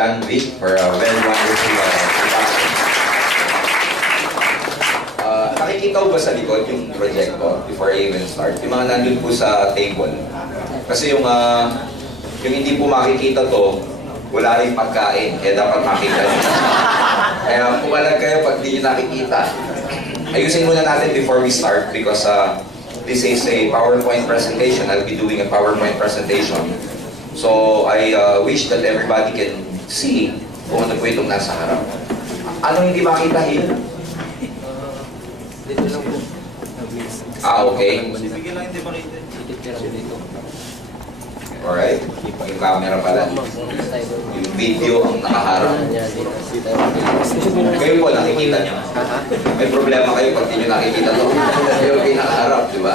John Vic for a very wonderful introduction. Nakikita ko ba sa likod yung projector before I even start? Yung mga nandun po sa table. Kasi yung hindi po makikita to, wala rin pagkain, kaya dapat makita nyo. Kaya pumalag kayo pag di nyo nakikita. Ayusin muna natin before we start because this is a PowerPoint presentation. I'll be doing a PowerPoint presentation. So I wish that everybody can see kung ano po itong nasa harap. Anong hindi makita here? Dito lang po. Okay. Bigyan lang hindi makita. Dito. Alright. Yung camera pala. Yung video ang nakaharap. Kayo po, nakikita nyo. May problema kayo pag di nyo nakikita to. Kayo kayo nakaharap, di ba?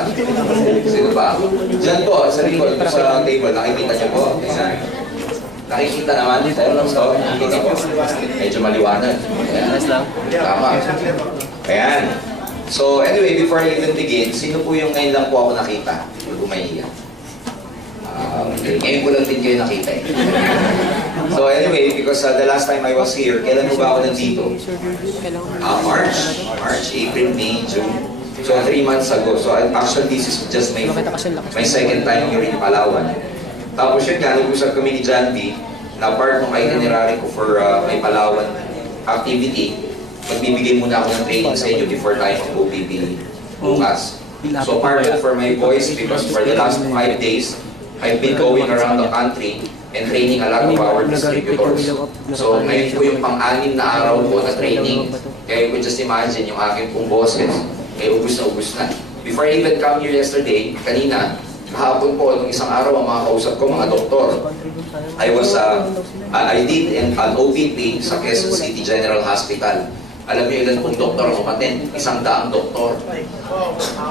Sino ba? Diyan po, sa likod, sa table, nakikita nyo po. Nakikita naman. Tayo lang sa nakikita po. Medyo maliwanag. Tama. Ayan. So anyway, before I even begin, sino po yung ngayon lang po ako nakita? Hindi ko mahiya. Okay. Ngayon ko lang din kayo nakita eh. So anyway, because the last time I was here, kailan mo ba ako nandito? March, April, May, June. So 3 months ago. So actually this is just my second time here in Palawan. Tapos yun nga, nag-usap kami ni John B na part ng itinerary ko for my Palawan activity. Magbibigay muna ako ng training sa inyo before tayo mag-OPP bukas. So part of for my voice because for the last 5 days, I've been going around the country and training a lot of our distributors. So ngayon po yung pang-anim na araw ko na training. Kaya you could just imagine yung aking pong boses, ubus na. Before I even come here yesterday, kanina, kahapon po, nung isang araw, ang mga kausap ko, mga doktor. I did an OPP sa Quezon City General Hospital. Alam niyo ilan pong doktor ang umaten? 100 doktor.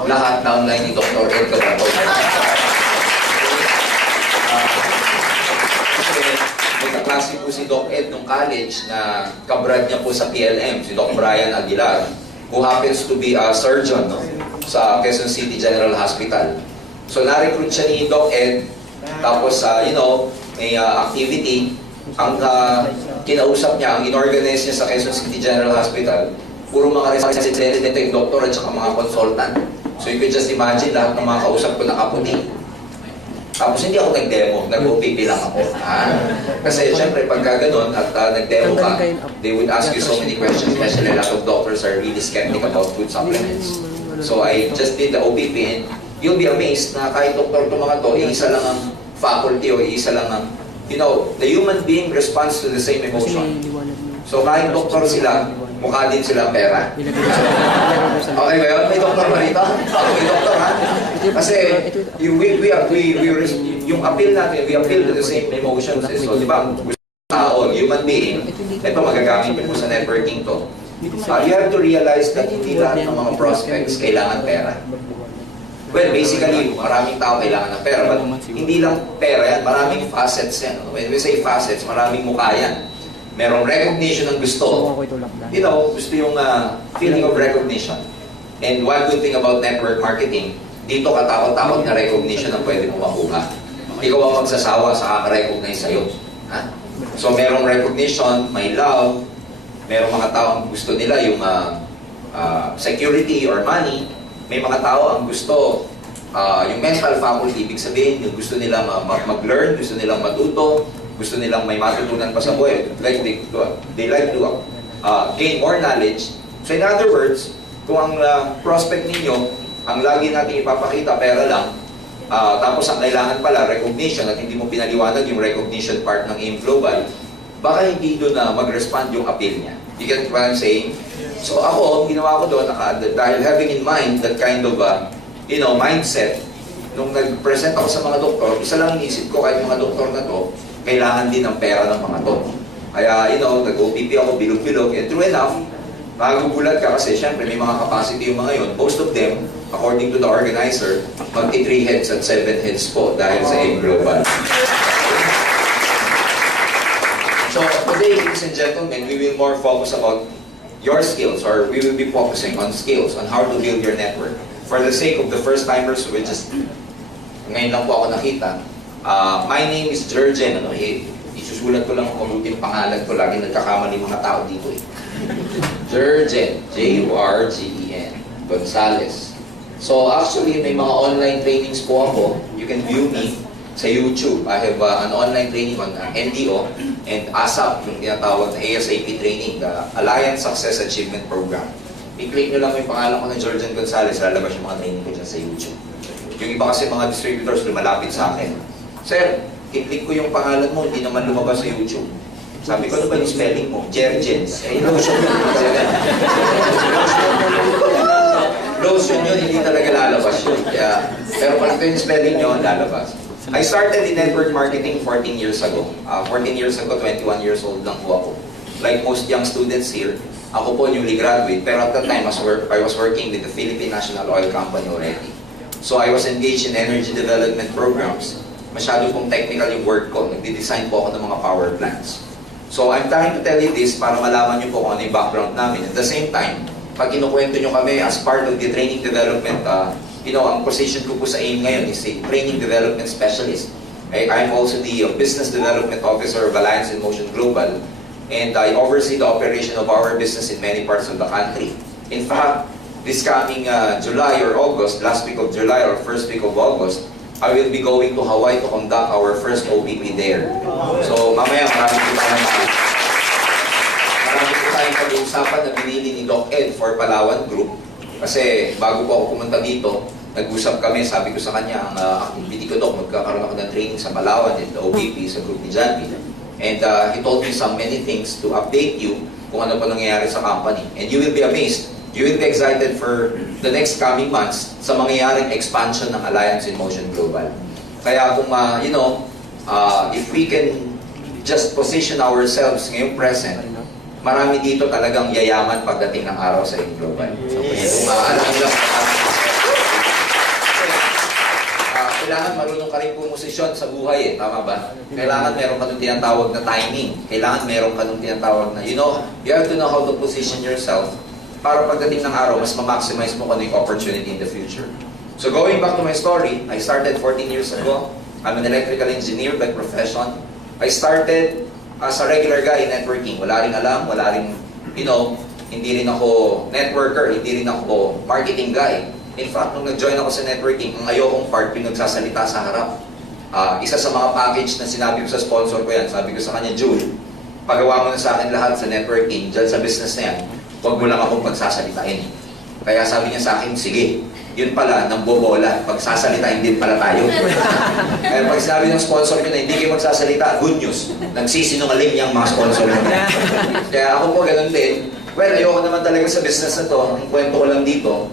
Lahat downline ni Dr. Ed Cabato. May kaklase po si Doc Ed nung college na kabrad niya po sa PLM, si Doc Brian Aguilar, who happens to be a surgeon sa Quezon City General Hospital. So na-recruit siya ni Doc Ed, tapos may activity. Ang kinausap niya, ang inorganize niya sa Quezon City General Hospital, puro mga resident yung doktor at saka mga consultant. So you could just imagine lahat ng mga kausap ko nakaputi. Tapos hindi ako nag-demo, nag-OPP lang ako. Kasi syempre pagka ganun at nag-demo ka, they would ask you so many questions, especially a lot of doctors are really skeptic about food supplements. So I just did the OPP and you'll be amazed na kahit doktor to mga to, isa lang ang faculty o isa lang ang the human being responds to the same emotion. So kahit doktor sila, mukha din sila pera. Okay ba yun? May doktor ba rito? May doktor ha? Kasi yung appeal natin, we appeal to the same emotions. So di ba, gusto tao, human being, ito magagamit mo sa networking to. You have to realize that hindi lahat ng mga prospects kailangan pera. Well, basically, maraming tao kailangan ng pera, but hindi lang pera yan, maraming facets yan. When we say facets, maraming mukha yan. Merong recognition ng gusto. Gusto yung feeling of recognition. And one good thing about network marketing, dito katakot-takot na recognition ang pwede mo makuha. Ikaw ang magsasawa sa kaka-recognize sa'yo. So merong recognition, may love, merong mga tao ang gusto nila yung security or money. May mga tao ang gusto, yung mental faculty, ibig sabihin, yung gusto nila mag-learn, gusto nilang matuto, gusto nilang may matutunan pa sa buhay. They like to gain more knowledge. So in other words, kung ang prospect ninyo, ang lagi natin ipapakita, pera lang, tapos ang kailangan pala, recognition, at hindi mo pinaliwanag yung recognition part ng AIM Global, baka hindi doon na mag-respond yung appeal niya. You get what I'm saying? So ako, ginawa ko doon, dahil having in mind that kind of, mindset, nung nag-present ako sa mga doktor, isa lang inisip ko, kahit mga doktor na to, kailangan din ng pera ng mga to. Kaya, nag-OPP ako, bilog-bilog, and true enough, magugulat ka kasi, syempre, may mga capacity yung mga yun. Most of them, according to the organizer, magti 3 heads at 7 heads po dahil sa AIM Global. So, today, ladies and gentlemen, we will more focus about your skills, or we will be focusing on skills, on how to build your network. For the sake of the first-timers, we ngayon lang po ako nakita. My name is Jurgen. sinusulat ko lang ang mabuting pangalan ko. Lagi nagkakamali mga tao dito eh. Jurgen, Jurgen, Gonzales. So actually, may mga online trainings po ako. You can view me sa YouTube. I have an online training on NDO and ASAP, yung tinatawag na ASAP training, the Alliance Success Achievement Program. I-click nyo lang yung pangalan ko ng Jurgen Gonzales, lalabas yung mga training ko dyan sa YouTube. Yung iba kasi mga distributors lumalapit sa akin. Sir, i-click ko yung pangalan mo, hindi naman lumabas sa YouTube. Sabi ko, ano ba yung spelling mo? Jurgen. Eh, lotion yun. Lotion yun, hindi talaga lalabas yun. Kaya, pero pag ito yung spelling nyo, lalabas. I started in network marketing 14 years ago. 14 years ago, 21 years old lang po ako. Like most young students here, ako po newly graduate, pero at that time, I was working with the Philippine National Oil Company already. So I was engaged in energy development programs. Masyado pong technical yung work ko. Nagdi-design po ako ng mga power plants. So I'm trying to tell you this para malaman nyo po kung ano yung background namin. At the same time, pag kinukwento nyo kami as part of the training development, ang position ko po sa AIM ngayon is a training development specialist. I'm also the business development officer of Alliance in Motion Global, and I oversee the operation of our business in many parts of the country. In fact, this coming July or August, last week of July or first week of August, I will be going to Hawaii to conduct our first OPP there. So mamaya marami po tayong pag-uusapan na binili ni Doc Ed for Palawan Group. Kasi bago po ako pumunta dito, nag-usap kami, sabi ko sa kanya, ang activity ko, Doc, magkakaroon ako ng training sa Palawan and the OPP sa group ni Janvi. And he told me some many things to update you kung ano pa nangyayari sa company. And you will be amazed. You will be excited for the next coming months sa mangyayaring expansion ng Alliance in Motion Global. Kaya kung, if we can just position ourselves ngayong present, marami dito talagang yayaman pagdating ng araw sa global. Kung alam nila, kailangan marunong ka rin pumosisyon sa buhay eh, tama ba? Kailangan meron ka nung tinatawag na timing. Kailangan meron ka nung tinatawag na, you have to know how to position yourself para pagdating ng araw, mas ma-maximize mo kung ano yung opportunity in the future. So going back to my story, I started 14 years ago. I'm an electrical engineer by profession. I started as a regular guy in networking. Wala rin alam, wala rin, hindi rin ako networker, hindi rin ako marketing guy. In fact, nung nag-join ako sa networking, ang ayokong part yung nagsasalita sa harap. Isa sa mga package na sinabi ko sa sponsor ko yan, sabi ko sa kanya, Jul, pagawa mo na sa akin lahat sa networking, dyan sa business na yan, huwag mo lang akong pagsasalitain. Kaya sabi niya sa akin, sige, yun pala, nang bobola, pagsasalitain din pala tayo. Kaya pag sinabi ng sponsor ko na hindi kayo magsasalita, good news, nagsisinungaling niyang mga sponsor ko. Kaya ako po ganun din. Well, ayoko naman talaga sa business na to. Ang kwento ko lang dito,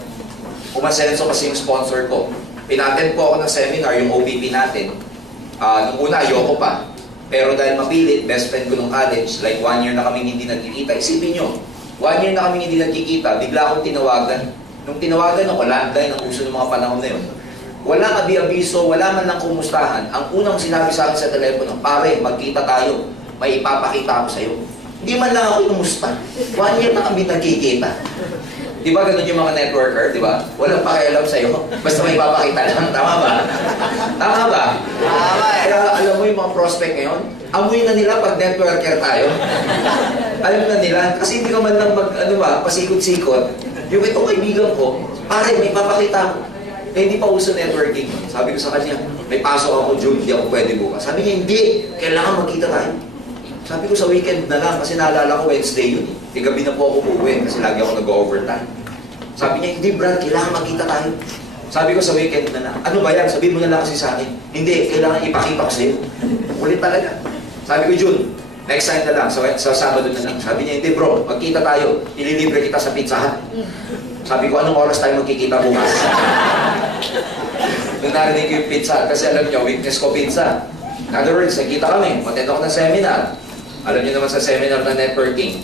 umasenso kasi yung sponsor ko. Pinattend po ako ng seminar, yung OPP natin. Nung una, ayoko pa. Pero dahil mapilit, best friend ko nung college, like 1 year na kaming hindi nagkikita. Isipin nyo, 1 year na kaming hindi nagkikita, bigla akong tinawagan. Nung tinawagan ako, landline ang uso ng mga panahon na yun. Walang abi-abiso, wala man lang kumustahan. Ang unang sinabi sa akin sa telepono, pare, magkita tayo. May ipapakita ako sa'yo. Hindi man lang ako kumusta. 1 year na kami nagkikita. Di ba ganun yung mga networker, di ba? Walang pakialam sa'yo. Basta may papakita lang. Tama ba? Tama ba? Tama. Kaya alam mo yung mga prospect ngayon, amoy na nila pag networker tayo. Alam na nila. Kasi hindi ka man lang pasikot-sikot. Yung itong kaibigan ko, pare, may papakita ko. Eh, hindi pa uso networking. Sabi ko sa kanya, may pasok ako, June, hindi ako pwede bukas. Sabi niya, hindi. Kailangan magkita tayo. Sabi ko sa weekend na lang, kasi naalala ko Wednesday yun. Gabi na po ako uuwi, kasi lagi ako nag-overtime. Sabi niya, hindi Brad, kailangan magkita tayo. Sabi ko sa weekend na lang, ano ba yan? Sabihin mo na lang kasi sa akin. Hindi, kailangan ipakita ko sa'yo. Ulit talaga. Sabi ko, June, next time na lang, sa Sabado na lang. Sabi niya, hindi bro, magkita tayo. Ililibre kita sa Pizza Hut. Sabi ko, anong oras tayo magkikita bukas? Nung narinig ko yung Pizza Hut, kasi alam niyo, weakness ko pizza. In other words, nagkita kami, matend ako ng seminar. Alam niyo naman sa seminar na networking,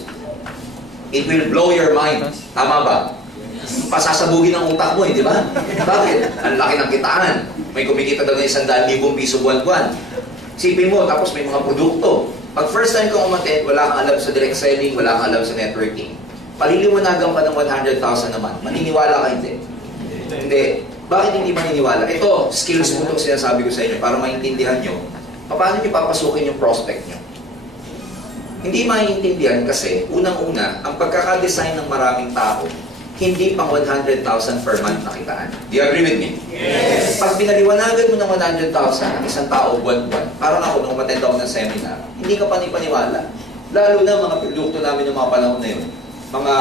it will blow your mind. Tama ba? Pasasabugin ang utak mo di ba? Bakit? Ang laki ng kitaan. May kumikita daw na 100,000 piso buwan-buwan. Sipin mo, tapos may mga produkto. Pag first time kang umattend, wala kang alam sa direct selling, wala kang alam sa networking. Paliliwanagan ka ng 100,000 naman. Maniniwala ka hindi? Hindi. Bakit hindi maniniwala? Ito, skills mo itong sinasabi ko sa inyo para maintindihan nyo. Paano nyo papasukin yung prospect nyo? Hindi maiintindihan kasi, unang-una, ang pagkakadesign ng maraming tao, hindi pang 100,000 per month na kitaan. Do you agree with me? Yes! Pag pinaliwanagan mo ng 100,000 ang isang tao buwan-buwan, parang ako nung umattend ako ng seminar, hindi ka panipaniwala. Lalo na mga produkto namin ng mga panahon na yun. Mga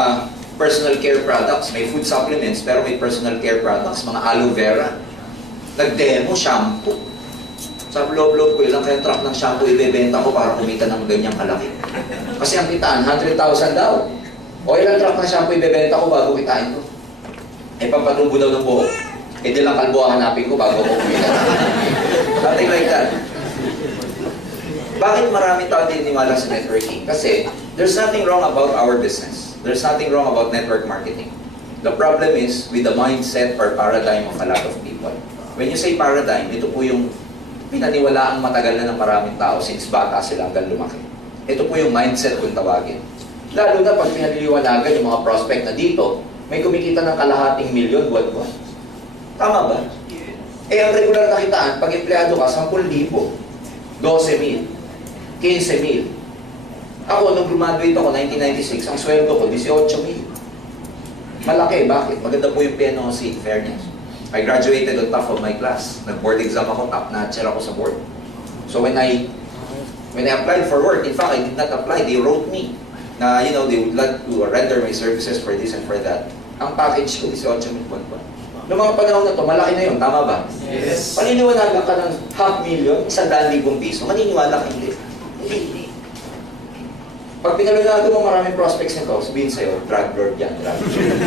personal care products, may food supplements, pero may personal care products, mga aloe vera. Nag-demo, shampoo. Sa loob-loob ko, ilang kaya truck ng shampoo ibebenta ko para kumita ng ganyang kalaki. Kasi ang kitaan, 100,000 daw. O ilang truck ng shampoo ibebenta ko bago kitain ko. Eh, pampatubo daw ng buhok. Eh, di lang kalbo ang hanapin ko bago ko kumita. Something like that. Bakit maraming tao dininiwala sa networking? Kasi there's nothing wrong about our business. There's nothing wrong about network marketing. The problem is with the mindset or paradigm of a lot of people. When you say paradigm, ito po yung pinaniwalaang matagal na ng maraming tao since bata sila hanggang lumaki. Ito po yung mindset kung tawagin. Lalo na pag pinaliliwanagan yung mga prospect na dito, may kumikita ng kalahating milyon buwan-buwan. Tama ba? Eh, ang regular na kitaan, pag empleyado ka, 10,000, 12,000, 15,000. Ako, nung graduate ako, 1996, ang sweldo ko, 18,000. Malaki, bakit? Maganda po yung PNOC, fairness. I graduated on top of my class. Nag-board exam ako, top-notcher ako sa board. So when I applied for work, in fact, I did not apply, they wrote me na, you know, they would like to render my services for this and for that. Ang package ko, 18,000 buwan-buwan. Noong mga panahon na to, malaki na yun, tama ba? Yes! Paniniwalagan ka ng 500,000, 100,000 piso, maniniwala ka hindi. Hindi. Pag pinalalago mo maraming prospects nito, sabihin sa'yo, drug lord yan, drug lord.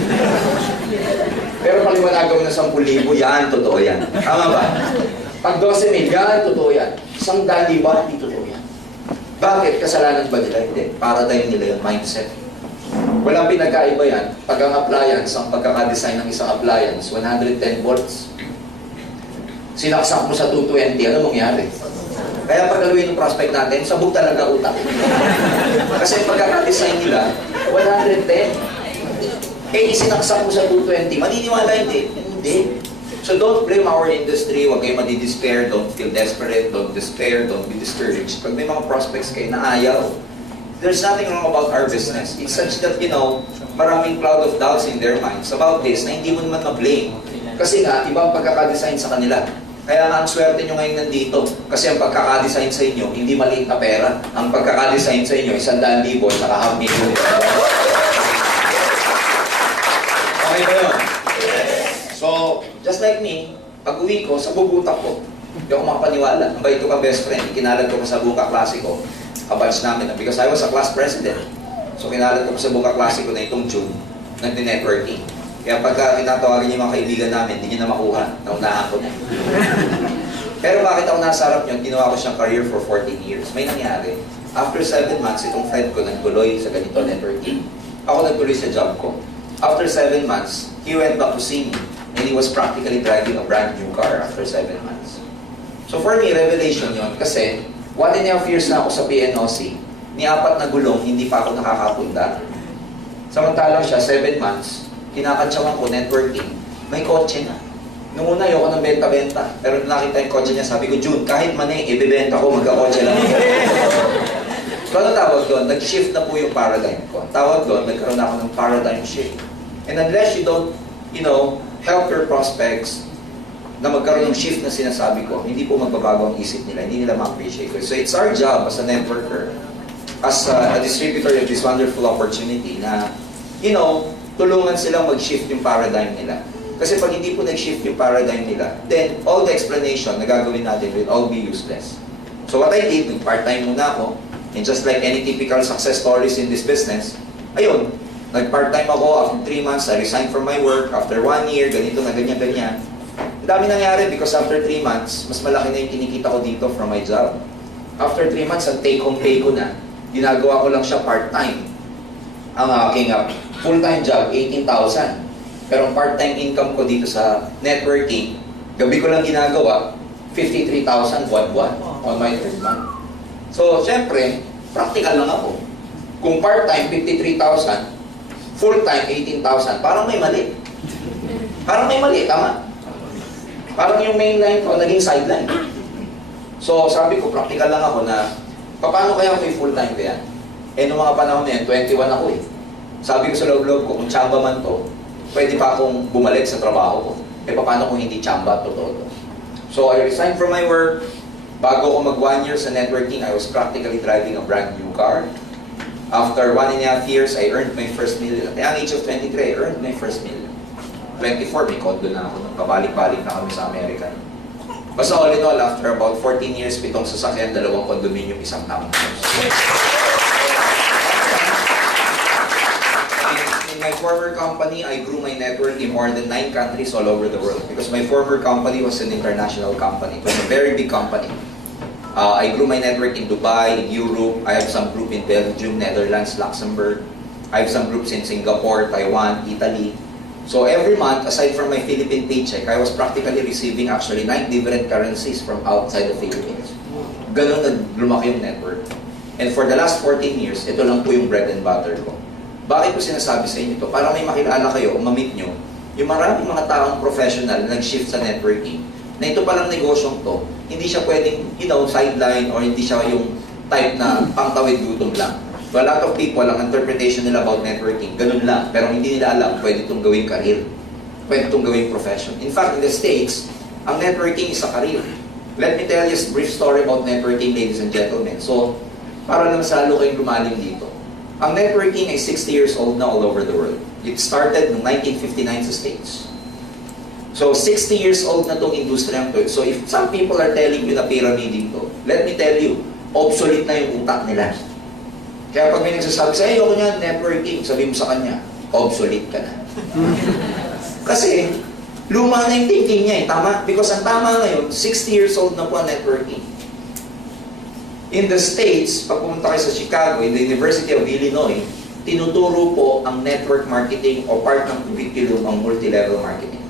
Pero paliwanagan mo na 10,000, yan, totoo yan. Tama ba? Pag 12,000, yan, totoo yan. 100,000, hindi totoo yan. Bakit? Kasalanan ba nila? Hindi. Paradigm nila yung mindset. Walang pinagkaiba yan. Pag ang appliance, ang pagkakadesign ng isang appliance, 110 volts. Sinaksak mo sa 220, ano mangyari? Kaya pagaluin ng prospect natin, sabog talaga utak. Kasi pagkakadesign nila, 110. Eh, isinaksak mo sa 220, maniniwala hindi. Hindi. So don't blame our industry, huwag kayo madi-despair, don't feel desperate, don't despair, don't be discouraged. Pag may mga prospects kayo na ayaw, there's nothing wrong about our business. It's such that, you know, maraming cloud of doubts in their minds about this na hindi mo naman ma-blame. Kasi nga, ibang pagkakadesign sa kanila. Kaya nga ang swerte nyo ngayon nandito. Kasi ang pagkakadesign sa inyo, hindi maliit na pera. Ang pagkakadesign sa inyo, 100,000, saka 500,000. Okay ba yun? So, just like me, pag uwi ko, sa bubutak ko, hindi ako makapaniwala. Ang bait ko kang best friend, kinalag ko sa buka klase ko, kabatch namin, because I was a class president. So, kinalag ko sa buka klase ko na itong June, nag-networking. Kaya pagka tinatawagan niyo mga kaibigan namin, hindi niyo na makuha. Naunahan ko na. Pero bakit ako nasa harap niyo? Ginawa ko siyang career for 14 years. May nangyari. After 7 months, itong friend ko nagtuloy sa ganito networking. Ako nagtuloy sa job ko. After 7 months, he went back to see me. And he was practically driving a brand new car after 7 months. So for me, revelation yon. Kasi 1.5 years na ako sa PNOC. Ni 4 na gulong, hindi pa ako nakakapunda. Samantalang siya, 7 months, kinakantsawan ko, networking, may kotse na. Noong una, ayoko ng benta-benta. Pero nung nakita yung kotse niya, sabi ko, June, kahit mani, ibibenta ko, magkakotse lang. So ano tawag doon? Nag-shift na po yung paradigm ko. Tawag doon, nagkaroon ako ng paradigm shift. And unless you don't, you know, help your prospects na magkaroon ng shift na sinasabi ko, hindi po magbabago ang isip nila, hindi nila ma-appreciate ko. So it's our job as a networker, as a distributor of this wonderful opportunity na, you know, tulungan silang mag-shift yung paradigm nila. Kasi pag hindi po nag-shift yung paradigm nila, then all the explanation na gagawin natin will all be useless. So what I did, nag-part-time muna ako, and just like any typical success stories in this business, ayun, nag-part-time ako, after 3 months, I resigned from my work, after 1 year, ganito na ganyan-ganyan. Ang dami nangyari because after 3 months, mas malaki na yung kinikita ko dito from my job. After 3 months, ang take-home pay ko na, ginagawa ko lang siya part-time. Ang aking full-time job, 18,000. Pero ang part-time income ko dito sa networking, gabi ko lang ginagawa, 53,000 buwan-buwan on my 3rd month. So, syempre, practical lang ako. Kung part-time, 53,000, full-time, 18,000, parang may mali. Parang may mali, tama? Parang yung main line ko, naging sideline. So, sabi ko, practical lang ako na, paano kaya kung full-time ko yan? Eh, noong mga panahon na yun, 21 ako eh. Sabi ko sa loob-loob ko, kung tsamba man to, pwede pa akong bumalik sa trabaho ko. Eh, paano kung hindi tsamba, totoo to? So, I resigned from my work. Bago ako mag 1 year sa networking, I was practically driving a brand new car. After 1.5 years, I earned my first million. At the young age of 23, I earned my first million. 24, may condo na ako. Pabalik-balik na kami sa Amerika. Basta all in all, after about 14 years, 7 sasakyan, 2 condominium, 1 townhouse. In my former company, I grew my network in more than 9 countries all over the world. Because my former company was an international company. It was a very big company. I grew my network in Dubai, in Europe. I have some group in Belgium, Netherlands, Luxembourg. I have some groups in Singapore, Taiwan, Italy. So every month, aside from my Philippine paycheck, I was practically receiving actually 9 different currencies from outside the Philippines. Ganun na lumaki yung network. And for the last 14 years, ito lang po yung bread and butter ko. Bakit ko sinasabi sa inyo ito? Para may makilala kayo o ma-meet nyo, yung maraming mga taong professional na nag-shift sa networking, na ito palang negosyong to, hindi siya pwedeng, sideline or hindi siya yung type na pangtawid gutom lang. So a lot of people, ang interpretation nila about networking, ganun lang. Pero hindi nila alam, pwede itong gawing career. Pwede itong gawing profession. In fact, in the States, ang networking is a career. Let me tell you a brief story about networking, ladies and gentlemen. So, para lang sa lalo kayong lumalim dito. Ang networking ay 60 years old na all over the world. It started noong 1959 sa States. So, 60 years old na itong industriya to. So, if some people are telling you na pyramiding to, let me tell you, obsolete na yung utak nila. Kaya pag may nagsasabi sa ayoko niya, networking, sabi mo sa kanya, obsolete ka na. Kasi, luma na yung thinking niya eh, tama? Because ang tama ngayon, 60 years old na po ang networking. In the States, pag pumunta kayo sa Chicago, in the University of Illinois, tinuturo po ang network marketing o part ng curriculum ang multi-level marketing.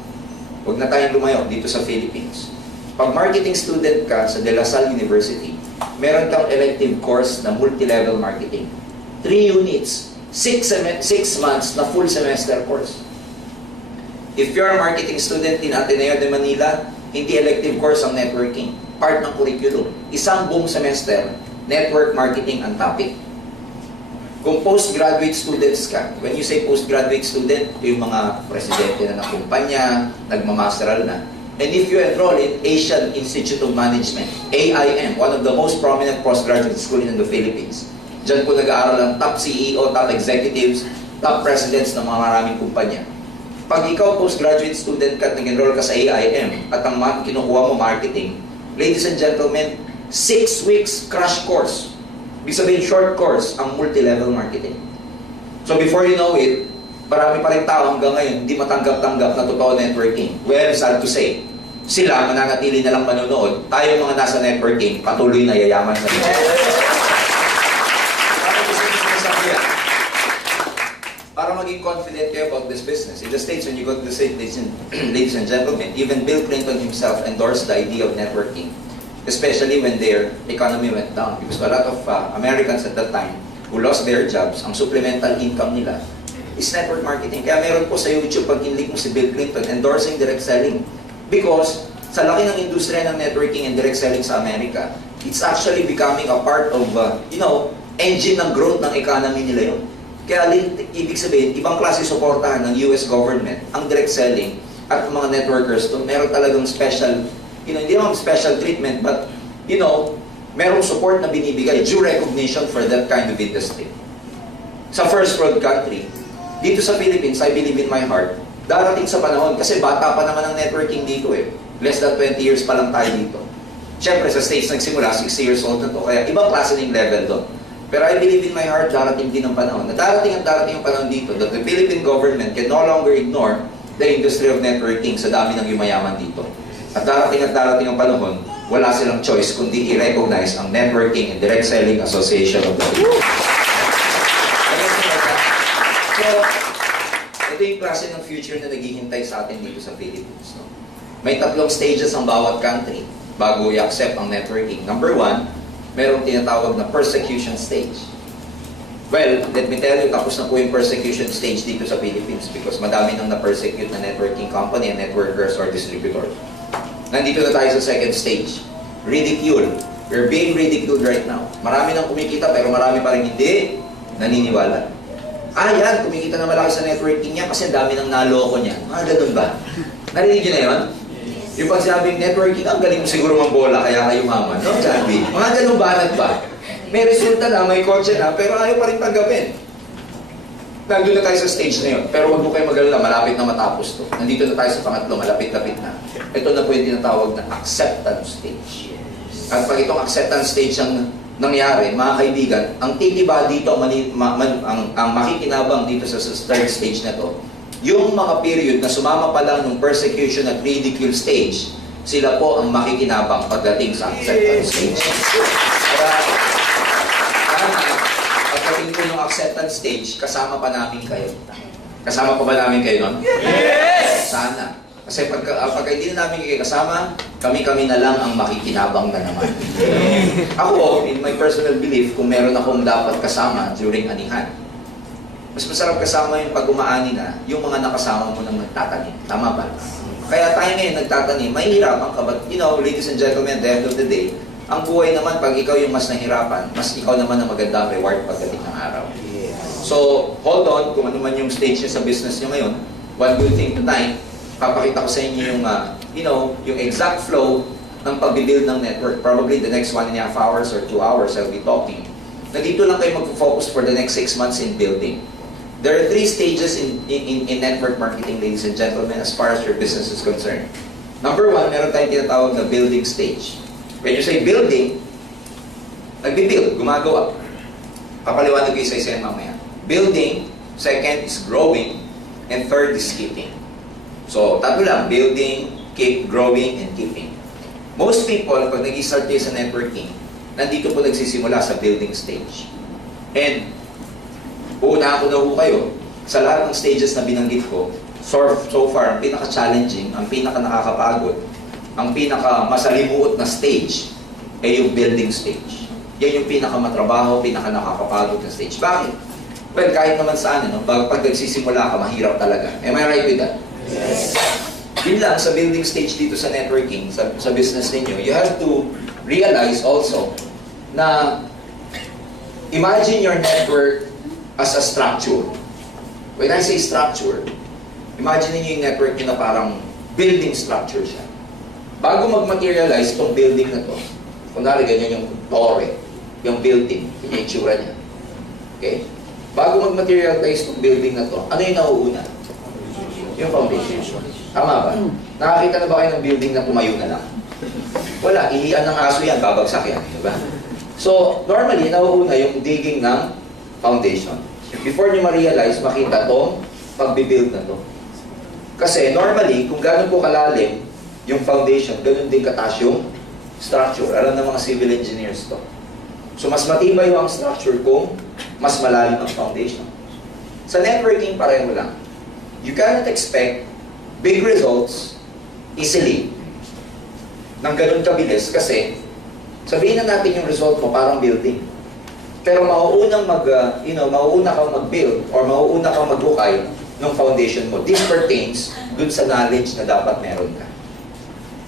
Huwag na tayong lumayo dito sa Philippines. Pag marketing student ka sa De La Salle University, meron kang elective course na multi-level marketing. 3 units, 6 months na full semester course. If you're a marketing student in Ateneo de Manila, hindi elective course ang networking. Part ng curriculum. Isang buong semester, network marketing ang topic. Kung postgraduate students ka, when you say postgraduate student, ito yung mga presidente na ng kumpanya, nagmamasteral na. And if you enroll in Asian Institute of Management, AIM, one of the most prominent postgraduate school in the Philippines, dyan po nag-aaral ang top CEO, top executives, top presidents ng mga maraming kumpanya. Pag ikaw postgraduate student ka at nag-enroll ka sa AIM at ang kinukuha mo marketing, ladies and gentlemen, 6 weeks crash course. Ibig sabihin short course ang multi-level marketing. So before you know it, marami pa rin tao hanggang ngayon hindi matanggap-tanggap na totoo networking. Well, sad to say, sila mananatili na lang manonood, tayo mga nasa networking, patuloy na yayaman sa nila. Para maging confident kayo about this business. In the States, when you go to the States, ladies and gentlemen, even Bill Clinton himself endorsed the idea of networking, especially when their economy went down. Because a lot of Americans at that time who lost their jobs, ang supplemental income nila is network marketing. Kaya meron po sa YouTube, pag kinlik mo si Bill Clinton, endorsing direct selling. Because sa laki ng industriya ng networking and direct selling sa Amerika, it's actually becoming a part of, engine ng growth ng economy nila yun. Kaya ibig sabihin, ibang klase suportahan ng US government, ang direct selling at mga networkers to, meron talagang special, hindi naman special treatment, but, merong support na binibigay, due recognition for that kind of industry. Sa first world country, dito sa Philippines, I believe in my heart, darating sa panahon, kasi bata pa naman ang networking dito eh. Less than 20 years pa lang tayo dito. Siyempre, sa States nagsimula, 60 years old na to, kaya ibang klase ng level doon. Pero I believe in my heart, darating din ang panahon. Darating ang panahon dito that the Philippine government can no longer ignore the industry of networking sa dami ng yumayaman dito. At darating ang panahon, wala silang choice kundi i-recognize ang Networking and Direct Selling Association of the Philippines. So, ito yung klase ng future na naghihintay sa atin dito sa Philippines. No? May 3 stages ang bawat country bago i-accept ang networking. Number 1, merong tinatawag na persecution stage. Well, let me tell you, tapos na po yung persecution stage dito sa Philippines because madami nang na-persecute na networking company and networkers or distributors. Nandito na tayo sa second stage. Ridicule. We're being ridiculed right now. Marami nang kumikita pero marami pa rin hindi. Naniniwala. Yan, kumikita na malaki sa networking niya kasi ang dami ng naloko niya. Ganun ba? Narinig niyo na yun? Yung pag sinabing networking, ang galing mo siguro mambola kaya kayo maman. No, sabi? Mga ganun banat ba? May resulta na, may kotse na, pero ayaw pa rin tanggapin. Nandun na tayo sa stage na yun. Pero huwag mo kayo mag-alala, malapit na matapos to. Nandito na tayo sa pangatlo, malapit-lapit na. Ito na po yung tinatawag na acceptance stage. At pag itong acceptance stage ang nangyari, mga kaibigan, ang titiba dito, ang makikinabang dito sa third stage na to, yung mga period na sumama pa lang ng persecution at ridicule stage, sila po ang makikinabang pagdating sa acceptance stage. Kaya, pagdating po yung acceptance stage, kasama pa namin kayo. Kasama pa ba namin kayo nun? Yes! Sana. Kasi pagka hindi na namin kayo kasama, kami-kami na lang ang makikinabang na naman. Ako, in my personal belief, kung meron akong dapat kasama during anihan, mas masarap kasama yung pag umaani na, yung mga nakasama mo nang nagtatanim. Tama ba? Kaya tayo ngayon nagtatanim, mahihirapan ka. But, you know, ladies and gentlemen, at the end of the day, ang buhay naman, pag ikaw yung mas nahirapan, mas ikaw naman ang magandang reward pagdating ng araw. So, hold on, kung ano man yung stage niya sa business niyo ngayon, one good thing tonight, papakita ko sa inyo yung, yung exact flow ng pag-build ng network. Probably the next 1.5 hours or 2 hours, I'll be talking. Na dito lang kayo mag-focus for the next 6 months in building. There are 3 stages in network marketing, ladies and gentlemen, as far as your business is concerned. Number 1, meron tayong tinatawag na building stage. When you say building, nagbi-build, gumagawa. Papaliwanag ko isa-isa yan mamaya. Building, second is growing, and third is keeping. So, tatlo lang, building, keep, growing, and keeping. Most people, pag nag-start kayo sa networking, nandito po nagsisimula sa building stage. And, uunahan ko na po kayo, sa lahat ng stages na binanggit ko, so far, ang pinaka-challenging, ang pinaka-nakakapagod, ang pinaka-masalimuot na stage, ay yung building stage. Yan yung pinaka-matrabaho, pinaka-nakakapagod na stage. Bakit? Well, kahit naman saan, pag nagsisimula ka, mahirap talaga. Am I right with that? Yes. Yun lang, sa building stage dito sa networking, sa business ninyo, you have to realize also na imagine your network as a structure. When I say structure, imagine niyo yung network niyo na parang building structure siya. Bago mag-materialize itong building na to, kunwari ganyan yung tore, yung building, yung itsura niya. Okay? Bago mag-materialize itong building na to, ano yung nauuna? Yung foundation. Tama ba? Nakakita na ba kayo ng building na tumayo na lang? Wala, ihian ng aso yan, babagsak yan. Diba? So, normally, nauuna yung digging ng foundation. Before nyo ma-realize, makita itong pag-build na to. Kasi normally, kung gano'n po kalalim yung foundation, gano'n din kataas yung structure. Alam ng mga civil engineers to. So, mas matibay yung structure kung mas malalim ang foundation. Sa networking, pareho lang. You cannot expect big results easily nang ganun kabilis kasi sabihin na natin yung result mo parang building. Pero mauunang mauuna kang mag-build or mauuna kang maghukay ng foundation mo. This pertains dun sa knowledge na dapat meron ka.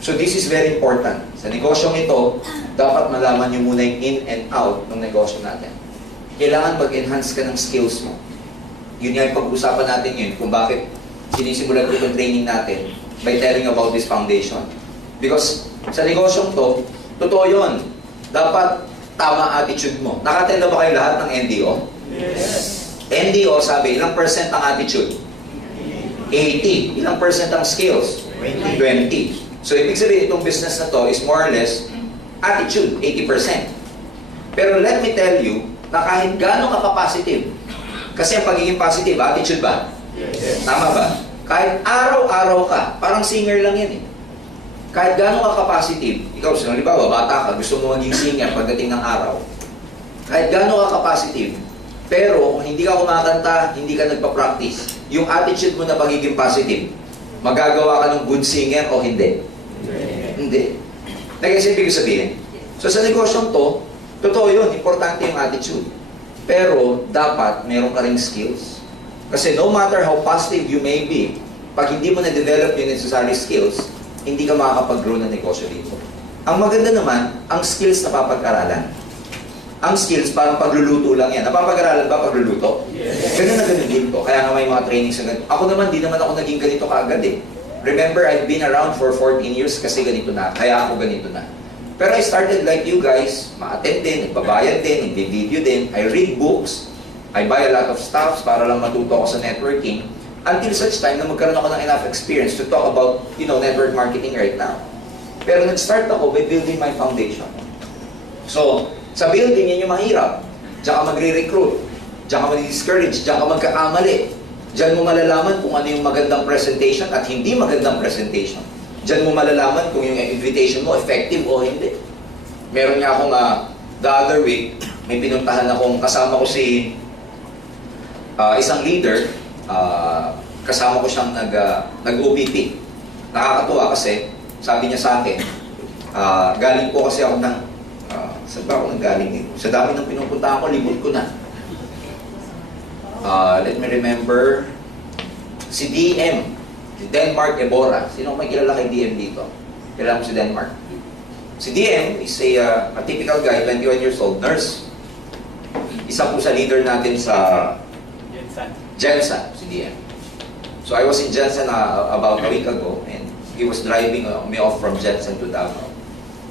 So this is very important. Sa negosyong ito, dapat malaman nyo muna yung in and out ng negosyo natin. Kailangan mag-enhance ka ng skills mo. Yun nga yung pag-usapan natin yun kung bakit sinisimulan ko yung training natin by telling about this foundation. Because sa negosyong to, totoo yun. Dapat tama attitude mo. Nakatenda ba kayo lahat ng NDO? Yes. NDO, sabi, ilang percent ang attitude? 80. Ilang percent ang skills? 20. So, ibig sabihin, itong business na to is more or less attitude, 80%. Pero let me tell you, na kahit gano'n ka-positive, kasi ang pagiging positive, attitude ba? Yes. Tama ba? Kahit araw-araw ka, parang singer lang yan eh. Kahit gano'n ka ka-positive, ikaw, halimbawa, bata ka, gusto mo maging singer pagdating ng araw. Kahit gano'n ka ka-positive, pero kung hindi ka kumakanta, hindi ka nagpa-practice, yung attitude mo na pagiging positive, magagawa ka ng good singer o hindi? Hindi. Nag-isipin ko sabihin. So sa negosyong to, totoo yun, importante yung attitude. Pero dapat meron ka ring skills. Kasi no matter how positive you may be, pag hindi mo na-develop yung necessary skills, hindi ka makakapag-grow ng negosyo dito. Ang maganda naman, ang skills na papag-aralan. Ang skills, parang pagluluto lang yan. Napapag-aralan ba pagluluto? Yes. Ganun na ganun din ko. Kaya nga may mga trainings na ganun. Ako naman, di naman ako naging ganito kaagad eh. Remember, I've been around for 14 years kasi ganito na. Kaya ako ganito na. Pero I started like you guys, ma-attend din, nagbabayad din, nagbi-video din. I read books. I buy a lot of stuffs para lang matuto ako sa networking. Until such time na magkaroon ako ng enough experience to talk about, network marketing right now. Pero nag-start ako by building my foundation. So, sa building, yan yung mahirap. Diyan ka magre-recruit. Diyan ka mag-discourage. Diyan ka magkakamali. Diyan mo malalaman kung ano yung magandang presentation at hindi magandang presentation. Diyan mo malalaman kung yung invitation mo effective o hindi. Meron nga akong the other week, may pinuntahan akong kasama ko si isang leader. Kasama ko siyang nag-OPP. Nakakatuwa kasi, sabi niya sa akin, galing po kasi ako ng saan ba ako nanggaling eh? Sa dami ng pinupuntahan ko, libot ko na. Let me remember, si DM, si Denmark Ebora. Sino may kilala kay DM dito? Kilala mo si Denmark? Si DM is a typical guy, 21 years old, nurse. Isa po sa leader natin sa Jensen, si DM. So I was in Jensen about a week ago and he was driving me off from Jensen to Davao.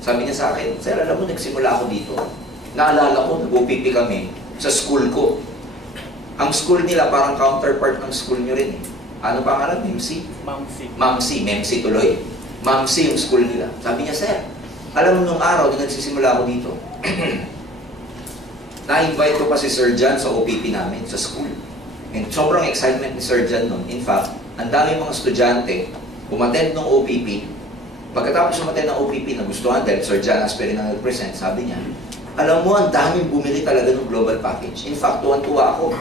Sabi niya sa akin, Sir, alam mo, nagsimula ako dito. Naalala ko, nag-OPP kami sa school ko. Ang school nila parang counterpart ng school nyo rin eh. Ano pangalan? Memsi? Mamsi. Memsi tuloy. Mamsi yung school nila. Sabi niya, Sir, alam mo nung araw na nagsisimula ako dito, na-invite ko pa si Sir John sa OPP namin, sa school. And sobrang excitement ni Sir John nun. In fact, ang dami mga estudyante, umattend ng OPP. Pagkatapos umattend ng OPP na gustuhan dahil Sir John Asperin ang nag-present, sabi niya, alam mo, ang daming bumili talaga ng global package. In fact, tuwan-tuwa ako.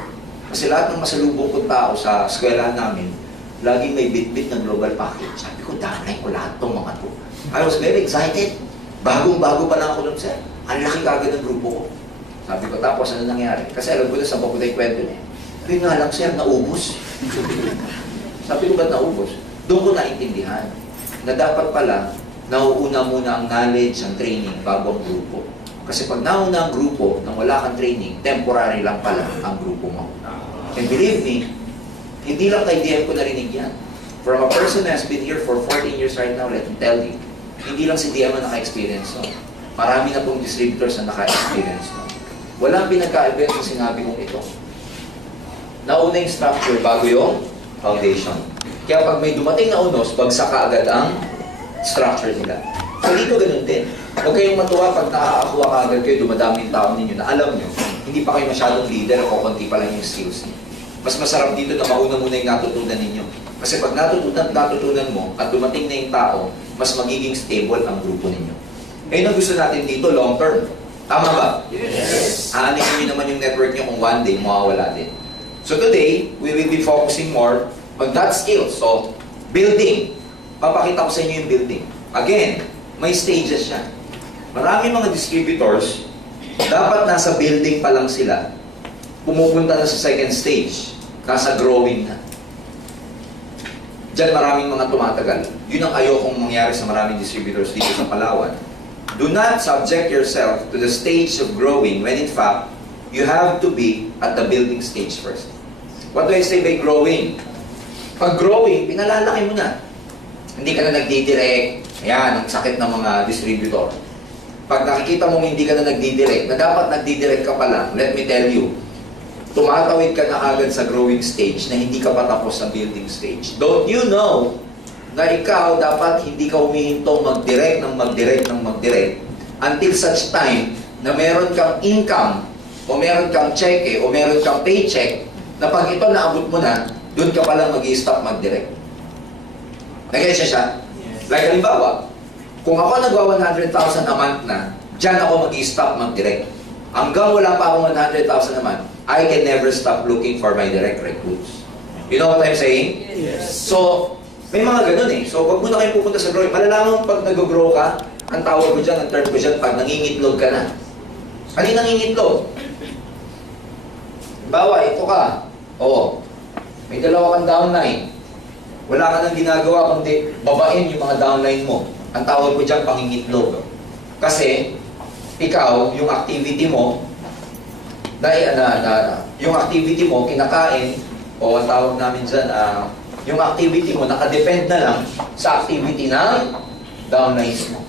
Kasi lahat ng masalubong kong tao sa eskwelahan namin, laging may bit-bit ng global package. Sabi ko, damay ko lahat tong mga to. I was very excited. Bagong-bago pa lang ako nun, Sir. Ang laki kagad ng grupo ko. Sabi ko, tapos ano nangyari? Kasi alam ko na sa Bakuday kwento niya. Yun nga lang, Sir, naubos. Sabi ko, ba't naubos? Doon ko naintindihan na dapat pala, nauuna muna ang knowledge, ang training, bago ang grupo. Kasi pag nauna ang grupo, nang wala kang training, temporary lang pala ang grupo mo. And believe me, hindi lang kay DM ko narinig yan. From a person who has been here for 14 years right now, let me tell you, hindi lang si DM ang naka-experience no? Marami na pong distributors na naka-experience no? Walang pinagkaiba sa sinabi kong ito. Nauna yung structure bago yung foundation. Kaya pag may dumating na unos, bagsak agad ang structure nila. So dito ganun din. Huwag kayong matuwa pag nakakakuha ka agad kayo, dumadami yung tao ninyo na alam nyo, hindi pa kayo masyadong leader o konti pa lang yung skills niyo. Mas masarap dito na mauna muna yung natutunan ninyo. Kasi pag natutunan mo at dumating na yung tao, mas magiging stable ang grupo ninyo. Ngayon ang gusto natin dito, long term. Tama ba? Yes! Aanin nyo naman yung network nyo kung one day mawawala din. So today, we will be focusing more on that skill. So, building. Papakita ko sa inyo yung building. Again, may stages siya. Marami mga distributors, dapat nasa building pa lang sila, pumupunta na sa second stage, nasa growing na. Diyan maraming mga tumatagal. Yun ang ayokong mangyari sa maraming distributors dito sa Palawan. Do not subject yourself to the stage of growing when in fact, you have to be at the building stage first. What do I say by growing? Pag growing, pinalalaki mo na. Hindi ka na nagdidirect. Ayan, ang sakit ng mga distributor. Pag nakikita mo hindi ka na nagdidirect, na dapat nagdidirect ka pa lang, let me tell you, tumatawid ka na agad sa growing stage na hindi ka pa tapos sa building stage. Don't you know na ikaw dapat hindi ka humihintong mag-direct until such time na meron kang income o meron kang cheque o meron kang paycheck na pag ito naabot mo na, doon ka palang mag-i-stop mag-direct. Nag-gets siya? Yes. Like halimbawa, kung ako nagwa 100,000 a month na, dyan ako mag-i-stop mag-direct. Hanggang wala pa akong 100,000 a month, I can never stop looking for my direct recruits. You know what I'm saying? Yes. So, may mga ganun eh. So, wag mo na kayo pupunta sa growing. Malalaman pag nag-grow ka, ang tawag ko dyan, ang term ko dyan, pag nangingitlog ka na. Ano yung nangingitlog? Bawa, ito ka. Oo. May dalawa kang downline. Wala ka nang ginagawa kundi babain yung mga downline mo. Ang tawag ko dyan, pangingitlog. Kasi, ikaw, yung activity mo, Dahil yung activity mo, kinakain, o ang tawag namin dyan, yung activity mo, nakadepend na lang sa activity ng downlines mo.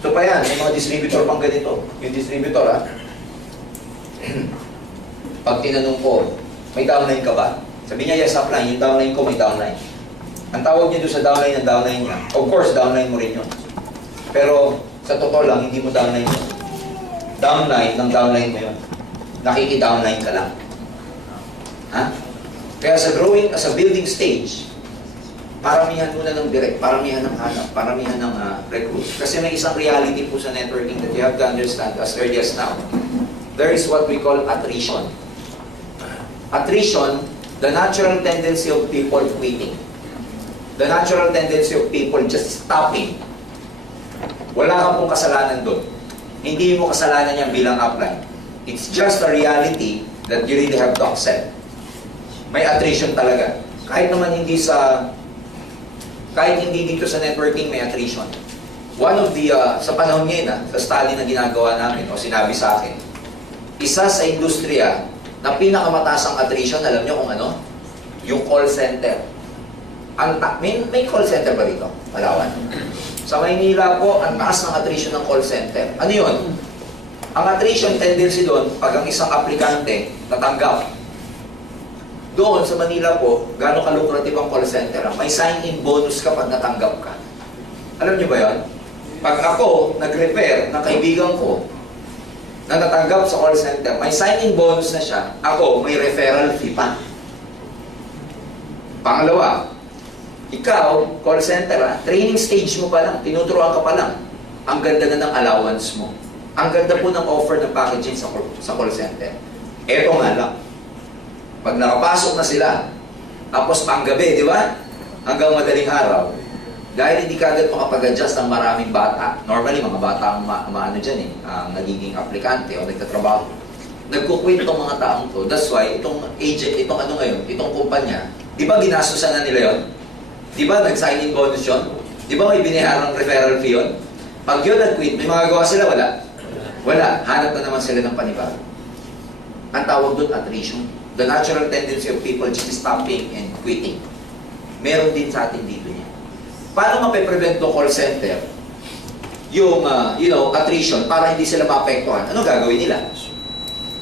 Ito pa yan, may mga distributor pang ganito. Yung distributor, pag tinanong ko, may downline ka ba? Sabi niya, yes, upline. Yung downline ko, may downline. Ang tawag niya doon sa downline ng downline niya, of course, downline mo rin yun. Pero, sa totoo lang, hindi mo downline yun. Downline ng downline mo yun. Nakiki-downline ka lang. Ha? Kaya sa growing, sa building stage, paramihan muna ng direct, paramihan ng hanap, paramihan ng recruit. Kasi may isang reality po sa networking that you have to understand as early as now. There is what we call attrition. Attrition, the natural tendency of people quitting. The natural tendency of people just stopping. Wala kang pong kasalanan doon. Hindi mo kasalanan yan bilang upline. It's just a reality that you really have to accept. May attrition talaga. Kahit hindi dito sa networking, may attrition. One of the, sa panahon ngayon, sa study na ginagawa namin, o sinabi sa akin, isa sa industriya na pinakamataas ang attrition, alam nyo kung ano? Yung call center. May call center ba dito? Palawan. Sa Maynila po, ang taas ng attrition ng call center. Ano yun? Ang attrition tendency doon, pag ang isang aplikante natanggap, doon sa Manila po, gano'ng ka-lucrative ang call center. May sign-in bonus kapag natanggap ka. Alam niyo ba yan? Pag ako nag-refer ng kaibigan ko na natanggap sa call center, may sign-in bonus na siya, ako may referral fee pa. Pangalawa, ikaw, call center, training stage mo pa lang, tinuturuan ka pa lang, ang ganda na ng allowance mo. Ang ganda po ng offer ng packaging sa call center. Eto nga lang. Pag nakapasok na sila, tapos panggabi, di ba? Hanggang madaling araw, dahil hindi ka agad makapag-adjust ng maraming bata. Normally, mga bata ang maano dyan ang nagiging aplikante o nagtatrabaho. Nagkukwit itong mga taong to. That's why, itong agent, itong ano ngayon, itong kumpanya, di ba ginastusan na nila yun? Di ba nag-sign-in bonus yun? Di ba may biniharang referral fee yun? Pag yun nag-quit, may magagawa sila? Wala. Wala. Hanap na naman sila ng panibago. Ang tawag doon, attrition. The natural tendency of people just stopping and quitting. Meron din sa atin dito niya. Paano mape-prevent to call center? Yung, attrition, para hindi sila maapektuhan. Ano gagawin nila?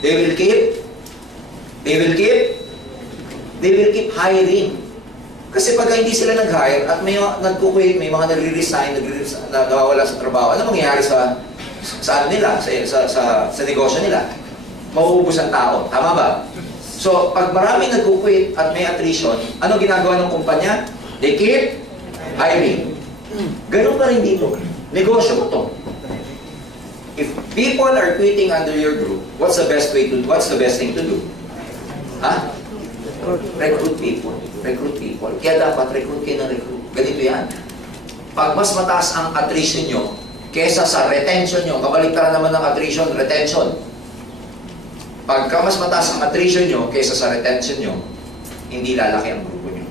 They will keep hiring. Kasi pag hindi sila nag-hire at may nagkukwit, may mga nagre-resign, nawawala sa trabaho, ano mangyayari sa ano nila, sa negosyo nila? Mauubos ang tao. Tama ba? So, pag maraming nagkukwit at may attrition, ano ginagawa ng kumpanya? They keep hiring. Ganun pa rin dito. Negosyo mo to. If people are quitting under your group, what's the best thing to do? Ha? Recruit people. Recruit people. Kaya dapat recruit kayo ng recruit. Ganito yan. Pag mas mataas ang attrition nyo, kesa sa retention nyo, kabaliktaran naman ng attrition, retention. Pagka mas mataas ang attrition nyo, kesa sa retention nyo, hindi lalaki ang grupo nyo.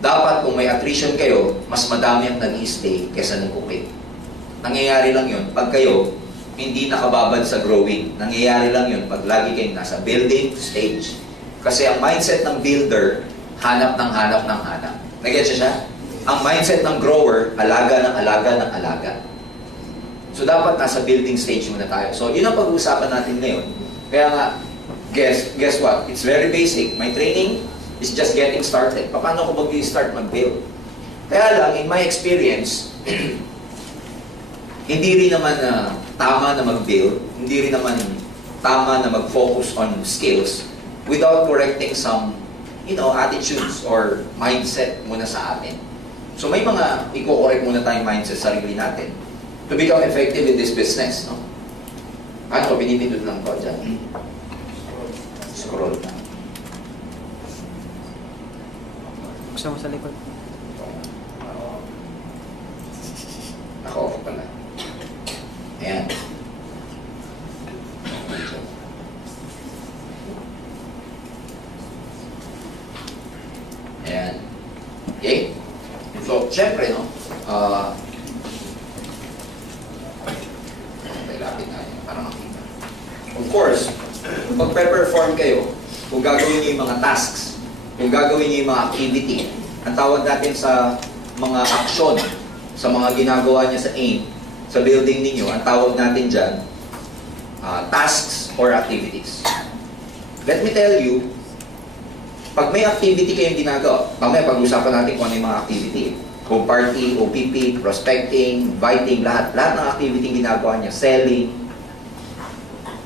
Dapat kung may attrition kayo, mas madami ang nag-i-stay kesa nag-quit. Nangyayari lang yun pag kayo hindi nakababad sa growing. Nangyayari lang yun pag lagi kayong nasa building stage. Kasi ang mindset ng builder, hanap ng hanap ng hanap. Nag-get siya? Ang mindset ng grower, alaga ng alaga ng alaga. So dapat nasa building stage muna tayo. So yun ang pag-uusapan natin ngayon. Kaya nga, guess what? It's very basic. My training is just getting started. Paano ko mag-start mag-build? Kaya lang, in my experience, hindi rin naman tama na mag-build, hindi rin naman tama na mag-focus on skills without correcting some, attitudes or mindset muna sa atin. So may mga i-correct muna tayong mindset sa sarili natin to become effective in this business, no? Ano, pinipindot lang ko dyan. Scroll na. Buksan mo sa likod. Naka-off pala. Ayan. Ayan. Okay? So, syempre, no? Lapit na yun, para makita. Of course, Pag-perform kayo, kung gagawin niyo yung mga tasks, kung gagawin niyo yung mga activity, ang tawag natin sa mga aksyon, sa mga ginagawa niya sa aim, sa building ninyo, ang tawag natin dyan, tasks or activities. Let me tell you, pag may activity kayong ginagawa, mamaya pag-usapan natin kung ano yung mga activity. Kung party, OPP, prospecting, inviting, lahat ng activity ginagawa niya, selling.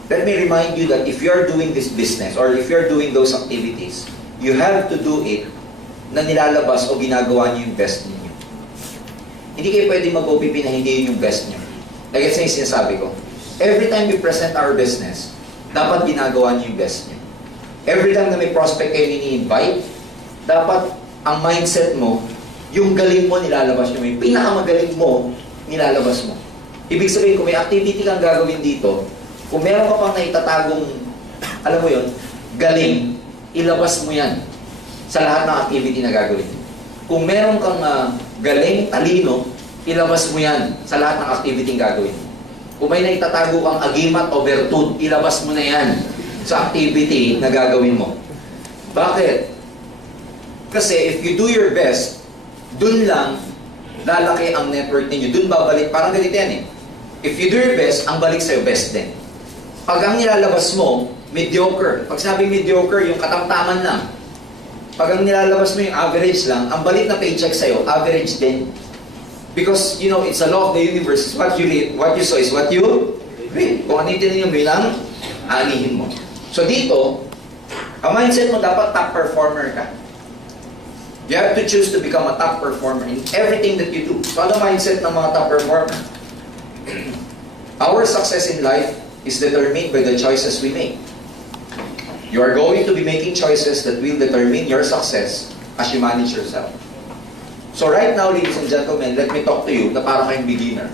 Let me remind you that if you're doing this business or if you're doing those activities, you have to do it na nilalabas o ginagawa niyo yung best niyo. Hindi kayo pwede mag-OPP na hindi yun yung best niyo. Like it's yung sinasabi ko, every time we present our business, dapat ginagawa niyo yung best niyo. Every time na may prospect kayo ini-invite, dapat ang mindset mo, yung galing mo nilalabas mo, yung pinakamagaling mo, nilalabas mo. Ibig sabihin, kung may activity kang gagawin dito, kung meron ka pang naitatagong, alam mo yun, galing, ilabas mo yan sa lahat ng activity na gagawin. Kung meron kang galing, talino, ilabas mo yan sa lahat ng activity na gagawin. Kung may naitatago kang agimat o virtud, ilabas mo na yan sa activity na gagawin mo. Bakit? Kasi if you do your best, dun lang lalaki ang network ninyo. Dun babalik. Parang ganito yan eh. If you do your best, ang balik sa'yo best din. Pag ang nilalabas mo, mediocre. Pag sabing mediocre, yung katamtaman lang. Pag ang nilalabas mo yung average lang, ang balik na paycheck sa'yo, average din. Because, you know, it's a law of the universe. What you sow is what you reap. Kung ano yung tinanim mo, yun ang aanihin mo. So dito, ang mindset mo dapat top performer ka. You have to choose to become a top performer in everything that you do. So ano mindset ng mga top performer? Our success in life is determined by the choices we make. You are going to be making choices that will determine your success as you manage yourself. So right now, ladies and gentlemen, let me talk to you na parang kayong beginner.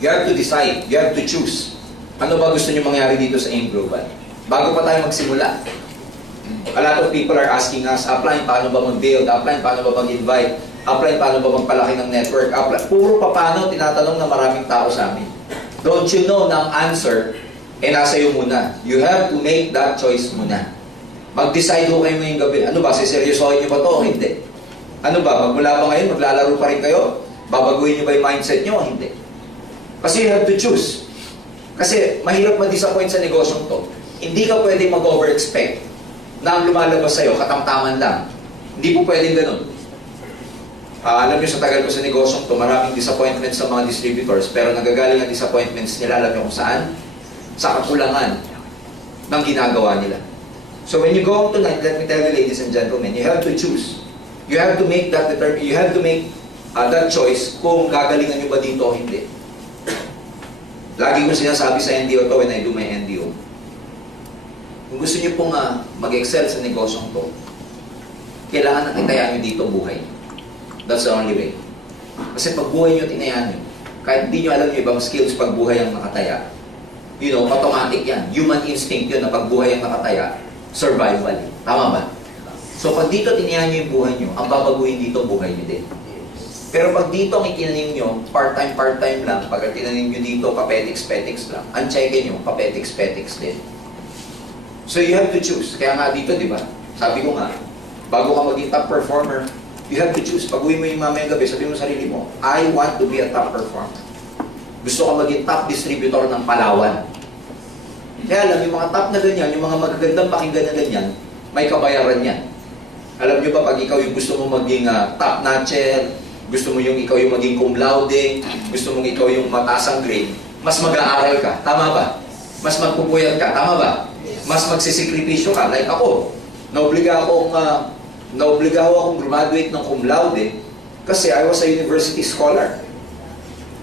You have to decide, you have to choose. Ano ba gusto niyo mangyari dito sa Engr? Bago pa tayo magsimula, a lot of people are asking us, apply paano ba mag-build, apply paano ba mag-invite, apply paano ba magpalaki ng network, apply. Puro paano tinatanong ng maraming tao sa amin. Don't you know na ang answer, nasa iyo muna. You have to make that choice muna. Mag-decide ho kayo ngayong gabi. Ano ba, siseryosohin niyo ba ito o hindi? Ano ba, magmula ba ngayon, maglalaro pa rin kayo? Babaguhin niyo ba yung mindset niyo o hindi? Kasi you have to choose. Kasi mahirap ma-disappoint sa negosyong to. Hindi ka pwedeng mag-over-expect na ang lumalabas sa'yo, katamtaman lang. Hindi po pwedeng ganun. Alam niyo, sa tagal ko sa negosyong to, maraming disappointments sa mga distributors, pero nagagaling ang disappointments nila, alam niyo kung saan? Sa kakulangan ng ginagawa nila. So when you go home tonight, let me tell you, ladies and gentlemen, you have to choose. You have to make that that choice kung gagalingan niyo ba dito o hindi. Lagi ko sinasabi sa NDO to when I do my NDO. Kung gusto niyo pong mag-excel sa negosyong to, kailangan na itayaan niyo dito buhay. That's the only way. Kasi pag buhay niyo, tinayaan niyo. Kahit hindi niyo alam yung ibang skills pag buhay ang nakataya, you know, automatic yan. Human instinct yun na pag buhay ang nakataya, survival. Tama ba? So pag dito tinayan niyo yung buhay niyo, ang babaguhin dito, buhay niyo din. Pero pag dito ang itinanim nyo, part-time lang, pag itinanim nyo dito, papetics lang, ang check-in nyo, papetics din. So you have to choose. Kaya nga dito, di ba? Sabi ko nga, bago ka maging top performer, you have to choose. Pag uwi mo yung mamayang gabi, sabi mo sa sarili mo, I want to be a top performer. Gusto ka maging top distributor ng Palawan. Kaya lang, yung mga top na ganyan, yung mga magagandang pakinggan na ganyan, may kabayaran yan. Alam nyo ba, pag ikaw yung gusto mo maging top notcher, gusto mo yung ikaw yung maging cum laude, gusto mong ikaw yung matasang grade, mas mag-aaral ka. Tama ba? Mas magpupuyat ka. Tama ba? Mas magsisikripisyo ka. Like ako, naobliga akong graduate ng cum laude kasi I was a university scholar.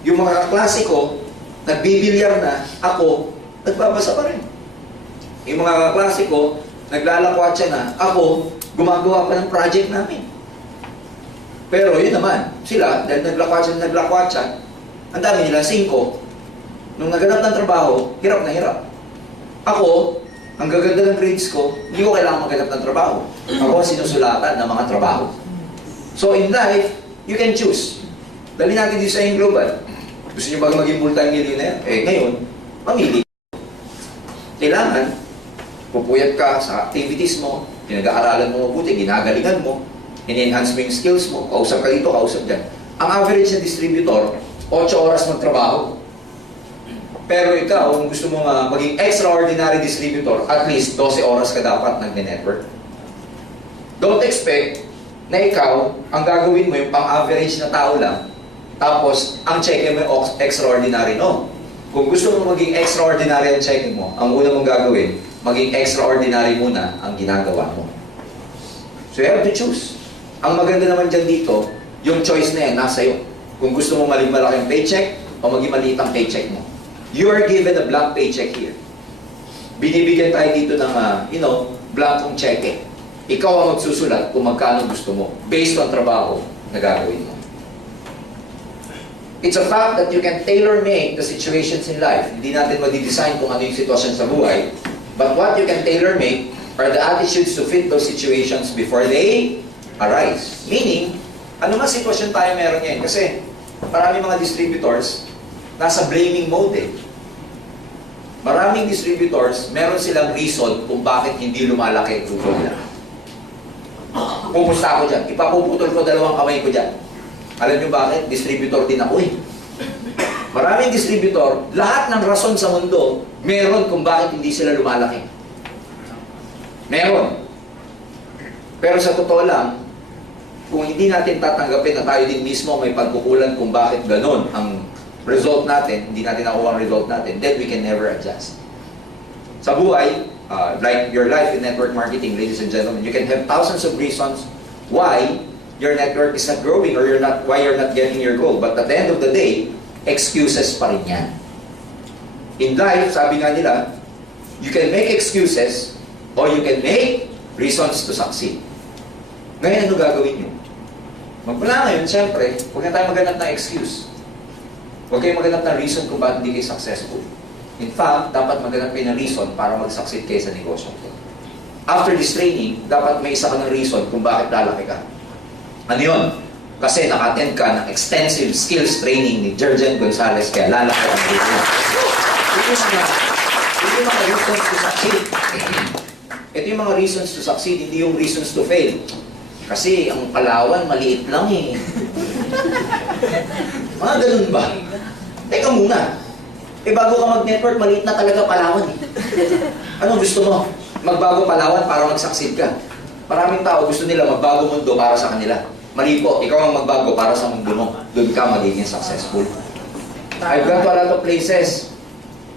Yung mga kaklase ko, nagbibilyar na, ako, nagbabasa pa rin. Yung mga kaklase ko, naglalakwatsa na, ako, gumagawa pa ng project namin. Pero yun naman, sila, dahil naglakwatsa, ang dami nila, 5. Nung naganap ng trabaho, hirap na hirap. Ako, ang gaganda ng grades ko, hindi ko kailangan maganap ng trabaho. Ako ang sinusulatan ng mga trabaho. So in life, you can choose. Dali natin dito sa global. Gusto nyo ba maging multi-millionaire? Eh ngayon, mamili. Kailangan, Pupuyat ka sa activities mo, pinag-aaralan mo mabuti, ginagalingan mo, in-enhance mo yung skills mo, kausap ka dito, kausap dyan. Ang average na distributor, 8 oras magtrabaho. Pero ikaw, kung gusto mo maging extraordinary distributor, at least 12 oras ka dapat nagne-network. Don't expect na ikaw, ang gagawin mo yung pang-average na tao lang, tapos ang check-in mo yung extraordinary. No. Kung gusto mo maging extraordinary ang check-in mo, ang una mong gagawin, maging extraordinary muna ang ginagawa mo. So you have to choose. Ang maganda naman dyan dito, yung choice na yan, nasa iyo. Kung gusto mo maging malaking paycheck, o maging maliit ang paycheck mo. You are given a blank paycheck here. Binibigyan tayo dito ng, blankong cheque. Ikaw ang magsusulat kung magkano gusto mo, based on trabaho na gagawin mo. It's a fact that you can tailor-make the situations in life. Hindi natin madidesign kung ano yung sitwasyon sa buhay. But what you can tailor-make are the attitudes to fit those situations before they arise. Meaning, ano nga sitwasyon tayo meron ngayon? Kasi maraming mga distributors, nasa blaming mode eh. Maraming distributors, meron silang reason kung bakit hindi lumalaki ang tuloy nila. Pumusta ako dyan. Ipapuputol ko 2 kamay ko dyan. Alam niyo bakit? Distributor din ako eh. Maraming distributor, lahat ng rason sa mundo, meron kung bakit hindi sila lumalaki. Meron. Pero sa totoo lang, kung hindi natin tatanggapin na tayo din mismo may pagkukulan kung bakit ganun ang result natin, hindi natin nakuha ang result natin, then we can never adjust. Sa buhay, like your life in network marketing, ladies and gentlemen, you can have thousands of reasons why your network is not growing or why you're not getting your goal. But at the end of the day, excuses pa rin yan. In life, sabi nga nila, you can make excuses or you can make reasons to succeed. Ngayon, ano gagawin nyo? Magmula ngayon, siyempre, huwag na tayo maghanap ng excuse. Huwag kayong maghanap ng reason kung bakit hindi kayo successful. In fact, dapat maghanap kayo ng reason para mag-succeed kayo sa negosyo. After this training, dapat may isa ka ng reason kung bakit lalaki ka. Ano yun? Kasi naka-attend ka ng extensive skills training ni Jurgen Gonzales, kaya lalaki ka ng dito. Ito yung mga reasons to succeed. Ito yung mga reasons to succeed, hindi yung reasons to fail. Kasi ang Palawan, maliit lang eh. Mga ganun ba? Teka muna. Bago ka mag-network, maliit na talaga Palawan eh. Ano gusto mo? Magbago Palawan para mag-succeed ka. Maraming tao gusto nila magbago mundo para sa kanila. Mali po, ikaw ang magbago para sa mundo mo. Doon ka magiging successful. I've gone to a lot of places.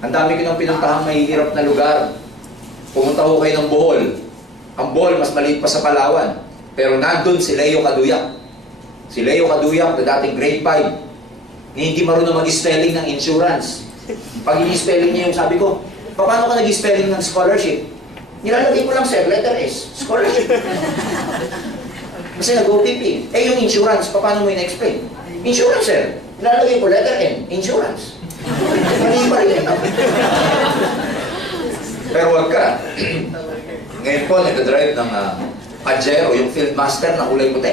Ang dami ko nang pinuntahang mahihirap na lugar. Pumunta ko kayo ng Bohol. Ang Bohol, mas maliit pa sa Palawan. Pero nandun si Leo Caduyak. Si Leo Caduyak, na dating grade 5, na hindi marunong mag-spelling ng insurance. Pag i-spelling niya yung sabi ko, paano ka nag-spelling ng scholarship? Nilalagay ko lang, sir, letter S, scholarship. Kasi nag-OPP. Yung insurance, paano mo in-explain? Insurance, sir. Nilalagay ko, letter N, insurance. Mali pa rin. Pero wag ka. Ngayon po, nag-drive ng Pajero, yung field master na kulay puti.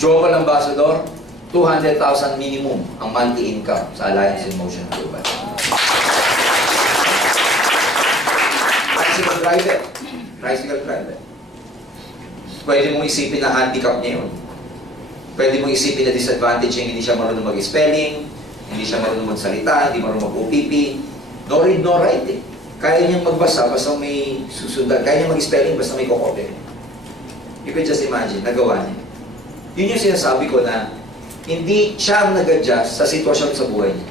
Global Ambassador, 200,000 minimum ang monthly income sa Alliance in Motion Global. Tricycle driver. Tricycle driver. Pwede mong isipin na handicap niya yun. Pwede mong isipin na disadvantage yung hindi siya marunong mag-spelling, hindi siya marunong magsalita, hindi marunong mag-OPP. No read, no write eh. Kaya niyang magbasa basta may susundan. Kaya niyang mag-spelling basta may kokote. You can just imagine, nagawa niya. Yun yung sinasabi ko na hindi siya ang nag-adjust sa sitwasyon sa buhay niya.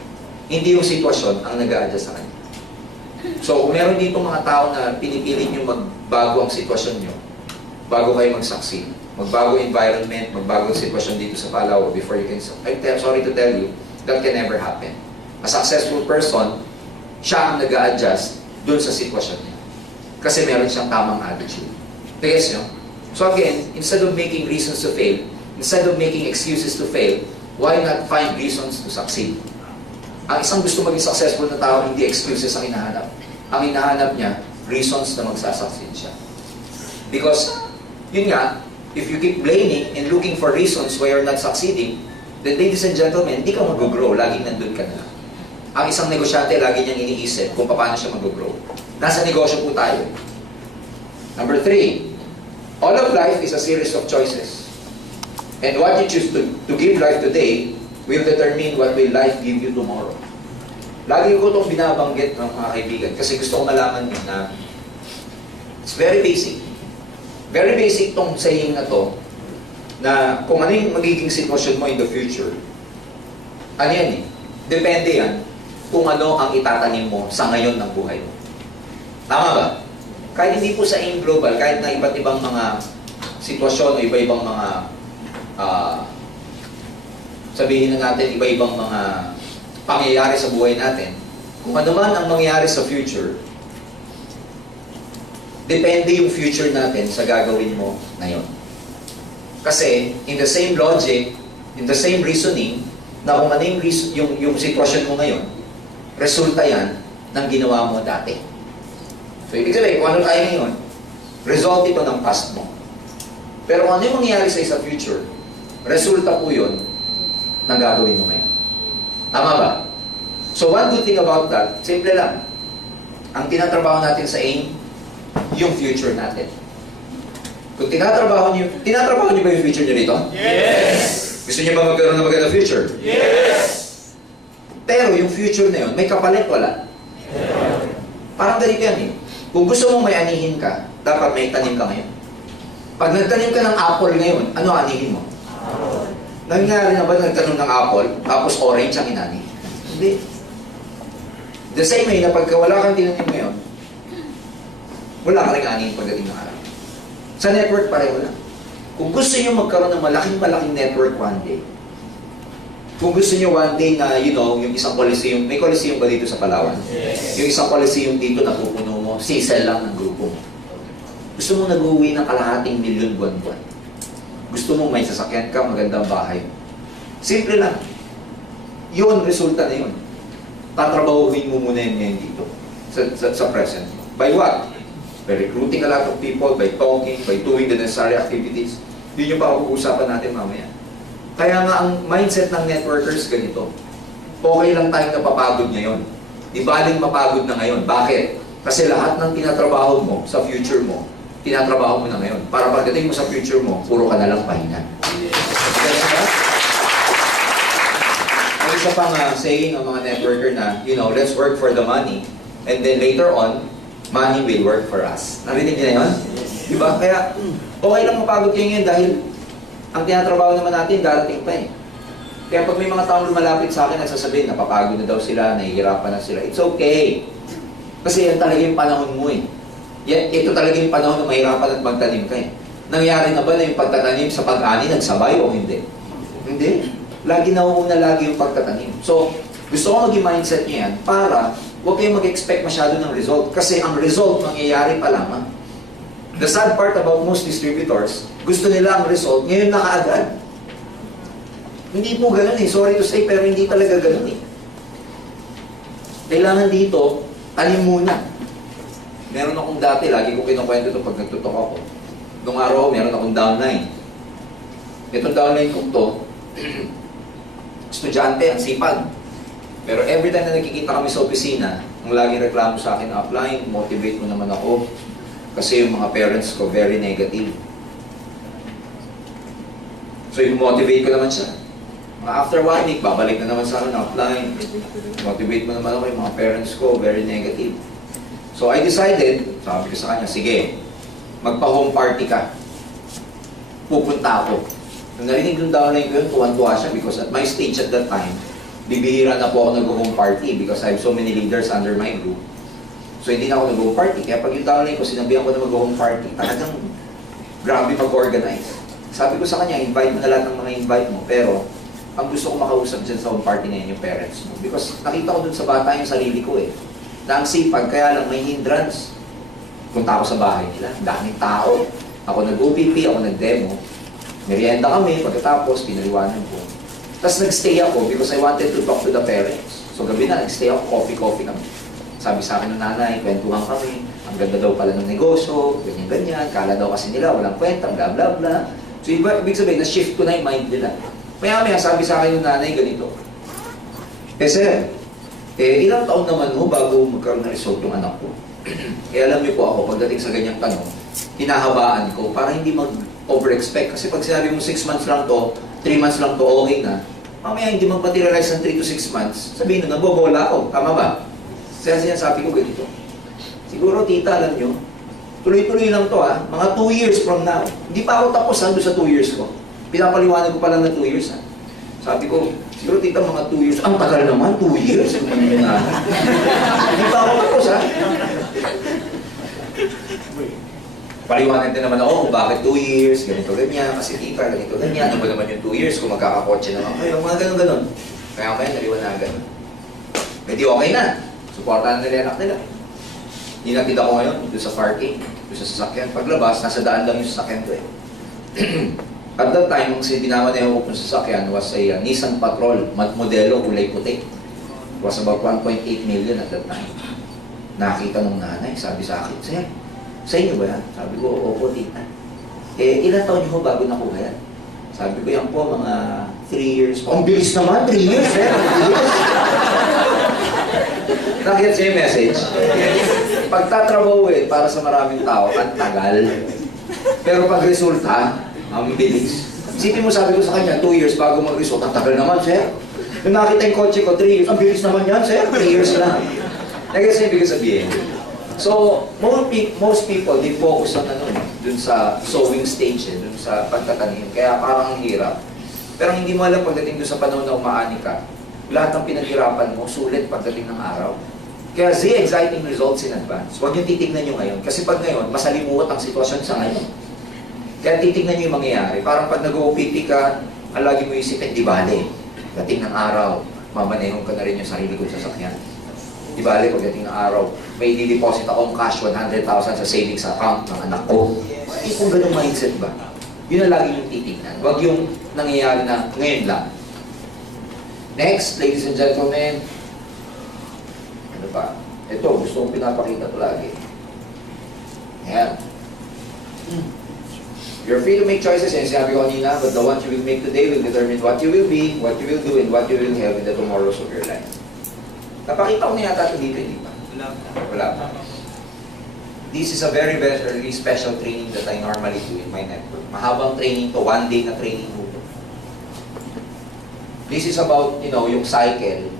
Hindi yung sitwasyon ang nag-adjust sa kanya. So, kung meron dito mga tao na pinipilit nyo magbago ang sitwasyon nyo, bago kayo mag-succeed, magbago environment, magbago ang sitwasyon dito sa Palawan before you can... sorry to tell you, that can never happen. A successful person, siya ang nag-a-adjust dun sa sitwasyon niya. Kasi meron siyang tamang attitude. Tigas nyo? So again, instead of making reasons to fail, instead of making excuses to fail, why not find reasons to succeed? Ang isang gusto maging successful na tao, hindi excuses ang hinahanap. Ang hinahanap niya, reasons na magsasucceed siya. Because, yun nga, if you keep blaming and looking for reasons why you're not succeeding, then ladies and gentlemen, hindi ka mag-grow, laging nandun ka na lang. Ang isang negosyante, lagi niyang iniisip kung paano siya mag-grow. Nasa negosyo po tayo. Number 3, all of life is a series of choices. And what you choose to give life today will determine what will life give you tomorrow. Lagi ko itong binabanggit ng mga kaibigan kasi gusto ko malaman nyo na it's very basic. Very basic tong saying na to na kung ano yung magiging sitwasyon mo in the future, ano yan eh, depende yan kung ano ang itatanim mo sa ngayon ng buhay mo. Tama ba? Kahit hindi po sa aim global, kahit na iba't ibang mga sitwasyon o iba-ibang mga sabihin na natin, iba-ibang mga pangyayari sa buhay natin, kung ano man ang mangyayari sa future, depende yung future natin sa gagawin mo ngayon. Kasi, in the same logic, in the same reasoning, na kung ano yung sitwasyon mo ngayon, resulta yan ng ginawa mo dati. So, ibig sabihin, kung ano tayo ngayon, result ito ng past mo. Pero kung ano yung mangyayari sa future, resulta po yun ng gagawin mo ngayon. Tama ba? So, one good thing about that, simple lang. Ang tinatrabaho natin sa aim, yung future natin. Kung tinatrabaho niyo ba yung future niyo dito? Yes! Gusto niyo ba magkaroon ng magandang future? Yes! Pero yung future na yun, may kapalit wala? Parang ganito yan eh. Kung gusto mong may anihin ka, dapat may tanim ka ngayon. Pag nagtanim ka ng apple ngayon, ano anihin mo? Nangyari na ba nagtanim ng apple, tapos orange ang inani? Hindi. The same way na pagka wala kang tinanim ngayon, wala ka rin anihin pagdating ng araw. Sa network, pareho lang. Kung gusto nyo magkaroon ng malaking network one day, kung gusto nyo one day na, you know, yung isang coliseum, may coliseum ba dito sa Palawan? Yes. Yung isang coliseum dito na pupuno mo, sisel lang ng grupo mo. Gusto mo nag-uwi ng kalahating milyon buwan-buwan. Gusto mo may sasakyan ka, magandang bahay. Simple lang. Yun, resulta na yun. Tatrabahuhin mo muna yun ngayon dito, sa present. By what? By recruiting a lot of people, by talking, by doing the necessary activities. Yun yung pag-uusapan natin mamaya. Kaya nga ang mindset ng networkers ganito. Okay lang tayong napapagod ngayon. Di baling mapagod na ngayon. Bakit? Kasi lahat ng tinatrabaho mo sa future mo, tinatrabaho mo na ngayon. Para pagdating mo sa future mo, puro ka na lang pahinga. May isa pang saying ng mga networker na, you know, let's work for the money and then later on, money will work for us. Narinig niyo na yun? Diba? Kaya, okay lang mapagod kayo ngayon dahil ang tinatrabaho naman natin, darating pa eh. Kaya pag may mga taong lumalapit sa akin, nagsasabihin, napapagod na daw sila, nahihirapan na sila. It's okay. Kasi yan talaga yung panahon mo eh. Ito talaga yung panahon na mahirapan at magtanim ka eh. Nangyari na ba na yung pagtatanim sa pag-ani, nagsabay o hindi? Hindi. Lagi nauuna lagi yung pagtatanim. So, gusto ko maging mindset niya yan para huwag kayong mag-expect masyado ng result. Kasi ang result mangyayari pa lamang. The sad part about most distributors, gusto nila ang result ngayon na kaagad. Hindi po ganun eh. Sorry to say, pero hindi talaga ganun eh. Kailangan dito, tanim muna. Meron akong dati, lagi ko kinukwento ito pag nagtutok ako. Noong araw, meron akong downline. Itong downline ko to, estudyante, ang sipag. Pero every time na nakikita kami sa opisina, ang laging reklamo sa akin, upline, motivate mo naman ako. Kasi yung mga parents ko, very negative. So, i-motivate ko naman siya. After 1 week, babalik na naman sa akin, upline. Motivate mo naman ako yung mga parents ko, very negative. So, I decided, sabi ko sa kanya, sige, magpa-home party ka. Pupunta ako. Nung narinig yung downline ko yun, tuwan-tuwa siya because at my stage at that time, bibihira na po ako nag-home party because I have so many leaders under my group. So, hindi na ako nag-home party. Kaya pag yung downline ko, sinabihan ko na mag-home party, talagang grabe mag-organize. Sabi ko sa kanya, invite mo na lahat ng mga invite mo, pero ang gusto ko makausap dyan sa home party na yun, yung parents mo. Because nakita ko dun sa bata yung sarili ko eh. Na ang sipag, kaya lang may hindrance. Punta ako sa bahay nila, daming tao. Ako nag-OPP, ako nag-demo. Merienda kami, pagkatapos, pinaliwanan ko. Tapos nag-stay ako because I wanted to talk to the parents. So gabi na, nag-stay ako, coffee kami. Sabi sa akin ng nanay, kwentuhan kami. Ang ganda daw pala ng negosyo, ganyan-ganyan. Kala daw kasi nila, walang kwenta, bla bla bla. So ibig sabihin, na-shift ko na yung mind nila. Maya-maya, sabi sa akin ng nanay, ganito. Sir, ilang taon naman mo bago magkaroon ng result yung anak ko? Kaya alam niyo po ako, pagdating sa ganyang tanong, hinahabaan ko para hindi mag-over-expect. Kasi pag sinabi mo 6 months lang to, 3 months lang to, okay na. Mamaya hindi magpatirialize ng 3 to 6 months, sabihin na, nabobola ako. Tama ba? Kaya sinasabi ko ganito. Siguro, tita, alam nyo, tuloy-tuloy lang to ha. Mga 2 years from now. Hindi pa ako tapos doon sa 2 years ko. Pinapaliwanag ko pa lang na 2 years ha. Sabi ko, siguro tita, mga 2 years. Ang tagal naman, 2 years. Hindi pa ako tapos ha. Paliwanag din naman ako kung bakit 2 years, ganito ganyan, kasi tita, ganito ganyan. Ano ba naman yung 2 years kung magkakakotse naman kayo, mga ganun-ganun. Kaya kaya naliwanagan. Hindi okay na. Supportahan nila yung anak nila. Hinatid ako ngayon doon sa parking, doon sa sasakyan. Paglabas, nasa daan lang yung sasakyan ko eh. At that time, ang binamaneho ko sa sasakyan was a Nissan Patrol, modelo, kulay puti. It was about 1.8 million at that time. Nakita nung nanay, sabi sa akin, Sir, sa inyo ba yan? Sabi ko, opo, tita. Eh, ilan taon niyo bago nakuha yan? Sabi ko, yan po, mga 3 years. Ang bilis naman, 3 years, eh. Nakita siya yung message. Pagtatrabahuin para sa maraming tao, ang tagal. Pero pag resulta, ang bilis. Isipin mo, sabi ko sa kanya, 2 years bago mag-result, ang tagal naman, sir. Nung nakita yung kotse ko, 3 years, ang bilis naman yan, sir. 3 years lang. Kasi ibig sabihin. So, most people, they focus on dun sa sowing stage, dun sa pagtatanim. Kaya parang ang hirap. Pero hindi mo alam pagdating dun sa panahon na umaani ka, lahat ng pinaghirapan mo, sulit pagdating ng araw. Kaya exciting results in advance. Huwag yung titignan nyo ngayon. Kasi pag ngayon, masalimuot ang sitwasyon sa ngayon. Kaya titignan nyo yung mangyayari. Parang pag nag-OPT ka, ang lagi mo isipin, di bale, dating ng araw, mamanehong ka na rin yung sarili kong sasakyan. Di bale, pagdating ng araw, may i-deposit akong cash 100,000 sa savings account ng anak ko. Kung ganung mindset ba? Yun ang lagi yung titignan. Huwag yung nangyayari na ngayon lang. Next, ladies and gentlemen, ano ba? Ito, gusto kong pinapakita ko lagi. Ayan. You're free to make choices, and sinabi ko kanina, but the ones you will make today will determine what you will be, what you will do, and what you will have in the tomorrows of your life. Napakita ko na yata ito dito, hindi ba? Wala pa. This is a very, very special training that I normally do in my network. Mahabang training to, 1 day na training ko. This is about, yung cycle,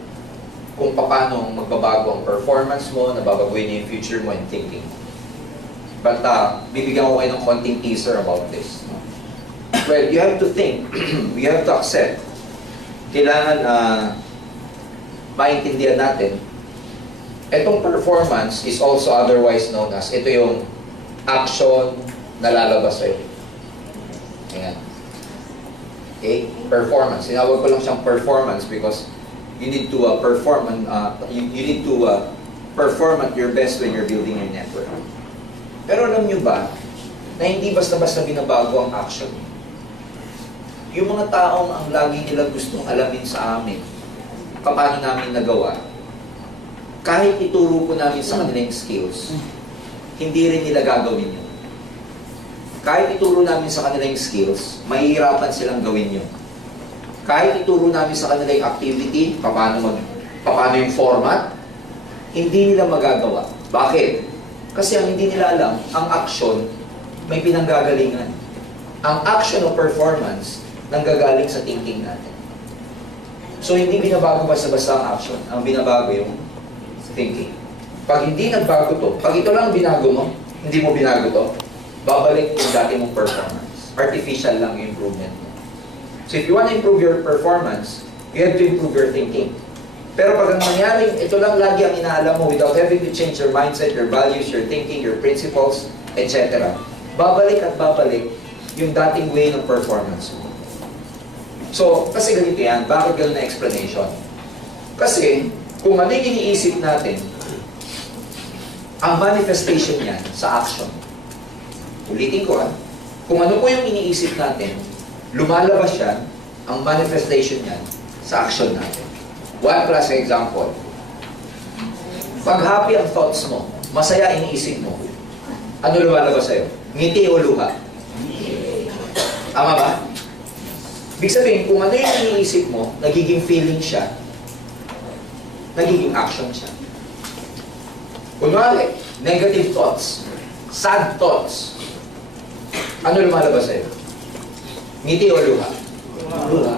kung paano magbabago ang performance mo, nababaguhin niya yung future mo and thinking. But bibigyan ko kayo ng konting teaser about this. Well, you have to think, you have to accept. Kailangan maintindihan natin, itong performance is also otherwise known as, ito yung action na lalabas sa'yo. Ayan. Okay? Performance. Sinawag ko lang siyang performance because you need to perform you need to perform at your best when you're building your network. Pero alam nyo ba na hindi basta-basta binabago ang action? Yung mga taong ang lagi nila gustong alamin sa amin, paano namin nagawa, kahit ituro ko namin sa kanila yung skills, hindi rin nila gagawin yun. Kahit ituro namin sa kanila yung skills, mahihirapan silang gawin yun. Kahit ituro namin sa kanila yung activity, paano yung format, hindi nila magagawa. Bakit? Kasi ang hindi nila alam, ang action, may pinanggagalingan. Ang action o performance, nanggagaling sa thinking natin. So, hindi binabago basta-basta ang action. Ang binabago yung thinking. Pag hindi nagbago to, pag ito lang binago mo, hindi mo binago to, babalik yung dati mong performance. Artificial lang yung improvement mo. So, if you want to improve your performance, you have to improve your thinking. Pero pag ang mangyaring, ito lang lagi ang inaalam mo without having to change your mindset, your values, your thinking, your principles, etc. Babalik at babalik yung dating way ng performance mo. So, kasi ganito yan. Bakit ganun na explanation? Kasi, kung ano yung iniisip natin, ang manifestation niyan sa action. Ulitin ko kung ano po yung iniisip natin, lumalabas yan, ang manifestation niyan sa action natin. One class example. Pag happy ang thoughts mo, masaya iniisip mo, ano lumalabas sa'yo? Ngiti o luha? Tama ba? Ibig sabihin, kung ano yung iniisip mo, nagiging feeling siya, nagiging action siya. Kunwari, negative thoughts, sad thoughts. Ano lumalabas sa'yo? Ngiti o luha? Luha.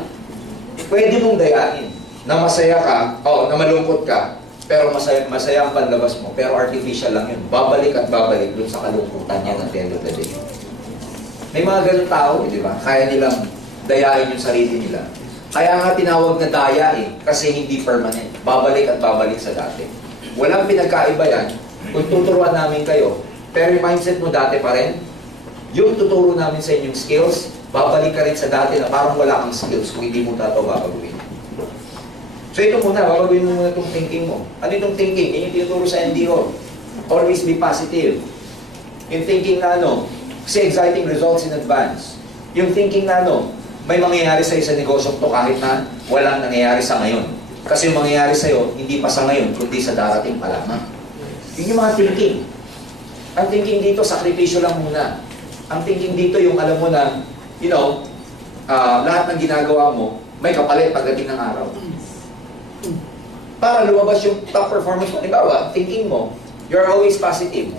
Pwede mong dayain na masaya ka, o na malungkot ka, pero masaya ang panlabas mo, pero artificial lang yun. Babalik at babalik dun sa kalungkutan niya ng the end of the day. May mga ganun tao, di ba? Kaya nilang dayain yung sarili nila. Kaya nga tinawag na daya kasi hindi permanent. Babalik at babalik sa dati. Walang pinagkaiba yan kung tuturuan namin kayo, pero yung mindset mo dati pa rin, yung tuturo namin sa inyong skills, babalik ka rin sa dati na parang wala kang skills kung hindi mo ito babaguhin. So ito muna, babaguhin mo muna itong thinking mo. Ano itong thinking? Yan yung tinuturo sa NDO. Always be positive. Yung thinking na kasi exciting results in advance. Yung thinking na may mangyayari sa'yo sa negosyo to kahit na walang nangyayari sa ngayon. Kasi yung mangyayari sa'yo, hindi pa sa ngayon, kundi sa darating pa lamang. Yun yung mga thinking. Ang thinking dito, sakripisyo lang muna. Ang thinking dito, yung alam mo na, lahat ng ginagawa mo, may kapalit pagdating ng araw. Para lumabas yung top performance mo. Halimbawa, thinking mo, you're always positive.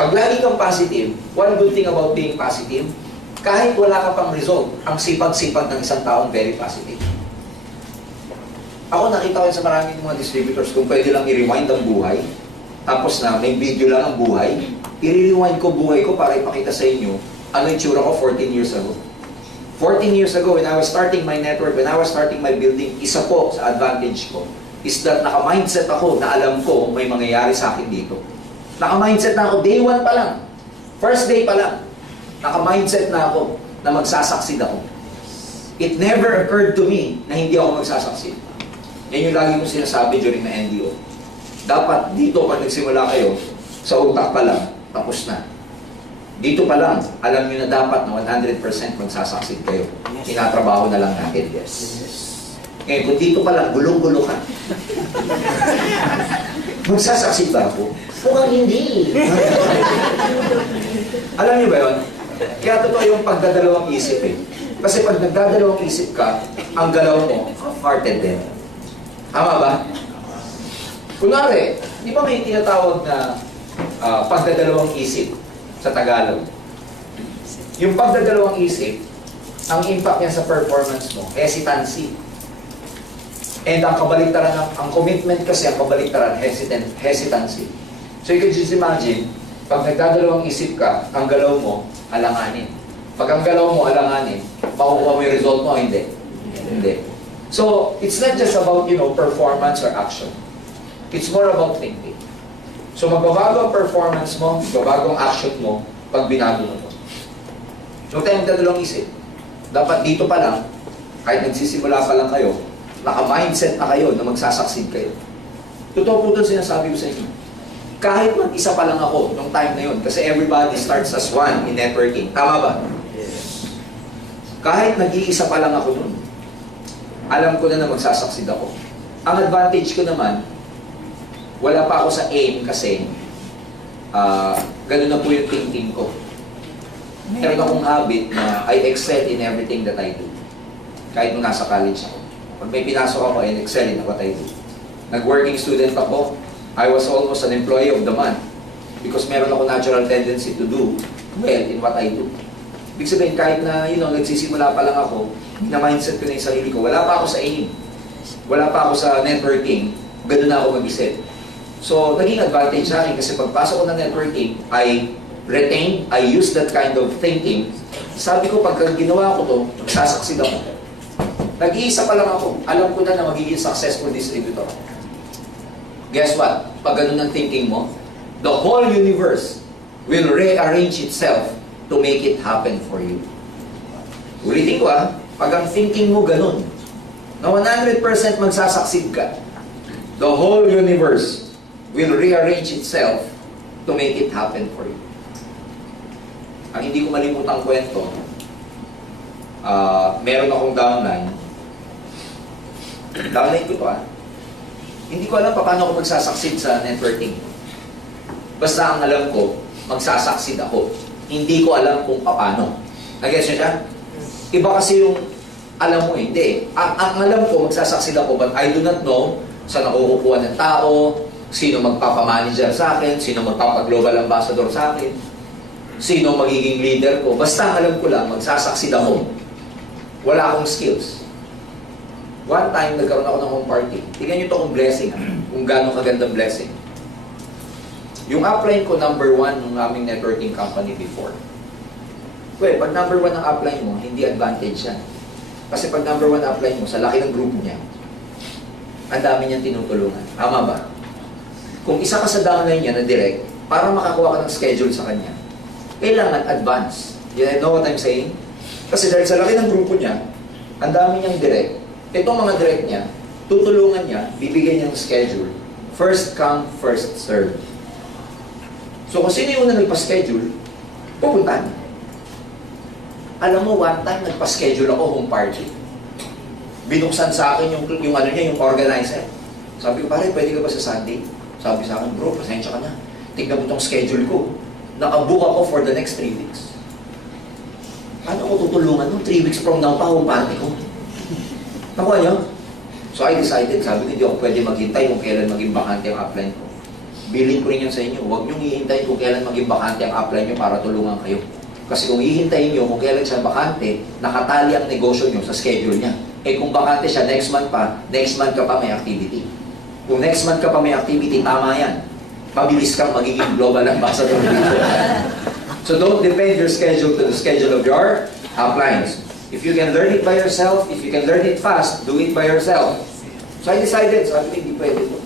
Pag lagi kang positive, one good thing about being positive, kahit wala ka pang result, ang sipag-sipag ng isang taong very positive. Ako nakita ko sa maraming mga distributors, kung pwede lang i-rewind ang buhay, tapos na may video lang ang buhay, i-rewind ko buhay ko para ipakita sa inyo ano yung tsura ko 14 years ago. 14 years ago, when I was starting my network, when I was starting my building, isa po sa advantage ko is that naka-mindset ako na alam ko may mangyayari sa akin dito. Naka-mindset na ako, day 1 pa lang. First day pa lang. Naka-mindset na ako na magsasucceed ako. It never occurred to me na hindi ako magsasucceed. Yan yung lagi kong sinasabi during na NDO. Dapat dito pag nagsimula kayo, sa utak pa lang, tapos na. Dito pa lang, alam nyo na dapat na 100% magsasucceed kayo. Tinatrabaho na lang natin. Yes. Ngayon, kung dito pa lang, gulong-gulo ka. Magsasucceed ba ako? Mukhang hindi. Alam niyo ba yun? Kaya totoo yung pagdadalawang isip Kasi pag nagdadalawang isip ka, ang galaw mo, half-hearted din. Tama ba? Kunwari, di ba may tinatawag na pagdadalawang isip sa Tagalog? Yung pagdadalawang isip, ang impact niya sa performance mo, hesitancy. And ang kabaliktaran, ang commitment kasi, ang kabaliktaran, hesitancy. So you can just imagine, pag nagdadalawang isip ka, ang galaw mo, alanganin. Pag ang galaw mo, alanganin, makukuha mo yung result mo, hindi. Hindi. So, it's not just about, performance or action. It's more about thinking. So, magbabago ang performance mo, magbabago ang action mo, pag binago mo ito. Huwag tayong magdadalawang isip. Dapat dito pa lang, kahit nagsisimula pa lang kayo, naka-mindset na kayo na magsasucceed kayo. Totoo po ito sinasabi ko sa inyo. Kahit mag-isa pa lang ako nung time na yun, kasi everybody starts as one in networking. Tama ba? Yes. Kahit nag-iisa pa lang ako nun, alam ko na magsasucceed ako. Ang advantage ko naman, wala pa ako sa aim kasi ganun na po yung thinking ko. Meron akong habit na I excel in everything that I do. Kahit nung nasa college ako. Pag may pinasok ako, I excel in what I do. Nag-working student ako, I was almost an employee of the month because meron ako natural tendency to do well in what I do. Ibig sabihin, kahit na, nagsisimula pa lang ako, na-mindset ko na yung sarili ko, wala pa ako sa aim. Wala pa ako sa networking, ganun na ako mag-isip. So, naging advantage sa akin kasi pagpasok ko ng networking, I use that kind of thinking. Sabi ko, pag ginawa ko to, magsasucceed ako. Nag-iisa pa lang ako, alam ko na magiging successful distributor. Guess what? Pag ganun ang thinking mo, the whole universe will rearrange itself to make it happen for you. Ulitin ko pag ang thinking mo ganun, na 100% magsasucceed ka, the whole universe will rearrange itself to make it happen for you. Ang hindi ko malimutang kwento, meron akong downline. Downline ko to Hindi ko alam paano ako magsasucceed sa networking. Basta ang alam ko, magsasucceed ako. Hindi ko alam kung paano. Nag-gets niyo siya? Iba kasi yung alam mo, hindi. Ang alam ko, magsasucceed ako, but I do not know saan nakukuha ng tao, Sino magpapamanager sa akin? Sino magpapag-global ambassador sa akin? Sino magiging leader ko? Basta alam ko lang, magsasucceed ako. Wala akong skills. One time, nagkaroon ako ng home party. Tingnan nyo ito kung blessing, kung gano'ng kagandang blessing. Yung upline ko, number 1 ng aming networking company before. Well, pag number 1 ang upline mo, hindi advantage yan. Kasi pag number 1 upline mo, sa laki ng grupo niya, ang dami niyang tinutulungan. Tama ba? Kung isa ka sa downline niya na direct, para makakuha ka ng schedule sa kanya, kailangan advance. You know what I'm saying? Kasi dahil sa laki ng grupo niya, ang dami niyang direct. Itong mga direct niya, tutulungan niya, bibigyan niya ng schedule. First come, first serve. So kung sino yung una nagpa-schedule, pupunta niya. Alam mo, one time nagpa-schedule ako home party. Binuksan sa akin yung ano niya, yung organizer. Sabi ko, pare, pwede ka ba sa Sunday? Sabi sa akin, bro, pasensya ka na. Tignan mo itong schedule ko. Nakabook ako for the next 3 weeks. Paano ko tutulungan nung 3 weeks from now pa home party ko? Nakuha niyo? So I decided, sabi ko, hindi ako pwede maghintay kung kailan maging bakante ang upline ko. Bilin ko rin yan sa inyo. Huwag niyong hihintayin kung kailan maging bakante ang upline niyo para tulungan kayo. Kasi kung hihintayin niyo kung kailan siya bakante, nakatali ang negosyo niyo sa schedule niya. Eh kung bakante siya next month pa, next month ka pa may activity. Kung next month ka pa may activity, tama yan. Mabilis kang magiging global ambassador dito. So don't depend your schedule to the schedule of your uplines. If you can learn it by yourself, if you can learn it fast, do it by yourself. So I decided, sabi ko, hindi pwede ito.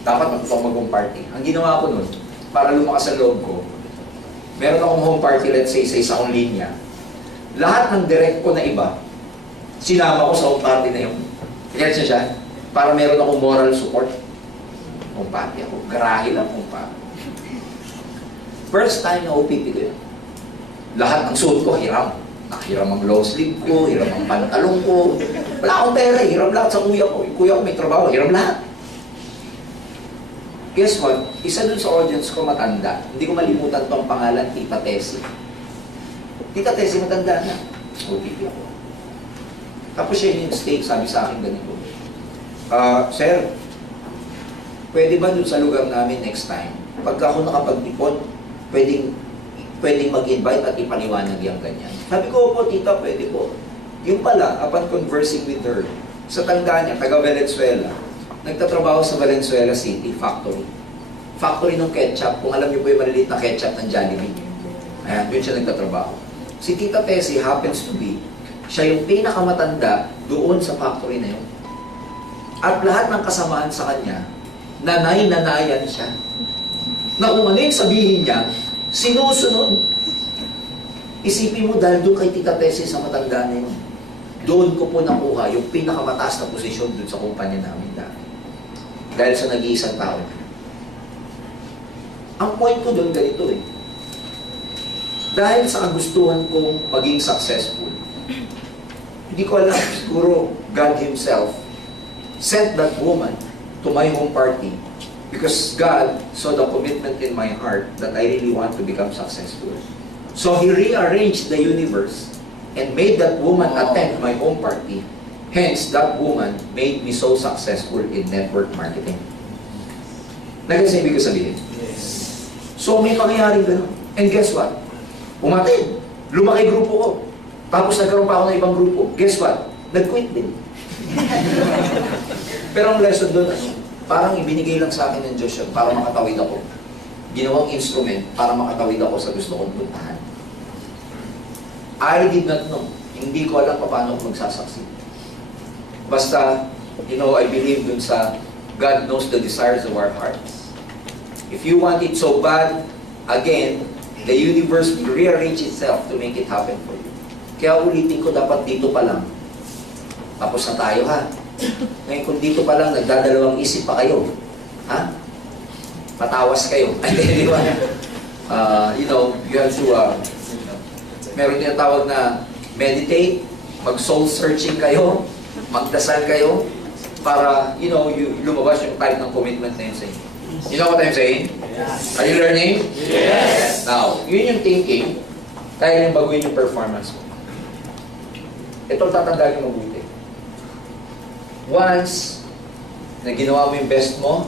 Dapat matutong mag-home party. Ang ginawa ko nun, para lumakas ang loob ko, meron akong home party, let's say, sa isang linya. Lahat ng direct ko na iba, sinama ko sa home party na yun. Kaya siya, para meron akong moral support. Home party ako. Garahe lang home party. First time na OPP ko yun. Lahat ng suot ko, hiram. Hiram ang low sleeve ko, hiram ang pantalong ko. Wala akong pera, hiram lahat sa kuya ko. Yung kuya ko may trabaho, hiram lahat. Guess what? Isa dun sa audience ko matanda. Hindi ko malimutan tong pangalan, Tita Tessie. Tita Tessie, matanda na. OPP ako. Tapos siya yung state, sabi sa akin ganito. Sir, pwede ba dun sa lugar namin next time, pagka ako nakapag-ipon, pwedeng mag-invite at ipaliwanag yung ganyan. Sabi ko, po, tita, pwede po. Yung pala, upon conversing with her, sa tanda niya, taga Valenzuela, nagtatrabaho sa Valenzuela City Factory. Factory ng ketchup. Kung alam niyo po yung maliliit na ketchup ng Jollibee. Ayan, yun siya nagtatrabaho. Si Tita Tessie happens to be, siya yung pinakamatanda doon sa factory na yun. At lahat ng kasamaan sa kanya, nanay-nanayan siya. Na kung ano yung sabihin niya, sinusunod. Isipin mo dahil doon kay Tita Tessie sa matanda na yun. Doon ko po nakuha yung pinakamataas na posisyon doon sa kumpanya namin dati. Dahil sa nag-iisang tao. Ang point ko doon ganito eh. Dahil sa kagustuhan kong maging successful, hindi ko alam, siguro God Himself sent that woman to my home party because God saw the commitment in my heart that I really want to become successful. So He rearranged the universe and made that woman attend my home party. Hence, that woman made me so successful in network marketing. Nagkasa ibig ko sabihin? Yes. So may pangyayaring gano'n. And guess what? Umatid. Lumaki grupo ko. Tapos nagkaroon pa ako ng ibang grupo. Guess what? Nag-quit din. Pero ang lesson doon, parang ibinigay lang sa akin ng Diyos yun para makatawid ako. Ginawang instrument para makatawid ako sa gusto kong puntahan. I did not know. Hindi ko alam paano ako magsasucceed. Basta, I believe dun sa God knows the desires of our hearts. If you want it so bad, again, the universe will rearrange itself to make it happen for you. Kaya ulitin ko, dapat dito pa lang. Tapos na tayo, ha? Ngayon, kung dito pa lang, nagdadalawang isip pa kayo. Ha? Matawas kayo. Di ba? You have to, meron yung tawag na meditate, mag-soul searching kayo, magdasal kayo, para, lumabas yung type ng commitment na yun sa inyo. You know what I'm saying? Yes. Are you learning? Yes. Now, yun yung thinking, kaya yung baguhin yung performance mo. Ito tatandaan yung mabuti. Once na ginawa mo yung best mo,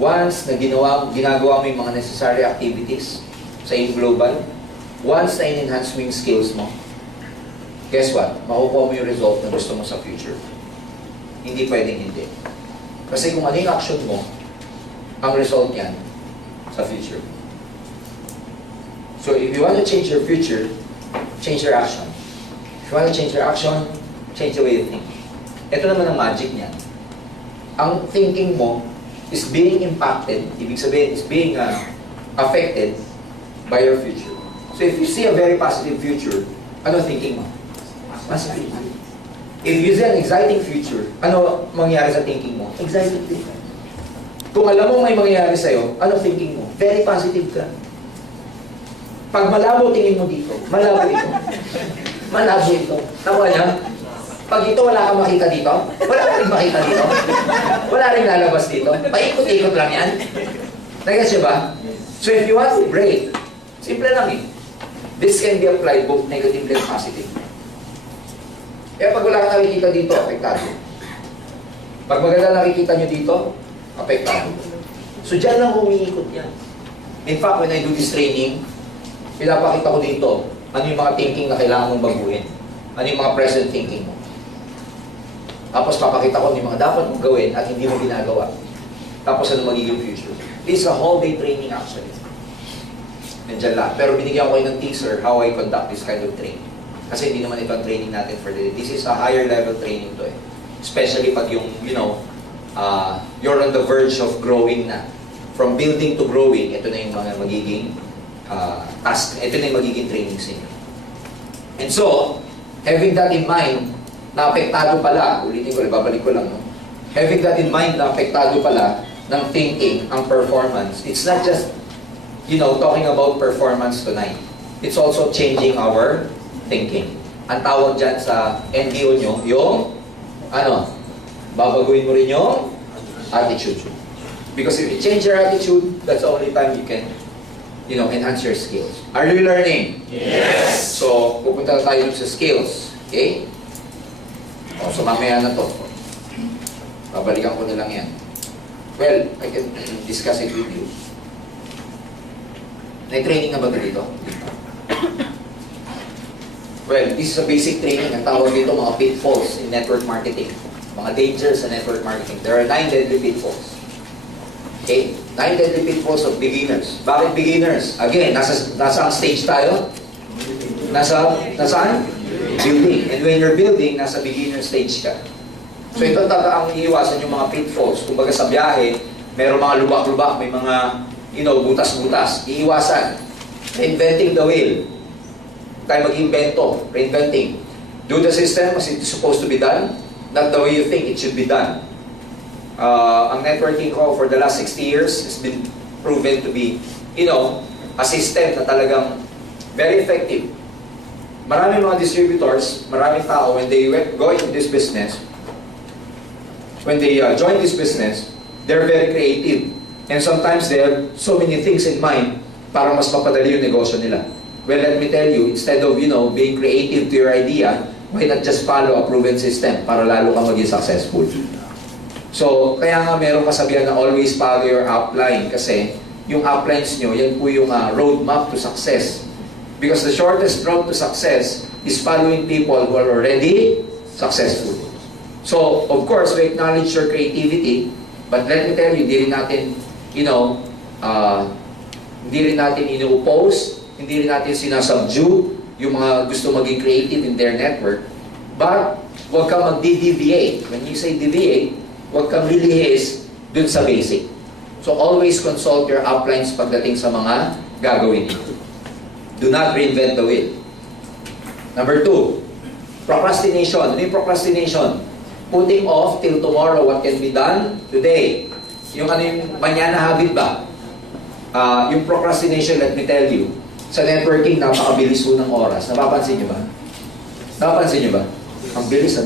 once na ginagawa mo yung mga necessary activities sa iyong global, once na in-enhance mo yung skills mo, guess what? Makukuha mo yung result na gusto mo sa future. Hindi pwedeng hindi. Kasi kung ano yung action mo, ang result yan sa future. So if you want to change your future, change your action. If you want to change your action, change the way you think. Ito naman ang magic niyan. Ang thinking mo is being impacted, ibig sabihin is being affected by your future. So if you see a very positive future, ano thinking mo? Positive. If you see an exciting future, ano mangyayari sa thinking mo? Exciting din. Kung alam mo may mangyayari sa'yo, ano thinking mo? Very positive ka. Pag malabo tingin mo dito, malabo ito. Malabo ito. Tawa niya? Pag ito wala kang makita dito, wala kang rin makita dito. Wala rin lalabas dito. Paikot-ikot lang yan. Nag-gets niyo ba? So if you want to break, simple lang eh. This can be applied both negatively and positive. Kaya pag wala kang nakikita dito, apektado. Pag maganda nakikita nyo dito, apektado. So dyan lang umiikot yan. In fact, when I do this training, pinapakita ko dito, ano yung mga thinking na kailangan mong baguhin. Ano yung mga present thinking mo. Tapos papakita ko yung mga dapat mong gawin at hindi mo ginagawa. Tapos ano magiging future. This is a whole day training actually. Nandiyan lahat. Pero binigyan ko kayo ng teaser how I conduct this kind of training. Kasi hindi naman ito ang training natin for the day. This is a higher level training to eh. Especially pag yung, you're on the verge of growing na. From building to growing, ito na yung mga magiging task. Ito na yung magiging training sa inyo. And so, having that in mind, na apektado pala, ulitin ko, babalik ko lang, no? Having that in mind na apektado pala ng thinking, ang performance, it's not just, talking about performance tonight. It's also changing our thinking. Ang tawag dyan sa NDO nyo, yung, babaguhin mo rin yung attitude. Because if you change your attitude, that's the only time you can, enhance your skills. Are you learning? Yes! So, pupunta tayo sa skills. Okay? So mamaya na to. Babalikan ko na lang yan. Well, I can discuss it with you. Nai-training na ba dito? Well, this is a basic training. Ang tawag dito mga pitfalls in network marketing. Mga dangers sa network marketing. There are 9 deadly pitfalls. Okay? 9 deadly pitfalls of beginners. Bakit beginners? Again, nasa stage tayo? Nasaan? Building. And when you're building, nasa beginner stage ka. So ito ang iiwasan yung mga pitfalls. Kumbaga sa biyahe, mayroong mga lubak-lubak, may mga, butas-butas. Iiwasan. Reinventing the wheel. Tayo mag-invento. Reinventing. Do the system as it's supposed to be done, not the way you think it should be done. Ang networking ko for the last 60 years has been proven to be, a system na talagang very effective. Maraming mga distributors, maraming tao, when they go into this business, when they join this business, they're very creative. And sometimes they have so many things in mind para mas mapadali yung negosyo nila. Well, let me tell you, instead of, being creative to your idea, why not just follow a proven system para lalo ka maging successful? So, kaya nga meron kasabihan na always follow your upline kasi yung uplines nyo, yan po yung roadmap to success. Because the shortest road to success is following people who are already successful. So, of course, we acknowledge your creativity, but let me tell you, hindi rin natin, ino-oppose, hindi rin natin sinasubdue yung mga gusto maging creative in their network. But, huwag kang mag-deviate. When you say deviate, huwag kang lilihis dun sa basic. So, always consult your uplines pagdating sa mga gagawin niyo. Do not reinvent the wheel. Number 2, procrastination. Ano yung procrastination? Putting off till tomorrow what can be done today. Yung manana habit ba? Yung procrastination, let me tell you, sa networking, napakabilis po ng oras. Napapansin niyo ba? Napapansin niyo ba? Ang bilis.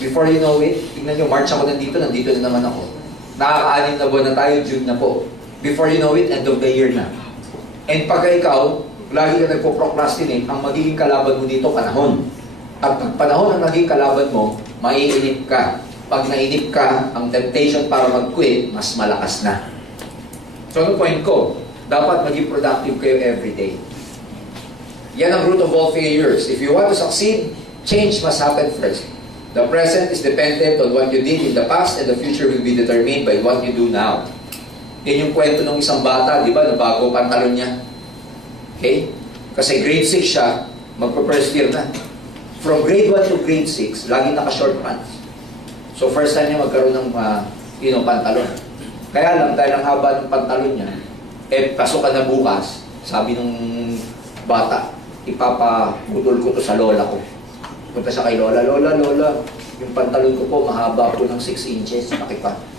Before you know it, tingnan niyo, March ako nandito na naman ako. Nakaka-6 na buwan na tayo, June na po. Before you know it, end of the year na. And pagka ikaw, lagi ka nagpo-procrastinate, ang magiging kalaban mo dito, panahon. At pag panahon ang naging kalaban mo, maiinip ka. Pag nainip ka, ang temptation para mag-quit, mas malakas na. So ano point ko? Dapat maging productive kayo everyday. Yan ang root of all failures. If you want to succeed, change must happen first. The present is dependent on what you did in the past, and the future will be determined by what you do now. Yan yung kwento ng isang bata, di ba, na bago pantalon niya. Okay? Kasi grade 6 siya, magpa-first year na. From grade 1 to grade 6, lagi naka-short pants. So first time niya magkaroon ng pantalon. Kaya lang, dahil ang haba ng pantalon niya, pasok ka na bukas, sabi nung bata, ipapagutol ko to sa lola ko. Punta siya kay lola, lola, yung pantalon ko po, mahaba po ng 6 inches,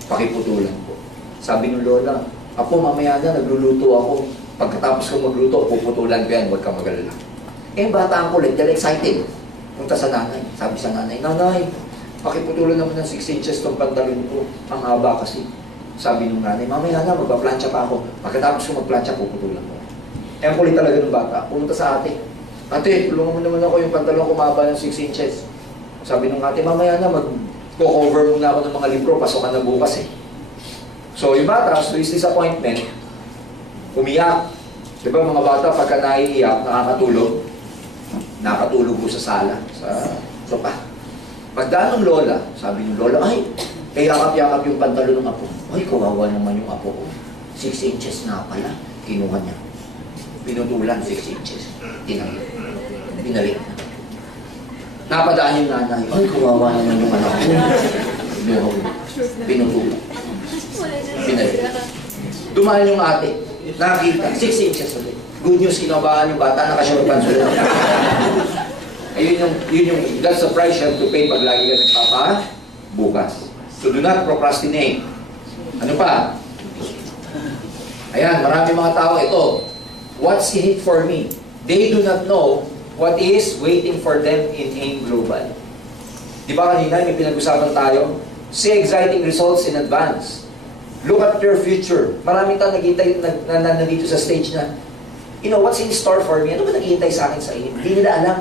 pakiputulan po. Sabi ng lola, apo, mamaya na, nagluluto ako. Pagkatapos ko magluto, puputulan ko yan, huwag ka mag-alala. Bata ang kulit, dahil excited. Punta sa nanay, sabi sa nanay, nanay, pakiputulan naman ng 6 inches tong pantalon ko, ang haba kasi. Sabi ng nanay, mamaya na, magpa-plancha pa ako. Pagkatapos ko mag-plancha, puputulan ko. Ang kulit talaga ng bata, pumunta sa ate. Ate, tulungan mo naman ako yung pantalon ko mahaba ng 6 inches. Sabi ng ate, mamaya na, mag-cover muna ako ng mga libro, pasokan na bukas eh. So yung bata, so his disappointment, umiyak. Diba mga bata, pagka naiiyak, nakakatulog po sa sala, sa sopa. Pagdaan ng lola, sabi ng lola, ay, yakap-yakap yung pantalon ng apo. Ay, kawawa naman yung apo ko. 6 inches na pala. Kinuha niya. Pinutulan 6 inches. Binalik na. Napadaan yung nanay. Ay, kawawa naman yung anak ko. Pinutulan. Binalik. Dumaan yung ate. Nakita. 6 inches ulit. Good news, kinabahan yung bata. Nakashort pants ulit. Ayun yung, that's the price you have to pay pag lagi ka bukas. So do not procrastinate. Ano pa? Ayan, marami mga tao ito. What's in it for me? They do not know what is waiting for them in Engr Global. Di ba kanina may pinag-usapan tayo? See exciting results in advance. Look at your future. Marami tayong nandito sa stage na, what's in store for me? Ano ba naghihintay sa akin sa inyo? Hindi nila alam.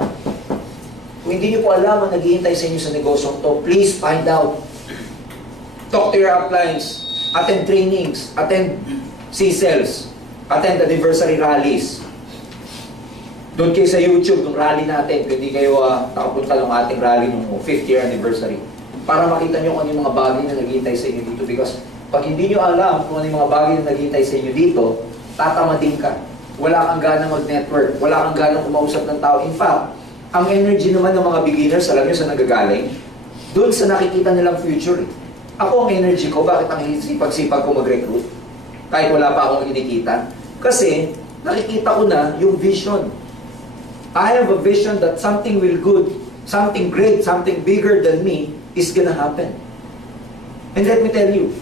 Kung hindi niyo po alam ang naghihintay sa inyo sa negosyong to, please find out. Talk to your uplines, attend trainings, attend C-cells, attend anniversary rallies. Doon kayo sa YouTube, ng rally natin, kung hindi kayo nakapunta ng ating rally ng 5th year anniversary, para makita nyo kung ano yung mga bagay na naghihintay sa inyo dito. Because pag hindi nyo alam kung ano yung mga bagay na naghihintay sa inyo dito, tatamadin ka. Wala kang gana mag-network, wala kang gana kumausap ng tao. In fact, ang energy naman ng mga beginners, alam nyo sa nagagaling, doon sa nakikita nilang future. Ako ang energy ko, bakit ang sipag-sipag ko mag-recruit? Kahit wala pa akong kinikita. Kasi, nakikita ko na yung vision. I have a vision that something will good, something great, something bigger than me is gonna happen. And let me tell you,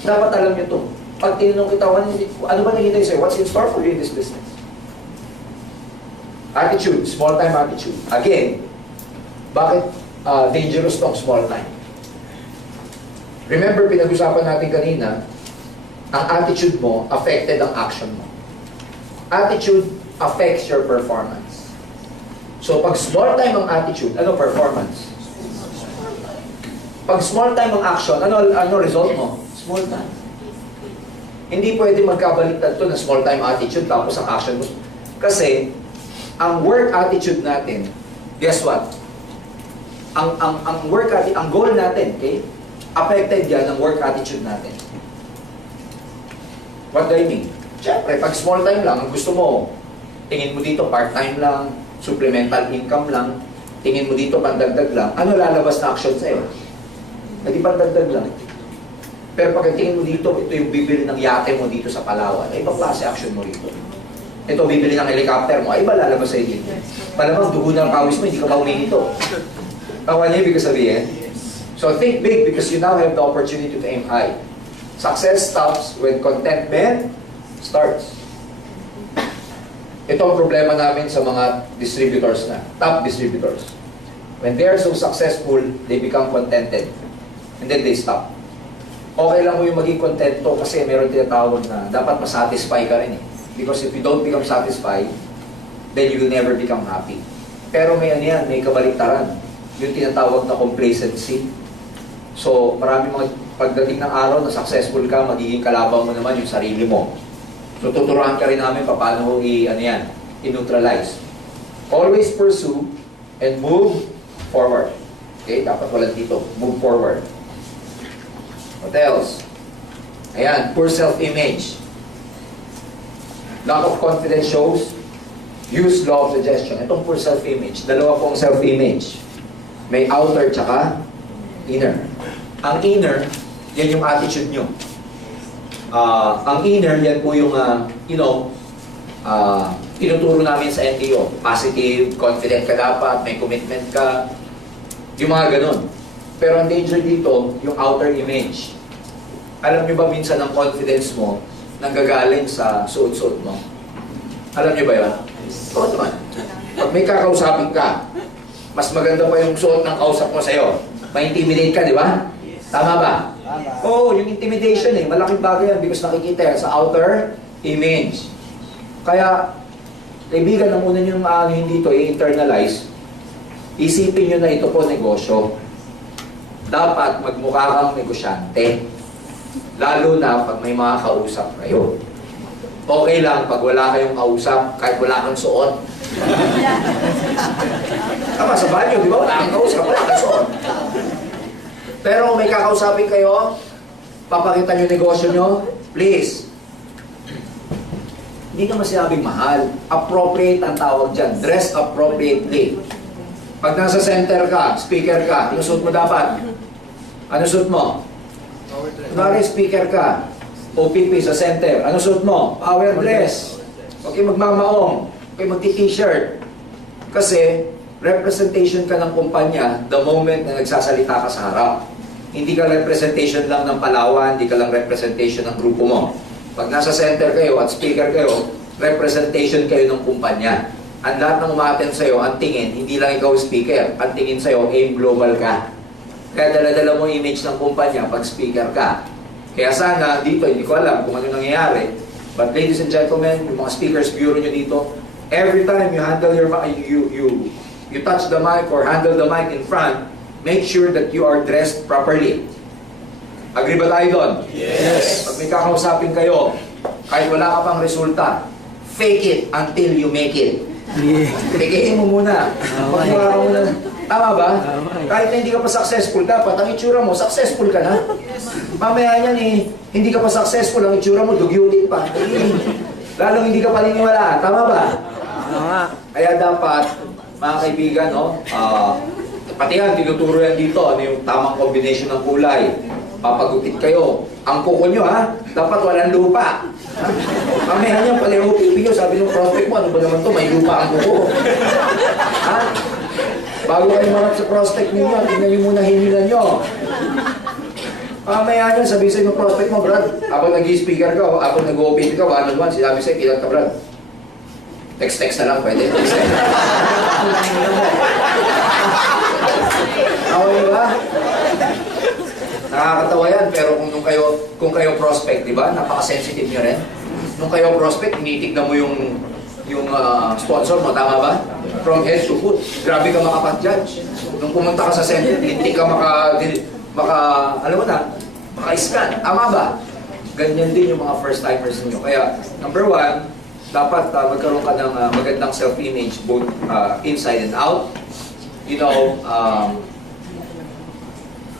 dapat alam nyo to. Pag tinanong kita, ano ba nakita sa'yo? What's in store for you in this business? Attitude, small time attitude. Again, bakit dangerous tong small time? Remember, pinag-usapan natin kanina, ang attitude mo affected ang action mo. Attitude affects your performance. So, pag small time ang attitude, ano performance? Pag small time ang action, ano result mo? Small time. Hindi pwede magkabaliktad to na small time attitude tapos ang action mo. Kasi, ang work attitude natin, guess what? Ang work attitude, ang goal natin, okay? Affected yan ang work attitude natin. What do I mean? Siyempre, pag small time lang, ang gusto mo, tingin mo dito part-time lang, supplemental income lang, tingin mo dito pandagdag lang, ano lalabas na action sa'yo? Hindi pandagdag lang. Pero pag tingin mo dito, ito yung bibili ng yate mo dito sa Palawan, ay ibang klase action mo rito. Ito, bibili ng helicopter mo, ay ba lalabas sa'yo dito? Malamang dugo ng pawis mo, hindi ka pa huminto. Tawa niyo, ibig sabihin? So think big because you now have the opportunity to aim high. Success stops when contentment starts. Ito ang problema namin sa mga distributors na, top distributors. When they are so successful, they become contented. And then they stop. Okay lang mo yung maging contento kasi meron tinatawag na dapat masatisfy ka rin eh. Because if you don't become satisfied, then you will never become happy. Pero may ano yan, may kabaliktaran. Yung tinatawag na complacency. So, marami mga pagdating ng araw na successful ka, magiging kalaban mo naman yung sarili mo. So, tuturuan ka rin namin paano i-neutralize. Always pursue and move forward. Okay? Dapat wala dito. Move forward. What else? Ayan, poor self-image. Lack of confidence shows. Use law of suggestion. Itong poor self-image. Dalawa pong self-image. May outer tsaka inner. Ang inner, yan yung attitude nyo. Ang inner, yan po yung, tinuturo namin sa NDO. Positive, confident ka dapat, may commitment ka. Yung mga ganun. Pero ang danger dito, yung outer image. Alam nyo ba minsan ang confidence mo nanggagaling sa suot-suot mo? Alam nyo ba yun? Oo naman. Pag may kakausapin ka, mas maganda pa yung suot ng kausap mo sa'yo. Ma-intimidate ka, di ba? Tama ba? Oo, yung intimidation malaking bagay yan because nakikita yan sa outer image. Kaya, kaibigan, ang una nyo dito, i-internalize, isipin nyo na ito po negosyo. Dapat magmukha kang negosyante. Lalo na pag may mga kausap kayo. Okay lang pag wala kayong kausap, kahit wala kang suot. Tama, sa banyo, di ba? Wala kang kausap, wala kang suot. Pero may kakausapin kayo, papakita nyo negosyo nyo, please. Hindi naman sinabing mahal. Appropriate ang tawag dyan. Dress appropriately. Pag nasa center ka, speaker ka, yung suit mo dapat. Ano suit mo? Kunwari speaker ka, OPP sa center. Ano suit mo? Power dress. Okay, magmamaong. Okay, magti-t-shirt. Kasi, representation ka ng kumpanya the moment na nagsasalita ka sa harap. Hindi ka representation lang ng Palawan, hindi ka lang representation ng grupo mo. Pag nasa center kayo at speaker kayo, representation kayo ng kumpanya. Ang lahat ng umaattend sa'yo, ang tingin, hindi lang ikaw speaker, ang tingin sa'yo, aim global ka. Kaya dala-dala mo image ng kumpanya pag speaker ka. Kaya sana, dito, hindi ko alam kung ano nangyayari. But ladies and gentlemen, yung mga speakers bureau nyo dito, every time you handle your you touch the mic or handle the mic in front, make sure that you are dressed properly. Agree ba tayo doon? Yes. Pag may kakausapin kayo, kahit wala ka pang resulta, fake it until you make it. Pekein mo muna. Pagmura ka muna. Tama ba? Kahit na hindi ka pa successful, dapat ang itsura mo, successful ka na. Mamaya yan hindi ka pa successful, ang itsura mo, dugyutin pa. Lalong hindi ka paniniwalaan. Tama ba? Kaya dapat, mga kaibigan, pati yan, tinuturo yan dito, ano yung tamang combination ng kulay. Papagupit kayo. Ang kuko nyo, dapat walang lupa. Mamaya niya, pala yung OPP nyo, sabi ng prospect mo, ano ba naman to, may lupa ang kuko. Bago kayo marap sa prospect ninyo, tingnan nyo muna hinilan nyo. Mamaya niya, sabi sa'yo ng prospect mo, Brad, habang nag-i-speaker ka, habang nag-OPP ka, one-on-one, sinabi sa'yo, kilat ka, Brad. Text-text na lang, pwede. Text-text. Okay ba? Nakakatawa yan, pero kung kayo prospect, di ba? Napaka-sensitive nyo rin. Nung kayo prospect, tinitignan mo yung sponsor mo, tama ba? From head to foot. Grabe ka makapag-judge. Nung pumunta ka sa center, hindi ka maka-scan. Tama ba? Ganyan din yung mga first-timers ninyo. Kaya, number one, dapat magkaroon ka ng magandang self-image, both inside and out.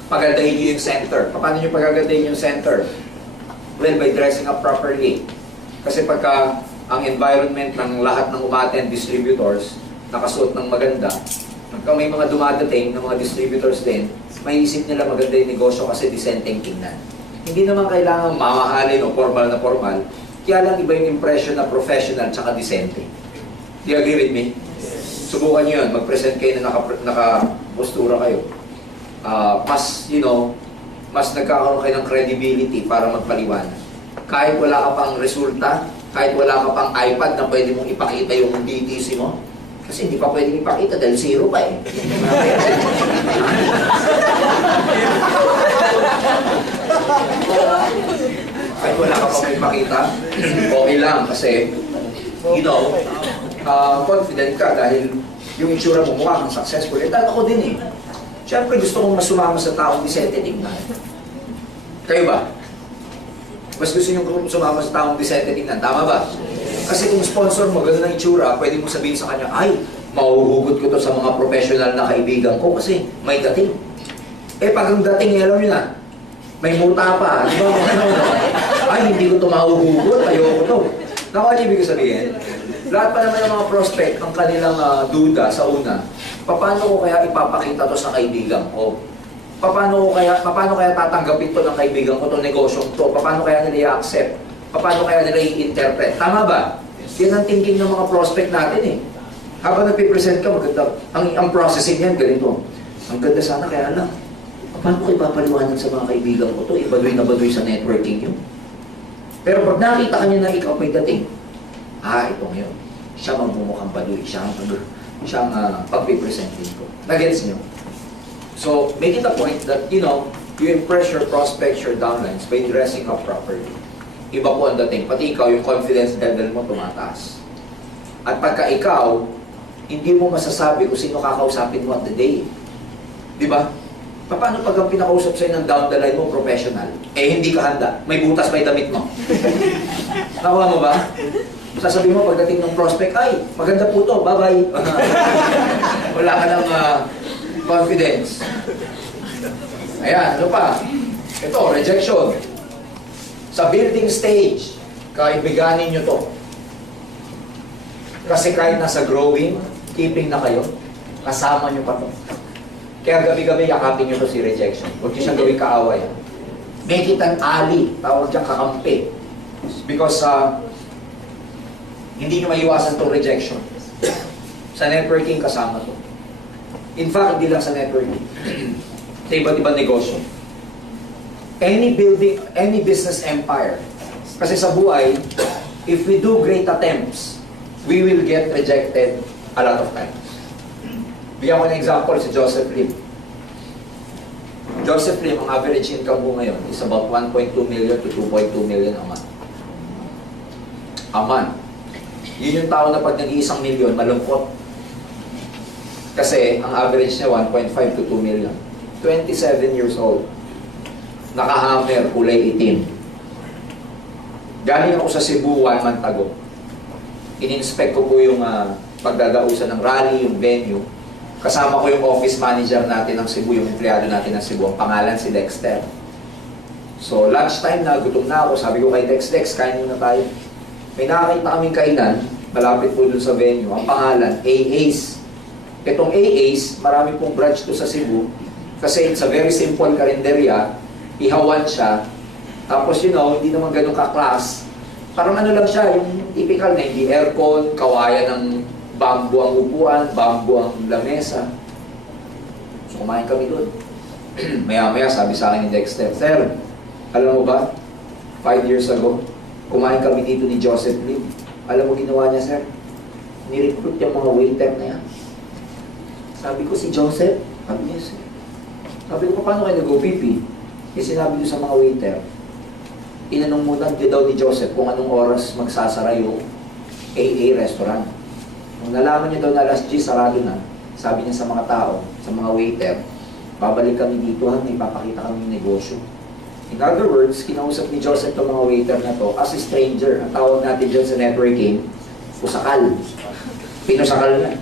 Pagandahin nyo yung center. Paano nyo pagagandahin yung center? Well, by dressing up properly. Kasi pagka ang environment ng lahat ng umattend distributors, nakasuot ng maganda, pagka may mga dumadating ng mga distributors din, may isip nila maganda yung negosyo kasi disenteng tingnan. Hindi naman kailangan mamahalin o formal na formal, kaya lang iba yung impression na professional tsaka decente. Do you agree with me? Subukan nyo yun, mag-present kayo na naka-postura kayo. Mas nagkakaroon kayo ng credibility para magpaliwanag. Kahit wala ka pang resulta, kahit wala ka pang iPad na pwede mong ipakita yung BTC mo, kasi hindi pa pwedeng ipakita dahil zero pa Kahit wala ka pang ipakita, okay lang kasi, confident ka dahil yung itsura mo mukha kang successful. Dahil ako din Siyempre gusto kong masumama sa taong disente tingnan. Kayo ba? Mas gusto nyo sumama sa taong disente tingnan, tama ba? Kasi kung sponsor mo, gano'n ang itsura, pwede mo sabihin sa kanya, ay, mahuhugot ko to sa mga professional na kaibigan ko kasi may dating. Eh pag ang dating, alam nyo na, may muta pa, di ba? Ay, hindi ko to mahuhugot, ayoko to. Naku, ano ibig sabihin? Lahat pa naman ng mga prospect, ang kanilang duda sa una, paano ko kaya ipapakita to sa kaibigan ko? Paano kaya tatanggapin to ng kaibigan ko, itong negosyong to? Paano kaya nila i-accept? Paano kaya nila i-interpret? Tama ba? Yan ang thinking ng mga prospect natin eh. Habang nagpipresent ka, maganda. Ang processing yan, ganito. Ang ganda sana, kaya lang. Paano ko ipapaliwanag sa mga kaibigan ko to? Ibaduy na baduy sa networking yun. Pero pag nakita ka niya na ikaw may dating, itong yun. Siya magmumukhang baduy. Siya ang pagpipresentin ko. Nagets niyo? So, make it a point that, you impress your prospects, your downlines by dressing up properly. Iba po ang dating. Pati ikaw, yung confidence level mo tumataas. At pagka ikaw, hindi mo masasabi kung sino kakausapin mo at the day. Di ba? Paano pag ang pinakausap sa'yo ng down the line mo, professional? Eh, hindi ka handa. May butas pa yung damit mo. Nakuha mo ba? Sasabihin mo pagdating ng prospect, ay, maganda po to, bye-bye. Wala ka ng confidence. Ayan, ano pa? Ito, rejection. Sa building stage, kaibiganin nyo to. Kasi kahit nasa growing, keeping na kayo, kasama nyo pa to. Kaya gabi-gabi yakapin nyo to si rejection. Huwag nyo siyang gawing kaaway. Make it an ally. Tawag dyan kakampi. Because hindi nyo maiwasan to rejection. Sa networking, kasama to. In fact, hindi lang sa networking. Sa iba't ibang negosyo. Any business empire. Kasi sa buhay, if we do great attempts, we will get rejected a lot of times. Bigyan ko ng example si Joseph Lim. Joseph Lim, ang average income mo ngayon is about 1.2 million to 2.2 million a month. A month. Yun yung tao na pag nag-iisang milyon, malungkot. Kasi ang average niya 1.5 to 2 million. 27 years old. Naka-hammer, kulay itim. Galing ako sa Cebu 1 month ago. In-inspect ko po yung pagdadausan ng rally, yung venue. Kasama ko yung office manager natin ng Cebu, yung empleyado natin ng Cebu. Ang pangalan si Dexter. So, lunchtime na, gutom na ako. Sabi ko kay Dex, kain muna tayo. May nakakita kaming kainan, malapit po dun sa venue. Ang pangalan, AA's. Itong AA's, marami pong branch to sa Cebu. Kasi it's a very simple karinderya. Ihawan siya. Tapos, hindi naman ganun ka-class. Parang ano lang siya, yung typical na hindi aircon, kawayan ng bamboo ang upuan, bamboo ang lamesa. So, kumain kami doon. Maya-maya, sabi sa akin ni Dexter, Sir, alam mo ba, 5 years ago, kumain kami dito ni Joseph Lim. Alam mo ginawa niya, sir? Ni-recruit yung mga waiter na yan. Sabi ko, si Joseph? Sabi niya, sir. Sabi ko, paano kayo nag-OPP? Kasi sinabi niyo sa mga waiter, inanong muna daw ni Joseph kung anong oras magsasara yung AA restaurant. Nung nalaman niya daw na alas 10, sarado na, sabi niya sa mga tao, sa mga waiter, babalik kami dito ha, may papakita kami ng negosyo. In other words, kinausap ni Joseph itong mga waiter na to as a stranger. Ang tawag natin dyan sa networking, pusakal. Pinusakal na.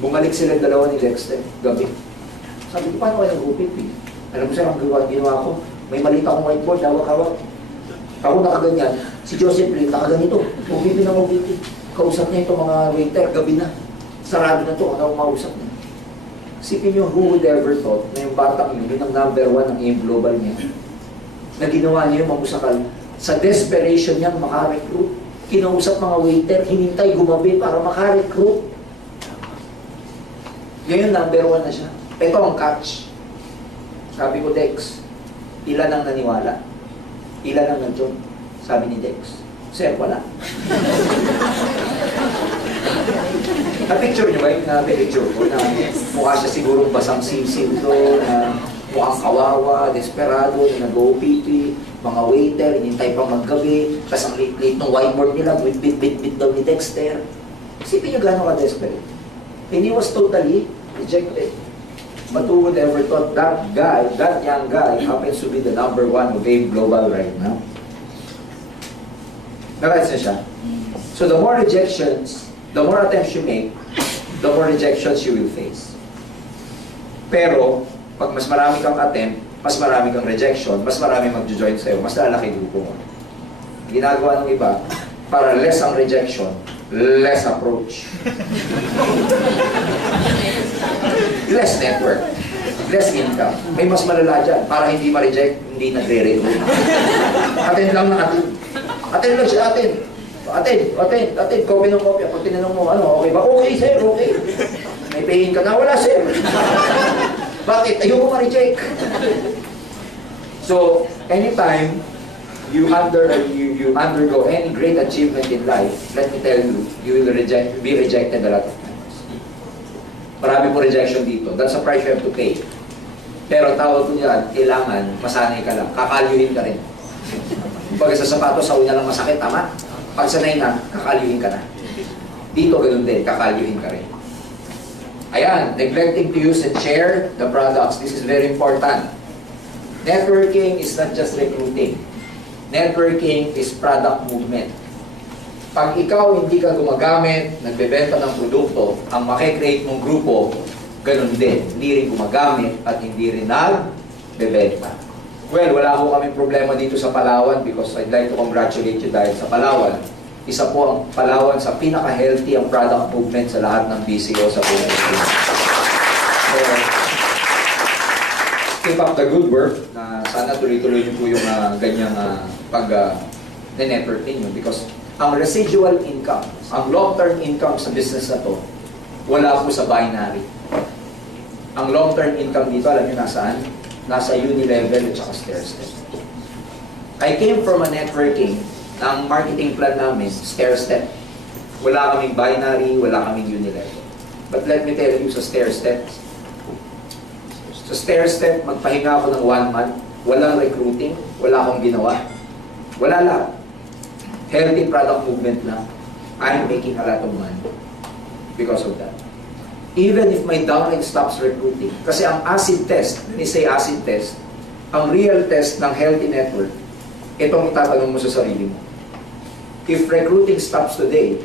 Bumalik sila dalawa ni Dexter, gabi. Sabi ko, paano kayo nag-OPP? Alam mo sir, ang ginawa ko, may maliit akong whiteboard, hawak-hawak. Ako nakaganyan, si Joseph Lim nakaganito, OPP ng OPP. Kausap niya itong mga waiter, gabi na. Sarado na ito, ano mausap niya. Sipin niyo, who would ever thought na yung batang yun ang number 1 ng AIM Global niya, na ginawa niya yung mamusakal. Sa desperation niyang makarecruit, kinausap mga waiter, hinintay gumabi para makarecruit. Ngayon, number 1 na siya. Ito ang catch. Sabi ko, Dex, ilan ang naniwala? Ilan ang nag-join? Sabi ni Dex, Sir, wala. Na-picture niyo ba yung na-picture ko na mukha siya sigurong basang sisil doon, na mukhang kawawa, desperado, na nag-OPP, mga waiter, inintay pang maggabi, tapos ang late-late ng whiteboard nila, bit-bit-bit daw ni Dexter. Isipin niyo gano'n ka-desperate. And he was totally rejected. But who would ever thought that guy, that young guy, happens to be the #1 of AIM Global right now? Nakaits na siya. So the more rejections, the more attempts you make, the more rejections you will face. Pero, pag mas marami kang attempt, mas marami kang rejection, mas marami mag-join sa'yo, mas lalaki grupo mo. Ginagawa ng iba, para less ang rejection, less approach. Less network. Less income. May mas malala dyan. Para hindi ma-reject, hindi nagre-recruit. Attend lang na attend. Attend lang siya, attend. Attend. Copy ng copy. Pag tinanong mo, ano, okay ba? Okay, sir, okay. May payin ka na? Wala, sir. Bakit? Ayoko ma-reject. So, anytime you undergo any great achievement in life, let me tell you, you will be rejected a lot of times. Marami po rejection dito. That's a price you have to pay. Pero tawag ko niyan, kailangan masanay ka lang. Kakalyuhin ka rin. Pag sa sapatos, sa una lang masakit, tama? Pag sanay na, kakalyuhin ka na. Dito ganun din, kakalyuhin ka rin. Ayan, neglecting to use and share the products. This is very important. Networking is not just recruiting. Networking is product movement. Pag ikaw hindi ka gumagamit, nagbebenta ng produkto, ang makikreate mong grupo, ganun din. Hindi rin gumagamit at hindi rin nagbebenta. Well, wala ko kaming problema dito sa Palawan because I'd like to congratulate you dahil sa Palawan. Isa po ang Palawan sa pinaka-healthy ang product movement sa lahat ng BCO sa buong Pilipinas. So, keep up the good work na sana tuloy-tuloy niyo po yung ganyang pag-network ninyo because ang residual income, ang long-term income sa business na to, wala po sa binary. Ang long-term income dito, alam niyo nasaan? Nasa uni-level at saka stair-step. I came from a networking, ang marketing plan namin, stair-step. Wala kaming binary, wala kaming uni-level. But let me tell you, sa stair-step, magpahinga ako ng 1 month, walang recruiting, wala akong ginawa. Wala lahat. Healthy product movement lang. I'm making a lot of money because of that. Even if my downline stops recruiting. Kasi ang acid test, when you say acid test, ang real test ng healthy network, itong itatanong mo sa sarili mo. If recruiting stops today,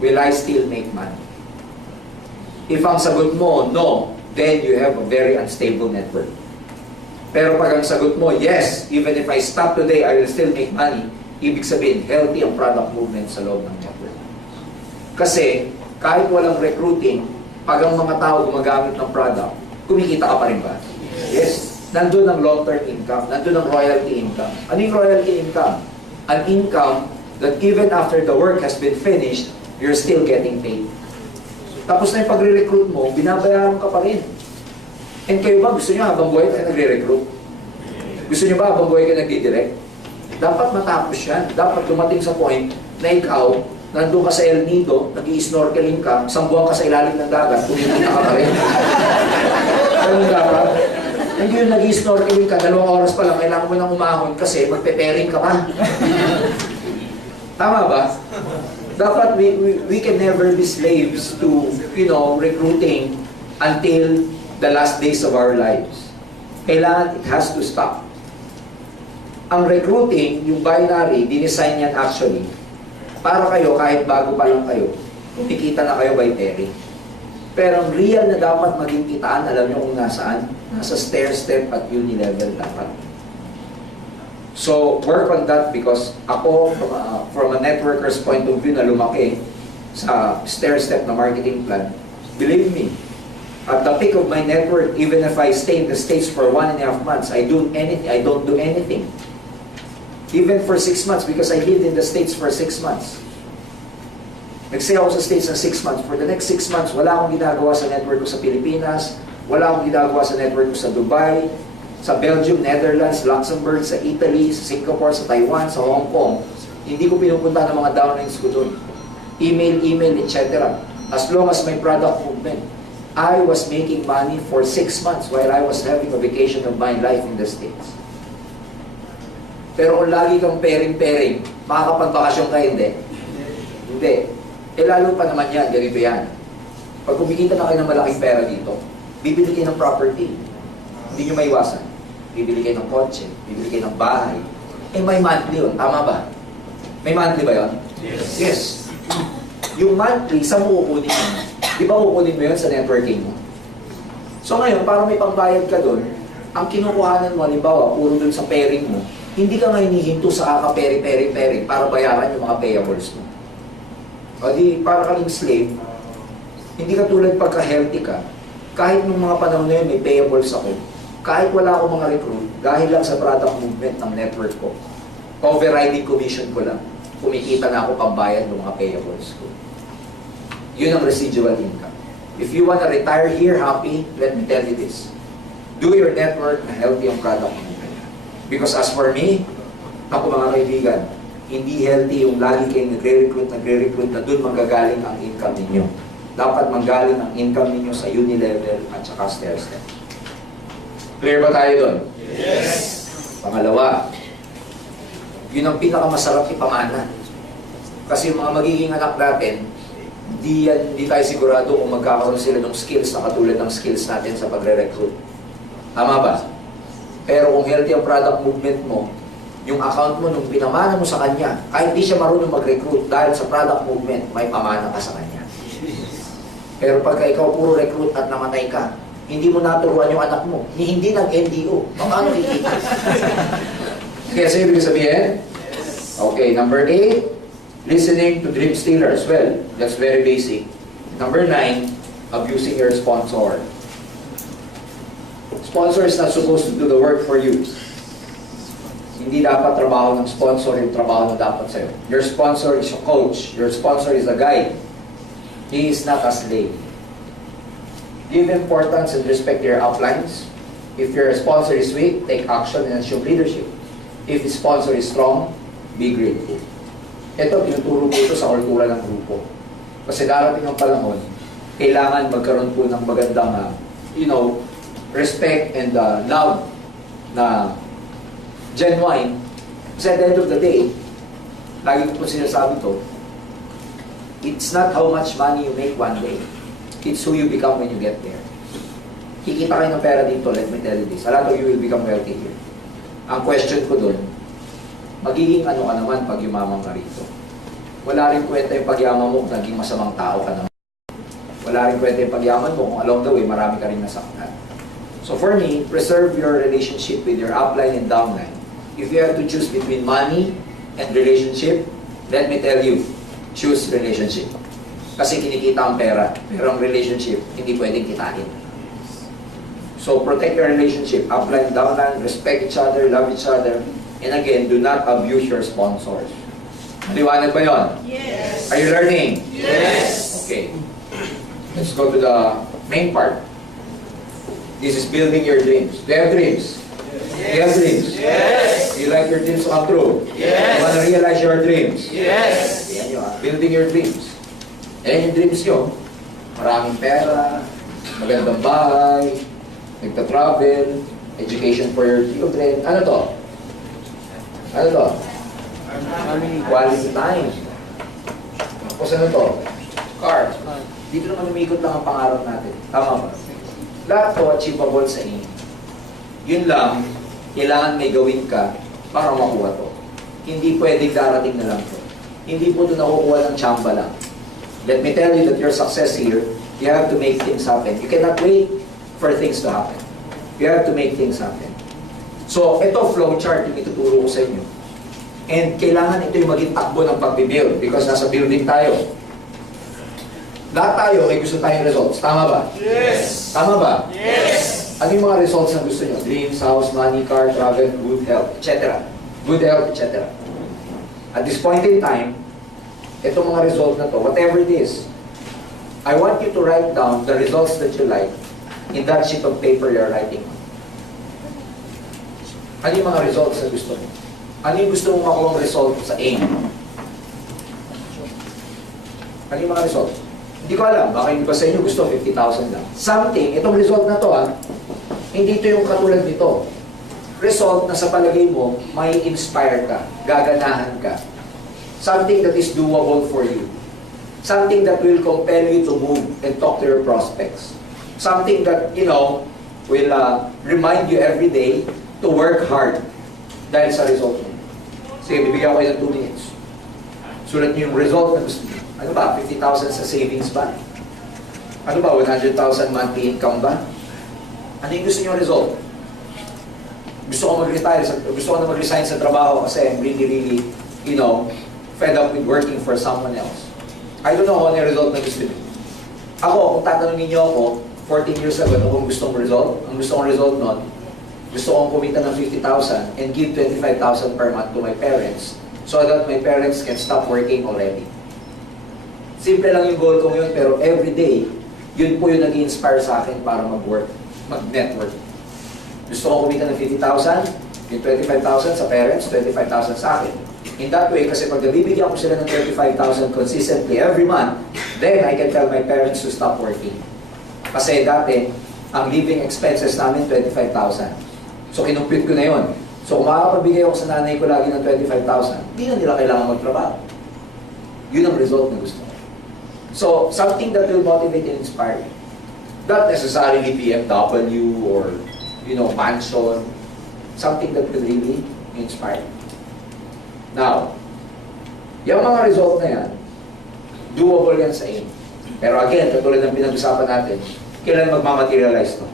will I still make money? If ang sagot mo, no, then you have a very unstable network. Pero pag ang sagot mo, yes, even if I stop today, I will still make money, ibig sabihin, healthy ang product movement sa loob ng network. Kasi, kahit walang recruiting, pag ang mga tao gumagamit ng product, kumikita ka pa rin ba? Yes. Nandun ang long-term income, nandun ang royalty income. Ano yung royalty income? An income that even after the work has been finished, you're still getting paid. Tapos na yung pagre-recruit mo, binabayaran ka pa rin. And kayo ba, gusto nyo habang buhay kayo nagre-recruit? Gusto nyo ba habang buhay kayo nagdi-direct? Dapat matapos yan. Dapat dumating sa point na ikaw, nandun ka sa El Nido, nag-i-snorkeling ka, 1 buwan ka sa ilalim ng dagat, kumikita ka pa rin. Ganun dapat. Hindi yung nag-i-snorkeling ka, 2 oras pa lang, kailangan mo nang umahon kasi magpe-pairing ka pa. Tama ba? Dapat we can never be slaves to, recruiting until the last days of our lives. Kailangan, it has to stop. Ang recruiting, yung binary, dinesign yan actually, para kayo, kahit bago pa lang kayo, kumikita na kayo by pairing. Pero ang real na dapat maging kitaan, alam nyo kung nasaan? Nasa stair-step at uni-level dapat. So, work on that because ako, from a networker's point of view na lumaki sa stair-step na marketing plan, believe me, at the peak of my network, even if I stay in the States for 1.5 months, I don't do anything. Even for 6 months, because I lived in the States for 6 months. Nag-stay ako sa States ng 6 months. For the next 6 months, wala akong ginagawa sa network ko sa Pilipinas, wala akong ginagawa sa network ko sa Dubai, sa Belgium, Netherlands, Luxembourg, sa Italy, sa Singapore, sa Taiwan, sa Hong Kong. Hindi ko pinupunta ng mga downlines ko doon. Email, etc. As long as my product movement. I was making money for 6 months while I was having a vacation of my life in the States. Pero kung lagi kang pairing-pairing, makakapagbakasyon ka, hindi. Hindi. Eh lalo pa naman yan, ganito yan. Pag kumikita na kayo ng malaking pera dito, Bibili kayo ng property. Hindi nyo maiwasan. Bibili kayo ng kotse, bibili kayo ng bahay. Eh, may monthly yun. Tama ba? May monthly ba yun? Yes. Yung monthly, saan mo kukunin mo? Di ba kukunin mo yun sa networking mo? So ngayon, para may pangbayad ka doon, ang kinukuhanan mo, halimbawa, puro doon sa pairing mo, hindi ka nga hinihinto sa kaka-peri-peri-peri para bayaran yung mga payables mo. O di, para ka ng slave, hindi ka tulad pagka-healthy ka, kahit nung mga panahon na yun, may payables ako, kahit wala akong mga recruit, dahil lang sa product movement ng network ko, overriding commission ko lang, kumikita na ako pambayad ng mga payables ko. Yun ang residual income. If you wanna retire here happy, let me tell you this. Do your network na healthy ang product movement. Because as for me, ako mga kaibigan, hindi healthy yung lagi kayong nagre-recruit na doon manggagaling ang income ninyo. Dapat manggaling ang income ninyo sa unilevel at saka stair-step. Clear ba tayo doon? Yes. Pangalawa, yun ang pinakamasarap ipamana. Kasi yung mga magiging anak natin, hindi tayo sigurado kung magkakaroon sila ng skills na katulad ng skills natin sa pagre-recruit. Tama ba? Pero kung healthy ang product movement mo, yung account mo, nung pinamana mo sa kanya, kahit hindi siya marunong mag-recruit dahil sa product movement, may pamana ka sa kanya. Pero pagka ikaw puro recruit at namatay ka, hindi mo naturuan yung anak mo, hindi nag-NDO. Paano kikita? Kaya sa'yo ibig sabihin? Okay, number 8, listening to dream stealers. Well, that's very basic. Number 9, abusing your sponsor. Sponsor is not supposed to do the work for you. Hindi dapat trabaho ng sponsor yung trabaho na dapat sa'yo. Your sponsor is a coach. Your sponsor is a guide. He is not a slave. Give importance and respect your uplines. If your sponsor is weak, take action and assume leadership. If the sponsor is strong, be grateful. Ito, tinuturo ko ito sa kultura ng grupo. Kasi darating ang panahon, kailangan magkaroon po ng magandang, respect and love na genuine. Kasi at the end of the day, lagi ko po sinasabi to, it's not how much money you make one day. It's who you become when you get there. Kikita kayo ng pera dito, let me tell you this. A lot of you will become wealthy here. Ang question ko dun, magiging ano ka naman pag yumaman ka rito? Wala rin kwenta yung pagyaman mo kung naging masamang tao ka naman. Wala rin kwenta yung pagyaman mo kung along the way marami ka rin nasaktan. So for me, preserve your relationship with your upline and downline. If you have to choose between money and relationship, let me tell you, choose relationship. Kasi kinikita ang pera, pero ang relationship, hindi pwedeng kitain. So protect your relationship, upline, downline, respect each other, love each other, and again, do not abuse your sponsors. Maliwanag ba yun? Yes. Are you learning? Yes. Okay. Let's go to the main part. This is building your dreams. Do you have dreams? Do you have dreams? Yes. Do you like your dreams to come true? Yes. You want to realize your dreams? Yes. Yan yun, building your dreams. And yung dreams nyo, maraming pera, magandang bahay, nagta-travel, education for your children. Ano to? Ano to? Quality time. Tapos ano to? Car. Dito naman umikot lang ang pangarap natin. Tama ba? Lahat to achievable sa inyo. Yun lang, kailangan may gawin ka para makuha to. Hindi pwedeng darating na lang to. Hindi po ito nakukuha ng tsamba lang. Let me tell you that your success here, you have to make things happen. You cannot wait for things to happen. You have to make things happen. So, ito flow chart yung ituturo ko sa inyo. And kailangan ito yung maging takbo ng pag-build because nasa building tayo. Lahat tayo may gusto tayong results. Tama ba? Yes. Tama ba? Yes. Ano yung mga results na gusto nyo? Dreams, house, money, car, travel, good health, etc. Good health, etc. At this point in time, itong mga result na to, whatever it is, I want you to write down the results that you like in that sheet of paper you're writing on. Ano yung mga results na gusto mo? Ano yung gusto mong makuha result sa aim? Ano yung mga results? Hindi ko alam, baka yung iba sa inyo gusto 50,000 lang. Something, itong result na to hindi ito yung katulad nito. Result na sa palagay mo, may inspire ka, gaganahan ka. Something that is doable for you. Something that will compel you to move and talk to your prospects. Something that, will remind you every day to work hard dahil sa result mo. Sige, bibigyan ko kayo ng 2 minutes. Sulat niyo yung result na gusto niyo. Ano ba? 50,000 sa savings ba? Ano ba? 100,000 monthly income ba? Ano yung gusto niyo result? Gusto ko mag-retire, gusto ko na mag-resign sa trabaho kasi I'm really, fed up with working for someone else. I don't know kung ano yung result na gusto niyo. Ako, kung tatanungin niyo ako, 14 years ago, ano kung gusto kong result? Ang gusto kong result nun, gusto kong kumita ng 50,000 and give 25,000 per month to my parents so that my parents can stop working already. Simple lang yung goal ko yun, pero every day, yun po yung nag-inspire sa akin para mag-work, mag-network. Gusto kong kumita ng 50,000, yung 25,000 sa parents, 25,000 sa akin. In that way, kasi pag nabibigyan ko sila ng 35,000 consistently every month, then I can tell my parents to stop working. Kasi dati, ang living expenses namin, 25,000. So, kinumpit ko na yun. So, kung makakapagbigay ako sa nanay ko lagi ng 25,000, hindi na nila kailangan magtrabaho. Yun ang result na gusto ko. So, something that will motivate and inspire you. Not necessarily BMW or, mansion. Something that will really inspire you. Now, yung mga result na yan, doable yan sa inyo. Pero again, katulad ng pinag-usapan natin, kailan magmamaterialize to?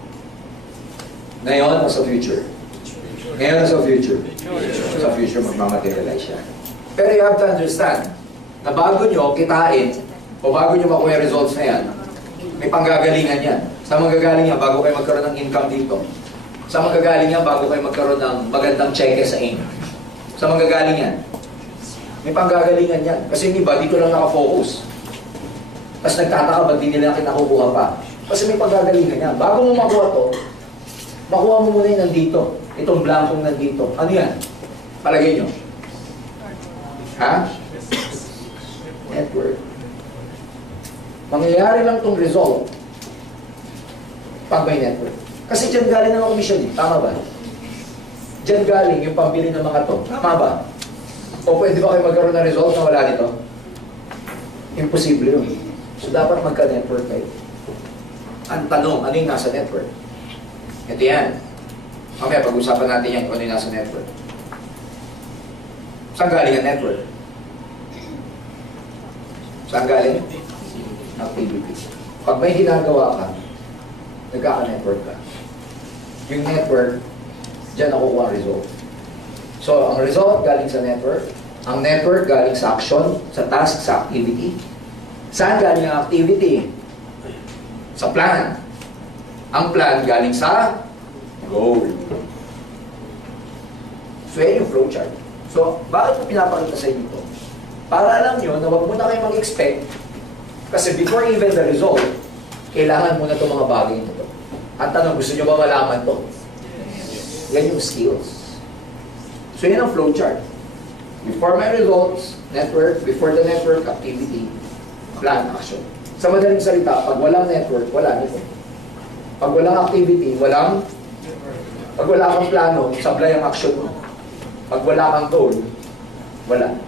Ngayon o sa future? Ngayon o sa future? Sa future magmamaterialize siya. Pero you have to understand na bago nyo kitain o bago nyo makuha yung results na yan, may panggagalingan yan. Sa manggagaling yan bago kayo magkaroon ng income dito. Sa manggagaling yan bago kayo magkaroon ng magandang cheque sa Engr. Sa manggagaling yan. May panggagalingan yan. Kasi yung iba, dito lang nakafocus. Tapos nagtataka ba't di nila kinakukuha pa. Kasi may panggagalingan yan. Bago mo makuha to, makuha mo muna yung nandito. Itong blankong nandito. Ano yan? Palagay nyo. Ha? Network. Mangyayari lang itong result pag may network. Kasi dyan galing ng commission eh. Tama ba? Dyan galing yung pambili ng mga to. Tama ba? O pwede ba kayo magkaroon ng result na wala nito? Imposible yun. So dapat magka-network kayo. Ang tanong, ano yung nasa network? Ito yan. Mamaya pag-usapan natin yan kung ano yung nasa network. Saan galing ang network? Saan galing? Activity. Pag may ginagawa ka, nagkaka-network ka. Yung network, dyan nakukuha ang result. So, ang result galing sa network. Ang network galing sa action, sa task, sa activity. Saan galing ang activity? Sa plan. Ang plan galing sa goal. So, yan yung flowchart. So, bakit ko pinapakita sa inyo ito? Para alam nyo na huwag muna kayo mag-expect kasi before even the result, kailangan muna itong mga bagay nito. At tanong, gusto nyo ba malaman to? Yan yung skills. So, yan ang flowchart. Before my results, network, before the network, activity, plan, action. Sa madaling salita, pag walang network, wala nito. Pag walang activity, pag wala kang plano, sablay ang action mo. Pag wala kang goal, wala.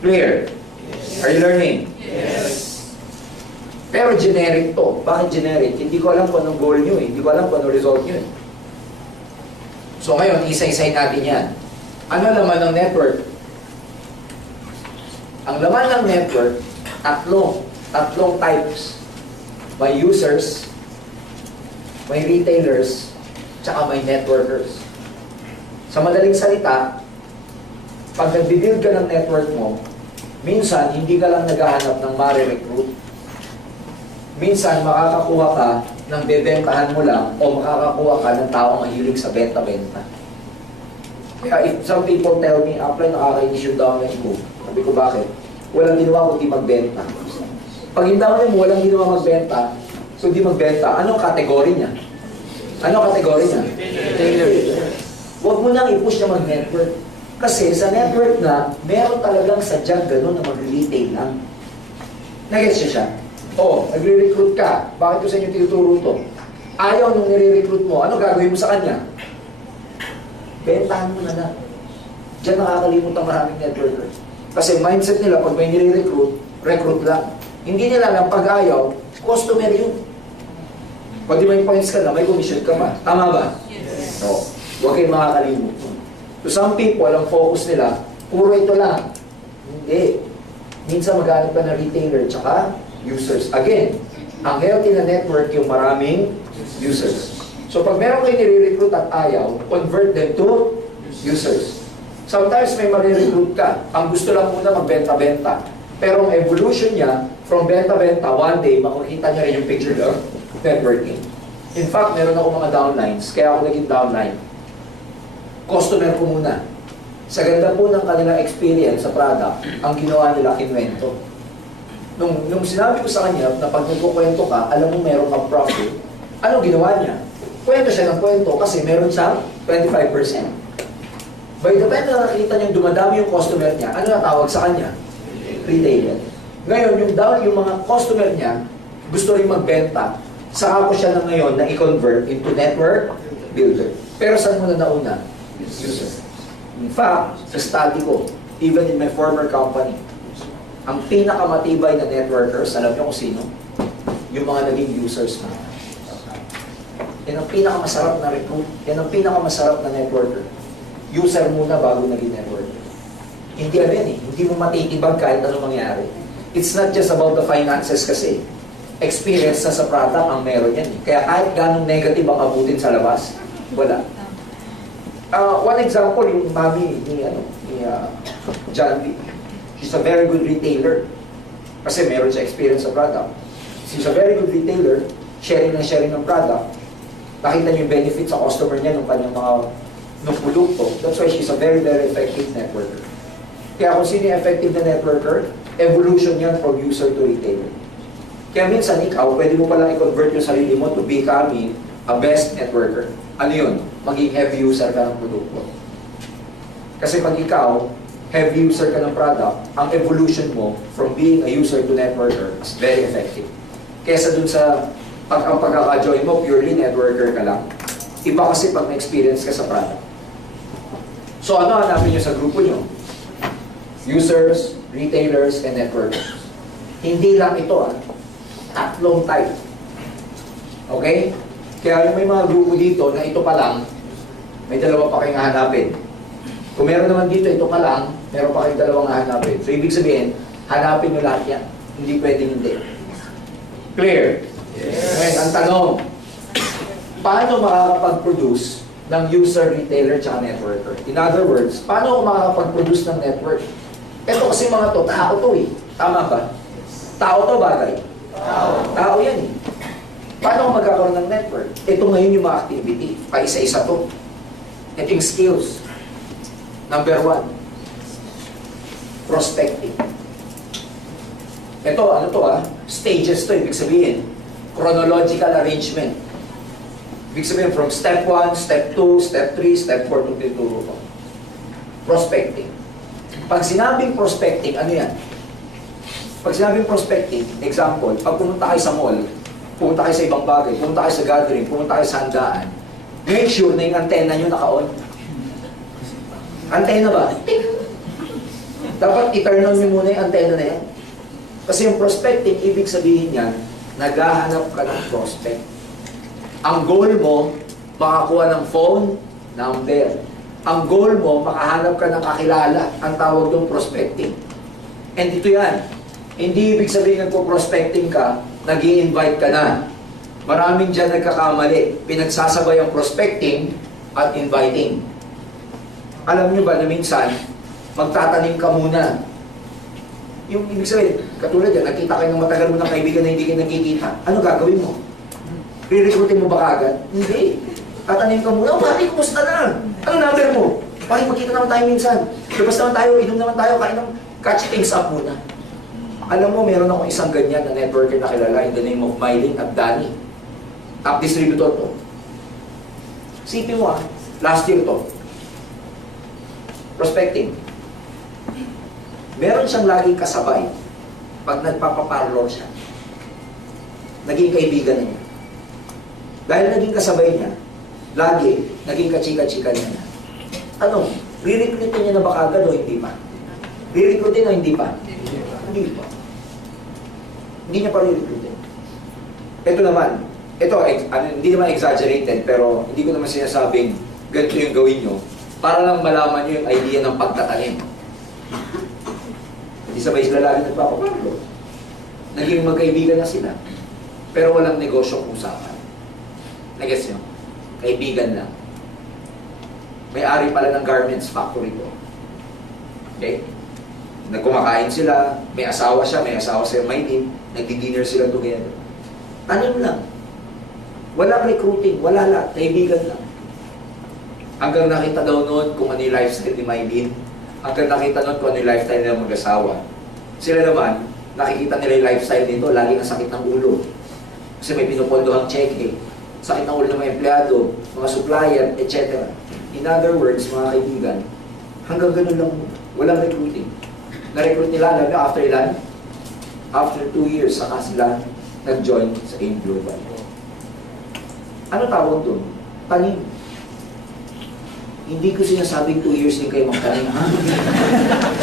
Clear? Yes. Are you learning? Yes. Pero generic to. Bakit generic? Hindi ko alam kung anong goal nyo eh. Hindi ko alam kung anong result nyo eh. So ngayon, isa-isay natin yan. Ano laman ng network? Ang laman ng network, tatlong types. May users, may retailers, tsaka may networkers. Sa madaling salita, pag nag-build ka ng network mo, minsan hindi ka lang naghahanap ng ma-recruit. Minsan makakakuha ka ng bebentahan mo lang o makakakuha ka ng taong mahilig sa benta-benta. Kaya if some people tell me, apply nakakainis yung downline ko. Sabi ko, bakit? Walang ginawa kundi magbenta. Pag yung downline mo walang ginawa magbenta, so di magbenta, anong kategory niya? Anong kategory niya? Retailer. Huwag mo nang i-push na mag-network. Kasi sa network na, meron talagang sadyang gano'n na mag-retail lang. Nag-gets niya siya? Oo, nagre-recruit ka. Bakit ko sa inyo tinuturo to? Ayaw nung nire-recruit mo, ano gagawin mo sa kanya? Bentahan mo na lang. Diyan nakakalimut ang maraming networker. Kasi mindset nila, pag may nire-recruit, recruit lang. Hindi nila lang pag ayaw, customer yun. Pag di may points ka na, may commission ka pa. Tama ba? Yes. No. Huwag kayong makakalimot. To some people, ang focus nila, puro ito lang. Hindi. Minsan maghanap ka na retailer tsaka users. Again, ang healthy na network yung maraming users. So pag meron kayo nire-recruit at ayaw, convert them to users. Sometimes may marirecruit ka. Ang gusto lang muna magbenta-benta. Pero ang evolution niya, from benta-benta, one day, makikita niya rin yung picture of networking. In fact, meron ako mga downlines, kaya ako naging downline. Customer ko muna. Sa ganda po ng kanilang experience sa product, ang ginawa nila, kinwento. Nung sinabi ko sa kanya na pag nagkukwento ka, alam mo meron kang profit, ano ginawa niya? Kwento siya ng kwento kasi meron siyang 25%. By the time na nakikita niyang dumadami yung customer niya, ano na tawag sa kanya? Retailer. Ngayon, yung mga customer niya, gusto rin magbenta, saka ko siya na ngayon na i-convert into network builder. Pero saan mo na nauna? User. In fact, sa study ko, even in my former company, ang pinakamatibay na networkers, alam niyo kung sino? Yung mga naging users mo. Yan ang pinakamasarap na recruit. Yan ang pinakamasarap na networker. User muna bago naging networker. Hindi yan eh. Hindi mo matitibag kahit ano mangyari. It's not just about the finances kasi. Experience na sa product ang meron yan eh. Kaya kahit ganong negative ang abutin sa labas, wala. One example, yung mami ni John B. She's a very good retailer. Kasi meron siya experience sa product. She's a very good retailer, sharing ng product. Nakita niyo yung benefit sa customer niya ng kanyang mga produkto. That's why she's a very, very effective networker. Kaya kung sino yung effective na networker, evolution yan from user to retailer. Kaya minsan ikaw, pwede mo palang i-convert yung sarili mo to becoming a best networker. Ano yun? Maging heavy user ka ng produkto. Kasi pag ikaw, heavy user ka ng product, ang evolution mo from being a user to networker is very effective. Kesa dun sa ang pagkaka-join mo, purely networker ka lang. Iba kasi pag na-experience ka sa product. So ano hanapin nyo sa grupo nyo? Users, retailers, and networkers. Hindi lang ito tatlong type. Okay? Kaya yung may mga grupo dito na ito pa lang, may dalawa pa kayong hanapin. Kung meron naman dito, ito pa lang, meron pa kayong dalawang hanapin. So ibig sabihin, hanapin nyo lahat yan. Hindi pwedeng hindi. Clear? Yes. Ngayon, ang tanong, paano makakapag-produce ng user, retailer, tsaka networker? In other words, paano ako makakapag-produce ng network? Ito kasi mga to, tao to eh. Tama ba? Tao to bagay? Tao yan eh. Paano ako magkakaroon ng network? Ito ngayon yung mga activity. Paisa-isa to. Ito yung skills. Number 1, prospecting. Ito, ano to stages to, ibig sabihin. Chronological arrangement. Ibig sabihin, from step 1, step 2, step 3, step 4, to tinuturo ko. Prospecting. Pag sinabing prospecting, ano yan? Pag sinabing prospecting, example, pag pumunta kayo sa mall, pumunta kayo sa ibang bagay, pumunta kayo sa gathering, pumunta kayo sa handaan, make sure na yung antena nyo naka-on. Antena ba? Dapat i-turn on nyo muna yung antena na yan. Kasi yung prospecting, ibig sabihin yan, naghahanap ka ng prospect. Ang goal mo, makakuha ng phone number. Ang goal mo, makahanap ka ng kakilala. Ang tawag doon prospecting. And ito yan. Hindi ibig sabihin nagpo-prospecting ka, nag-i-invite ka na. Maraming dyan nagkakamali. Pinagsasabay ang prospecting at inviting. Alam nyo ba na minsan, magtatanim ka muna. Yung ibig sabihin, katulad yan, nakita kayo ng matagal mo ng kaibigan na hindi kayo nakikita. Ano gagawin mo? Re-recruitin mo ba kagad? Hindi. Tatanim ka muna, pari, kumusta na? Ano number mo? Pari, magkita naman tayo minsan. Labas naman tayo, inom naman tayo, kain ng catch things up muna. Alam mo, meron akong isang ganyan na networker na kilala in the name of Mylene at Danny. Top distributor to. Sipin mo last year to. Prospecting. Meron siyang laging kasabay pag nagpapaparlor siya. Naging kaibigan niya. Dahil naging kasabay niya, lagi, naging kachika-chika niya. Ano? Re-recruitin niya na ba kagad o hindi pa? Re-recruitin o hindi pa? Hindi pa. Hindi niya pa re-recruitin. Ito naman, ito, hindi naman exaggerated, pero hindi ko naman sinasabing ganito yung gawin nyo para lang malaman nyo yung idea ng pagtatanim. Hindi sabay sila lagi nagpapapalo. Naging magkaibigan na sila. Pero walang negosyong usapan. Nag-gets nyo? Kaibigan lang. May-ari pala ng garments factory ko. Okay? Nagkumakain sila, may asawa siya, may asawa si Maylin, nagdi-dinner sila together. Tanim lang. Walang recruiting, wala lahat, kaibigan lang. Hanggang nakita daw noon kung ano yung lifestyle ni Maylin, hanggang nakita noon kung ano yung lifestyle nila mag-asawa. Sila naman, nakikita nila yung lifestyle nito, lagi na sakit ng ulo. Kasi may pinupondohang cheque, sakit ng ulo ng mga empleyado, mga supplier, etc. In other words, mga kaibigan, hanggang ganun lang, walang recruiting. Na-recruit nila, alam nyo, after ilan? After 2 years, saka sila nag-join sa Engr. Ano tawag doon? Tanim. Hindi ko sinasabing 2 years din kayo magtanim, ha?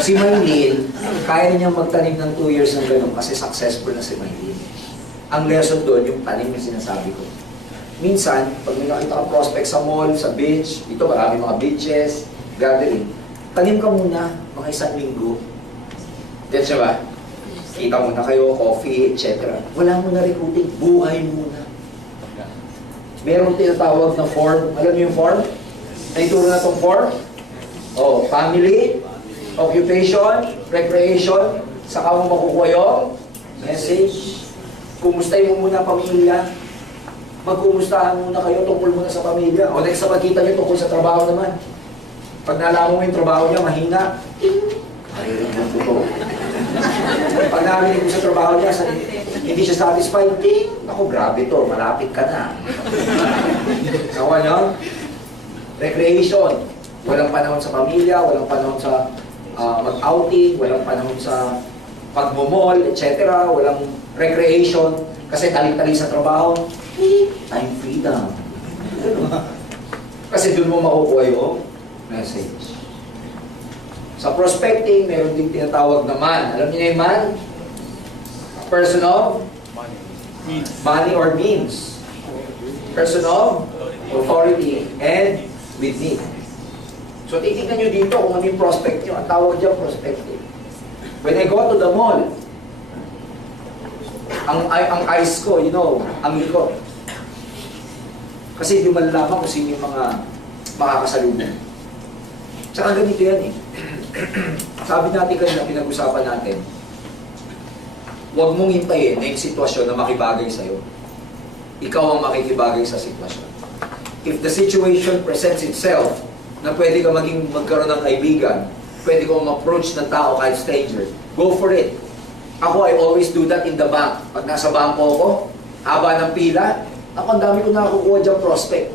Si Maylin, kaya niyang magtanim ng 2 years ng gano'n kasi successful na si Maylin. Ang lesson doon, yung tanim yung sinasabi ko. Minsan, pag may nakita ka prospect sa mall, sa beach, ito marami mga beaches, gathering, tanim ka muna, mga 1 linggo. Diyan siya ba? Kita muna kayo, coffee, etc. Wala muna recruiting, buhay muna. Meron tinatawag na form. Alam niyo yung form? Naituro na itong form? Oh, family, occupation, recreation, saka mo makukuha yung message. Kumustahin mo muna ang pamilya. Magkumustahan muna kayo tungkol muna sa pamilya. O next sa pagkita niyo tungkol sa trabaho naman. Pag nalaman mo yung trabaho niya, mahina. Maririnig mo ito. Pag narinig mo sa trabaho niya, hindi siya satisfied, ako, grabe to, malapit ka na. Nawa niyo? Recreation. Walang panahon sa pamilya, walang panahon sa mag-outing, walang panahon sa pagmumall, etc. Walang recreation. Kasi tali-tali sa trabaho, time freedom. Kasi doon mo makukuha yung message. Sa prospecting, meron din tinatawag na man. Alam niyo na yung man? A person of money or means. Person of authority and with need. So titignan nyo dito kung ano yung prospect nyo. Ang tawag dyan prospecting. When I go to the mall, ang eyes ko, ang likod. Kasi hindi malalaman kung sino yung mga makakasalubong. Tsaka ganito yan eh. Sabi natin kanina, pinag-usapan natin, huwag mong hintayin na yung sitwasyon na makibagay sa'yo. Ikaw ang makikibagay sa sitwasyon. If the situation presents itself na pwede ka magkaroon ng kaibigan, pwede ka ma-approach ng tao kahit stranger, go for it. Ako, I always do that in the bank. Pag nasa bangko ako, haba ng pila, ako ang dami ko nakakukuha dyan prospect.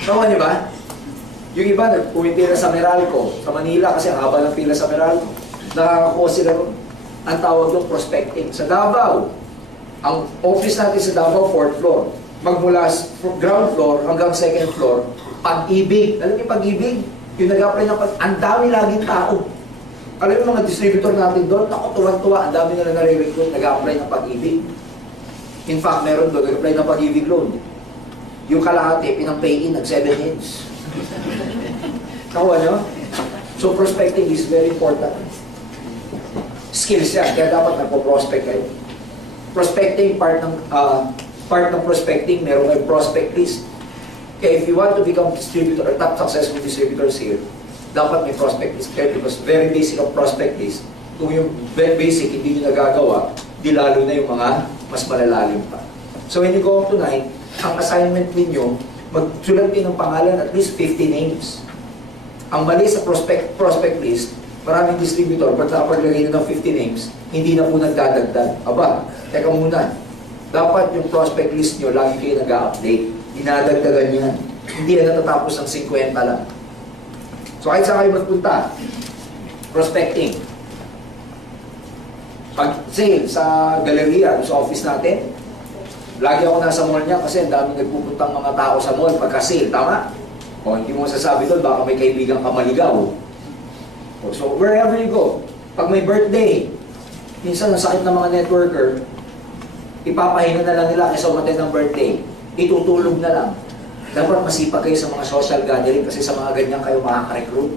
Tawa niyo ba? Yung iba, nagpumitira sa Meralco, sa Manila, kasi ang haba ng pila sa Meralco. Nakakakuha sila ron. Ang tawag doon, prospecting. Sa Davao, ang office natin sa Davao, 4th floor. Magmula ground floor hanggang 2nd floor, Pag-ibig. Alam niyo Pag-ibig? Yung nag-apply ng ang dami laging tao. Alam niyo mga distributor natin doon, ako tuwan-tuwa, ang dami nila nare-recruit, nag-apply ng Pag-ibig. In fact, meron doon, nag-apply ng Pag-ibig loan. Yung kalahati, pinang-pay-in, nag-7 hits. Nakuha nyo? So prospecting is very important. Skills yan, kaya dapat nagpo-prospect kayo. Prospecting, part ng prospecting, meron kayong prospect list. Kaya if you want to become distributor or top successful distributors here, dapat may prospect list kayo because very basic of prospect list. Kung yung very basic hindi nyo nagagawa, di lalo na yung mga mas malalalim pa. So when you go up tonight, ang assignment ninyo, magsulat din ng pangalan at least 50 names. Ang mali sa prospect list, maraming distributor, pag nakapaglagay na ng 50 names, hindi na po nagdadagdag. Aba, teka muna. Dapat yung prospect list nyo, lagi kayo nag-update. Dinadagdagan yan. Hindi na natatapos ng 50 lang. So kahit saan kayo magpunta, prospecting. Pag sale sa galeria, sa office natin, lagi ako nasa mall niya kasi ang daming nagpupuntang mga tao sa mall pagka-sale, tama? O hindi mo sasabi doon, baka may kaibigan ka maligaw. So wherever you go, pag may birthday, minsan nasakit ng mga networker, Ipapahinga na lang nila kaysa umattend ng birthday. Itutulog na lang. Dapat masipag kayo sa mga social gathering kasi sa mga ganyan kayo makaka-recruit.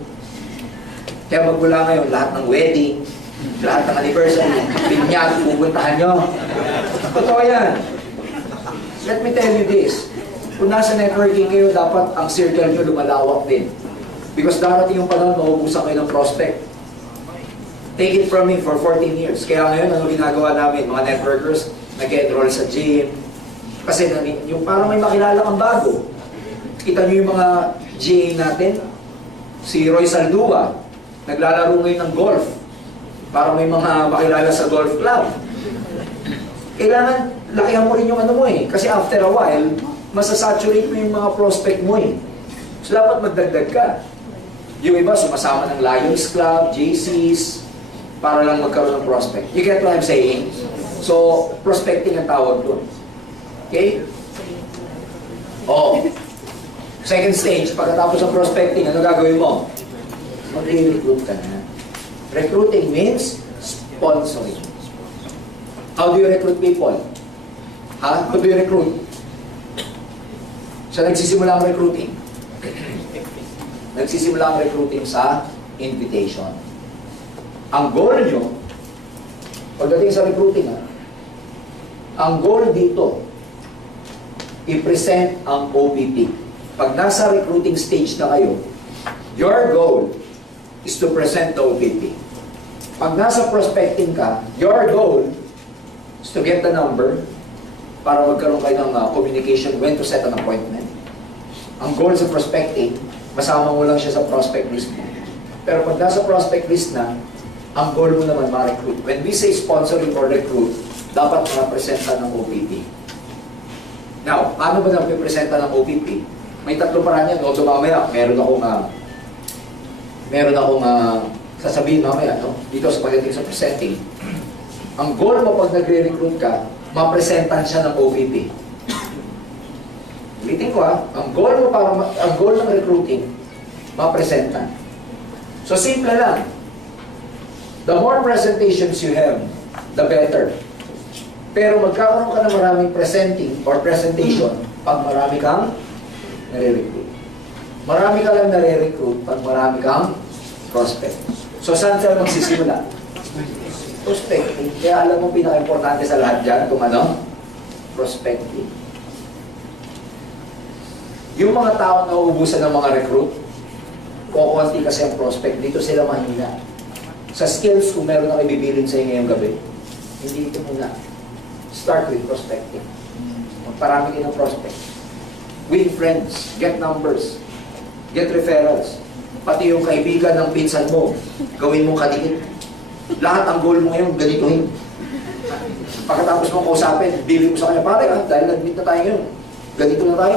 Kaya magmula ngayon, lahat ng wedding, lahat ng anniversary, binyag, pupuntahan nyo. Totoo yan. Let me tell you this. Kung nasa networking kayo, dapat ang circle nyo lumalawak din. Because darating yung panahon, maubusan kayo ng prospect. Take it from me for 14 years. Kaya ngayon, ano ginagawa namin? Mga networkers, nag-enroll sa gym. Kasi yung parang may makilala kang bago. Kita nyo yung mga GA natin. Si Roy Saldua, naglalaro ngayon ng golf. Parang may mga makilala sa golf club. Kailangan, lakihan mo rin yung ano mo eh. Kasi after a while, masasaturate mo yung mga prospect mo eh. So dapat magdagdag ka. Yung iba, sumasama ng Lions Club, JCs, para lang magkaroon ng prospect. You get what I'm saying? So, prospecting ang tawag doon. Okay? Oh. Second stage, pagkatapos ng prospecting, ano gagawin mo? Mag-recruit ka na. Recruiting means sponsoring. How do you recruit people? Ha? How do you recruit? Sa nagsisimula ang recruiting. Nagsisimula ang recruiting sa invitation. Ang goal nyo, pagdating sa recruiting, ang goal dito, i-present ang OPP. Pag nasa recruiting stage na kayo, your goal is to present the OPP. Pag nasa prospecting ka, your goal is to get the number para magkaroon kayo ng communication when to set an appointment. Ang goal sa prospecting, masama mo lang siya sa prospect list mo. Pero pag nasa prospect list na, ang goal mo naman ma-recruit. When we say sponsoring or recruit, dapat ma-presenta ng OPP. Now, paano ba na-presenta ng OPP? May tatlo paraan yan. Although mamaya, meron akong sasabihin mamaya, no? Dito sa pagdating sa presenting. Ang goal mo pag nagre-recruit ka, ma-presentan siya ng OPP. Ulitin ko ang goal mo ang goal ng recruiting, ma-presentan. So simple lang. The more presentations you have, the better. Pero magkakaroon ka ng maraming presenting or presentation pag marami kang nare-recruit. Marami ka lang nare-recruit pag marami kang prospect. So saan sila magsisimula? Prospecting. Kaya alam mo pinaka-importante sa lahat dyan kung ano? Prospecting. Yung mga tao na uubusan ng mga recruit, kukunti kasi ang prospect, dito sila mahina. Sa skills, kung meron na ibibilin sa inyo ngayong gabi, hindi ito muna. Start with prospecting. Magparami kayo ng prospect. Win friends, get numbers, get referrals. Pati yung kaibigan ng pinsan mo, gawin mo kadikit. Lahat ang goal mo ngayon, ganituhin. Pagkatapos mong kausapin, bili mo sa kanya, pare, dahil nag-meet na tayo ngayon, ganito na tayo,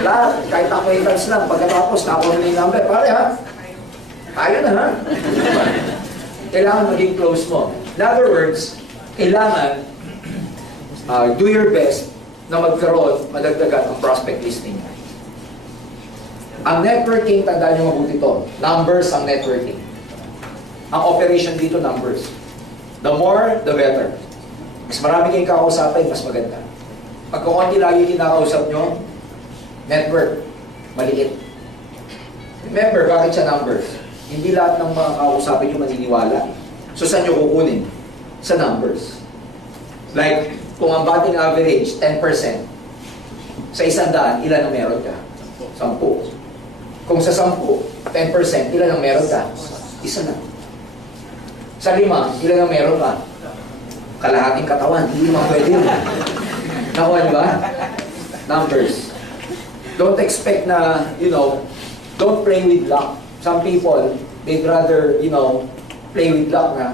Lahat, kahit acquaintance lang, pagkatapos, nakuha na yung number, pare, tayo na, Kailangan maging close mo. In other words, kailangan do your best na magkaroon, madagdagan ang prospect listing. Ang networking, tandaan nyo mabuti ito. Numbers ang networking. Ang operation dito, numbers. The more, the better. Mas marami kayong kakausapin, mas maganda. Pag kukunti lagi kinakausap nyo, network, maliit. Remember, bakit siya numbers? Hindi lahat ng mga kakausapin nyo maniniwala. So, saan nyo kukunin? Sa numbers. Like, kung ang batting average, 10%, sa 100, ilan ang meron ka? 10. Kung sa 10, 10%, ilan ang meron ka? Isa na. Sa 5, ilan ang meron ka? Kalahating katawan. Hindi naman pwede yun. Nakuha nyo ba? Numbers. Don't expect na, don't play with luck. Some people, they'd rather, play with luck na,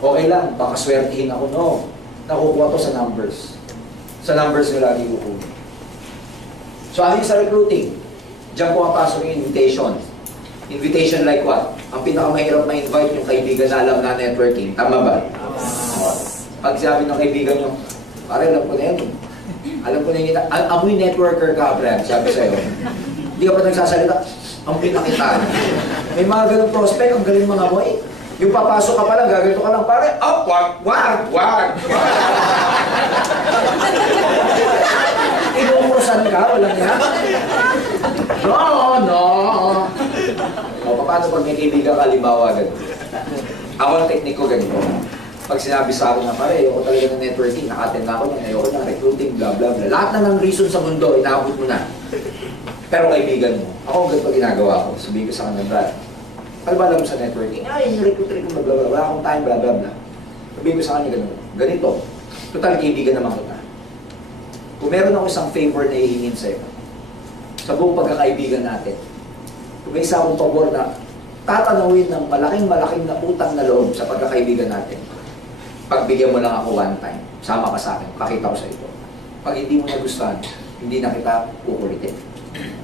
okay lang, baka swertihin ako. No. Nakukuha to sa numbers. Sa numbers nyo lagi kukuha. So, ano yung sa recruiting? Diyan po ang pasok yung invitation. Invitation like what? Ang pinakamahirap ma-invite yung kaibigan na alam na networking. Tama ba? Pag sabi ng kaibigan nyo, pare, alam ko na yan. Alam ko na yun. Amoy networker ka, Brad, sabi sa'yo. Hindi ka pa nagsasalita. Ang pinakitaan. May mga ganong prospect, ang galing mga amoy. Yung papasok ka pa lang, gaganito ka lang, pare, oh, wag. Inumusan ka, walang yan. No. O, paano pag may kaibigan ka, halimbawa, ganito? Ako ang teknik ko ganito. Pag sinabi sa akin na, pare, ayoko talaga ng networking, nakaten na ako niyan, ayoko ng recruiting, blah, blah, blah. Lahat na ng reason sa mundo, inaabot mo na. Pero kaibigan mo, ako ganito ginagawa ko, sabihin ko sa kanila, Brad, alam mo sa networking, yung recruiting ko, blah, blah, blah, wala akong time, blah, blah, blah. Sabihin ko sa kanila ganito, total kaibigan naman kita. Kung meron ako isang favor na hihingin sa'yo, sa buong pagkakaibigan natin, kung may isa akong pabor na tatanawin ng malaking na utang na loob sa pagkakaibigan natin, pagbigyan mo lang ako one time, sama ka sa akin, pakita ko sa ito. Pag hindi mo nagustuhan, hindi na kita uulitin.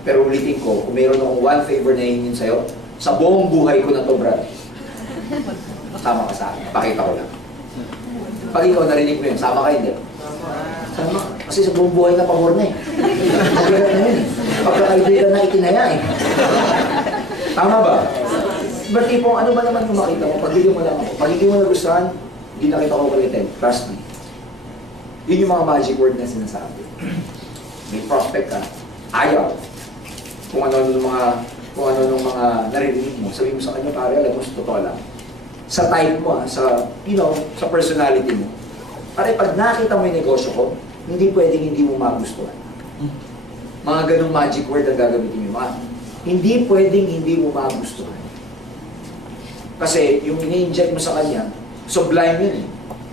Pero ulitin ko, kung meron akong one favor na hihingin sa'yo, sa buong buhay ko na to, Brad, sama ka sa akin, pakita ko lang. Pag ikaw narinig mo yun, sama ka hindi? Sama. Kasi sa buong buhay na pabor na eh. Mabigat na yun eh. Pagkakaibigan na itinaya eh. Tama ba? Ba't tipong ano ba naman kung makita mo? Pagbigyan mo lang ako. Pag hindi mo nagustuhan, hindi na kita ko kulitin. Trust me. Yun yung mga magic word na sinasabi. May prospect ka. Ayaw. Kung ano nung mga narinig mo. Sabihin mo sa kanya, pare, alam mo, sa totoo lang. Sa type mo, sa personality mo. Pare, pag nakita mo yung negosyo ko, hindi pwedeng hindi mo magustuhan. Mga ganong magic word ang gagamitin mo. Hindi pwedeng hindi mo magustuhan. Kasi yung ini-inject mo sa kanya, sublime yun eh.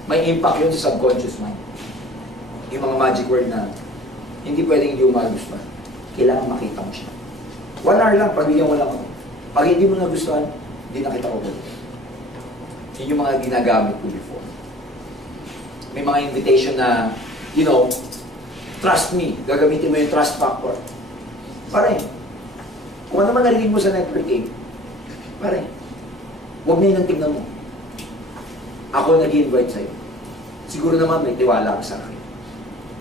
May impact yun sa subconscious mind. Yung mga magic word na hindi pwedeng hindi mo magustuhan. Kailangan makita mo siya. 1 hour lang, pagbigyan mo lang ako. Pag hindi mo nagustuhan, hindi nakita ko ulit. Yun yung mga ginagamit ko before. May mga invitation na, trust me. Gagamitin mo yung trust factor. Pare, kung ano man narinig mo sa networking, pare, huwag na yun ang tignan mo. Ako nag-invite sa'yo. Siguro naman may tiwala ka sa akin.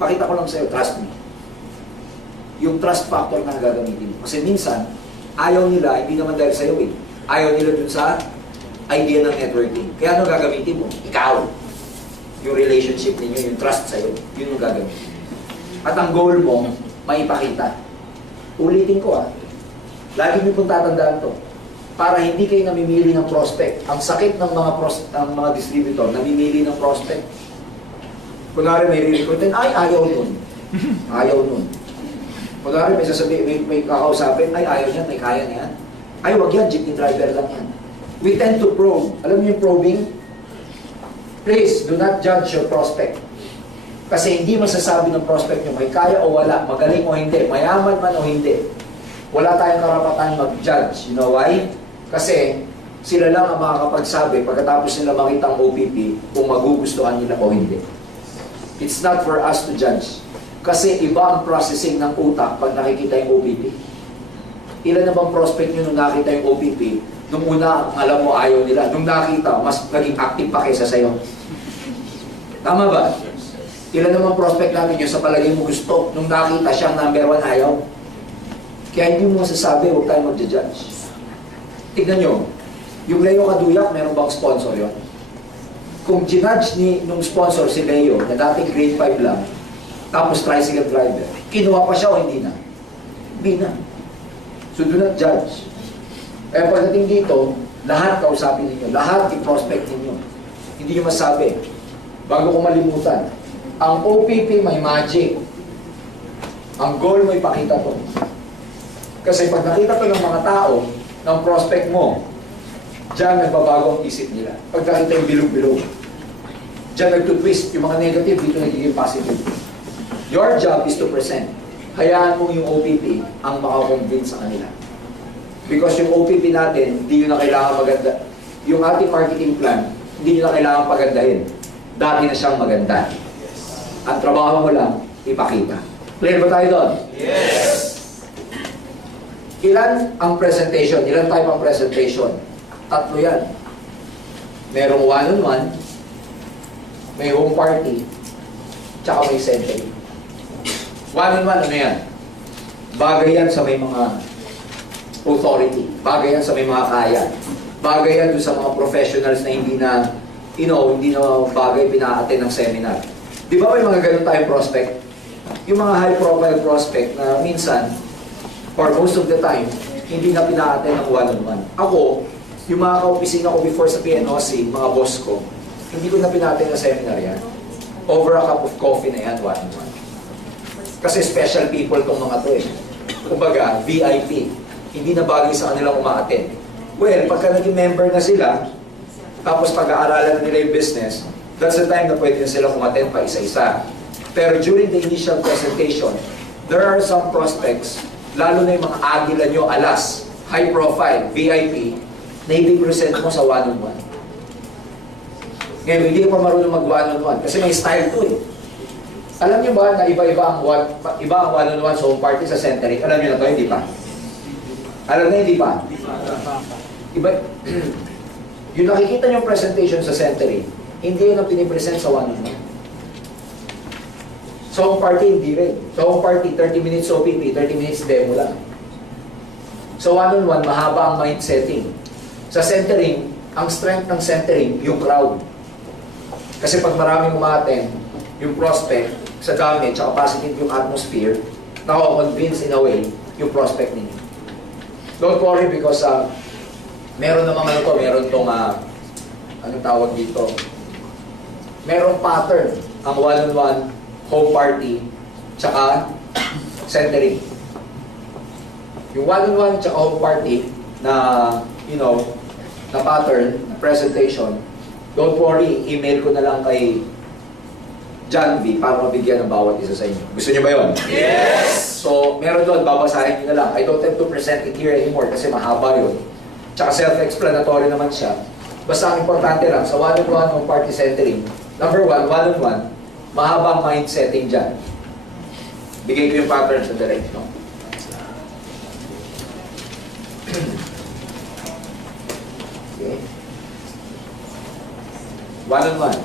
Pakita ko lang sa'yo, trust me. Yung trust factor na gagamitin mo. Kasi minsan, ayaw nila, hindi naman dahil sa'yo eh. Ayaw nila dun sa idea ng networking. Kaya ano gagamitin mo? Ikaw. Yung relationship ninyo, yung trust sa'yo, yun yung gagamitin. At ang goal mo, maipakita. Ulitin ko lagi niyo pong tatandaan to. Para hindi kayo namimili ng prospect. Ang sakit ng mga distributor, namimili ng prospect. Kunwari may re-recruitin, ayaw nun. Ayaw nun. Kunwari may sasabihin, may kakausapin, ayaw niyan, may kaya niyan. Ay, wag yan, jeepney driver lang yan. We tend to probe. Alam niyo yung probing? Please, do not judge your prospect. Kasi hindi masasabi ng prospect nyo, may kaya o wala, magaling o hindi, mayaman man o hindi. Wala tayong karapatan mag-judge. You know why? Kasi sila lang ang makakapagsabi pagkatapos nila makita ang OPP kung magugustuhan nila o hindi. It's not for us to judge. Kasi iba ang processing ng utak pag nakikita yung OPP. Ilan na bang prospect nyo nung nakita yung OPP? Nung una, alam mo, ayaw nila. Nung nakita, mas naging active pa kaysa sa'yo. Tama ba? Ilan naman prospect natin yung sa palagay mo gusto. Nung nakita siyang number 1, ayaw. Kaya hindi mo masasabi, huwag tayo mag-judge. Tignan nyo, yung Leo Kaduyak, meron bang sponsor yon? Kung ginudge nung sponsor si Leo, na dating grade 5 lang, tapos tricycle driver, kinuha pa siya o hindi na? Hindi na. So do not judge. Kaya pagdating dito, lahat kausapin ninyo, lahat i-prospect ninyo. Hindi nyo masabi. Bago ko malimutan, ang OPP may magic. Ang goal mo ipakita to. Kasi pag nakita to ng mga tao, ng prospect mo, diyan nagbabago ang isip nila. Pag nakita yung bilog-bilog, diyan nagtutwist. Yung mga negative, dito nagiging positive. Your job is to present. Hayaan mo yung OPP ang makakonvince sa kanila. Because yung OPP natin, hindi nyo na kailangan maganda. Yung ating marketing plan, hindi nyo na kailangan pagandahin. Dati na siyang maganda. Ang trabaho mo lang, ipakita. Clear ba tayo doon? Yes! Ilan ang presentation? Ilan type ang presentation? 3 yan. Merong one-on-one, may home party, tsaka may century. One-on-one, ano yan? Bagay yan sa may mga authority. Bagay yan sa may mga kaya. Bagay yan doon sa mga professionals na hindi na, hindi na bagay pina-attend ng seminar. Di ba may mga ganun tayong prospect? Yung mga high-profile prospect na minsan, or most of the time, hindi na pina-attend ng one-on-one. Ako, yung mga ka-opisina ko before sa PNOC, mga boss ko, hindi ko na pina-attend ng seminar yan. Over a cup of coffee na yan, one-on-one. Kasi special people tong mga to eh. Kumbaga, VIP. Hindi na bagay sa kanilang uma-attend. Well, pagka naging member na sila, tapos pag-aaralan na nila yung business, that's the time na pwede na sila umattend pa isa-isa. Pero during the initial presentation, there are some prospects, lalo na yung mga agila nyo, alas, high profile, VIP, na i-present mo sa one-on-one. Ngayon, hindi ka pa marunong mag-one-on-one kasi may style to eh. Alam niyo ba na iba ang one-on-one sa home party sa centering? Alam niyo na to, hindi pa? Alam na, hindi pa? Iba, yung nakikita niyong presentation sa centering, hindi yun ang pinipresent sa one-on-one. Sa home party, hindi rin. Sa home party, 30 minutes OPP, 30 minutes demo lang. Sa one-on-one, mahaba ang mind setting. Sa centering, ang strength ng centering, yung crowd. Kasi pag maraming umaten, yung prospect, sa dami, tsaka positive yung atmosphere, nako-convince in a way, yung prospect ninyo. Don't worry because meron namang meron tong, anong tawag dito? Merong pattern ang one-on-one, home party, tsaka centering. Yung one-on-one tsaka home party na, na pattern, na presentation, don't worry, email ko na lang kay John V para mabigyan ng bawat isa sa inyo. Gusto niyo ba yun? Yes! So, meron doon, babasahin niyo na lang. I don't have to present it here anymore kasi mahaba yun. Tsaka self-explanatory naman siya. Basta ang importante lang, sa one-on-one home party centering, number one-on-one, mahabang mind setting dyan. Bigay ko yung pattern sa direct, no? Okay. One-on-one.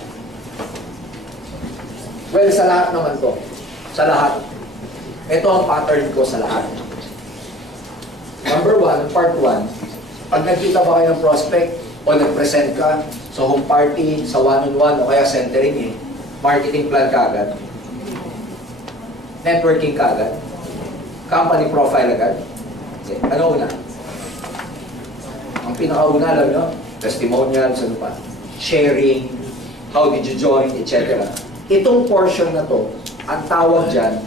Well, sa lahat naman to. Sa lahat. Ito ang pattern ko sa lahat. Number one, part one, pag nagkita ba kayo ng prospect o nag-present ka sa home party, sa one-on-one o kaya centering marketing plan kagad, networking kagad, company profile agad. Okay. Ano una? Ang pinakauna, alam nyo, testimonials, ano pa, sharing, how did you join, etc. Itong portion na to, ang tawag dyan,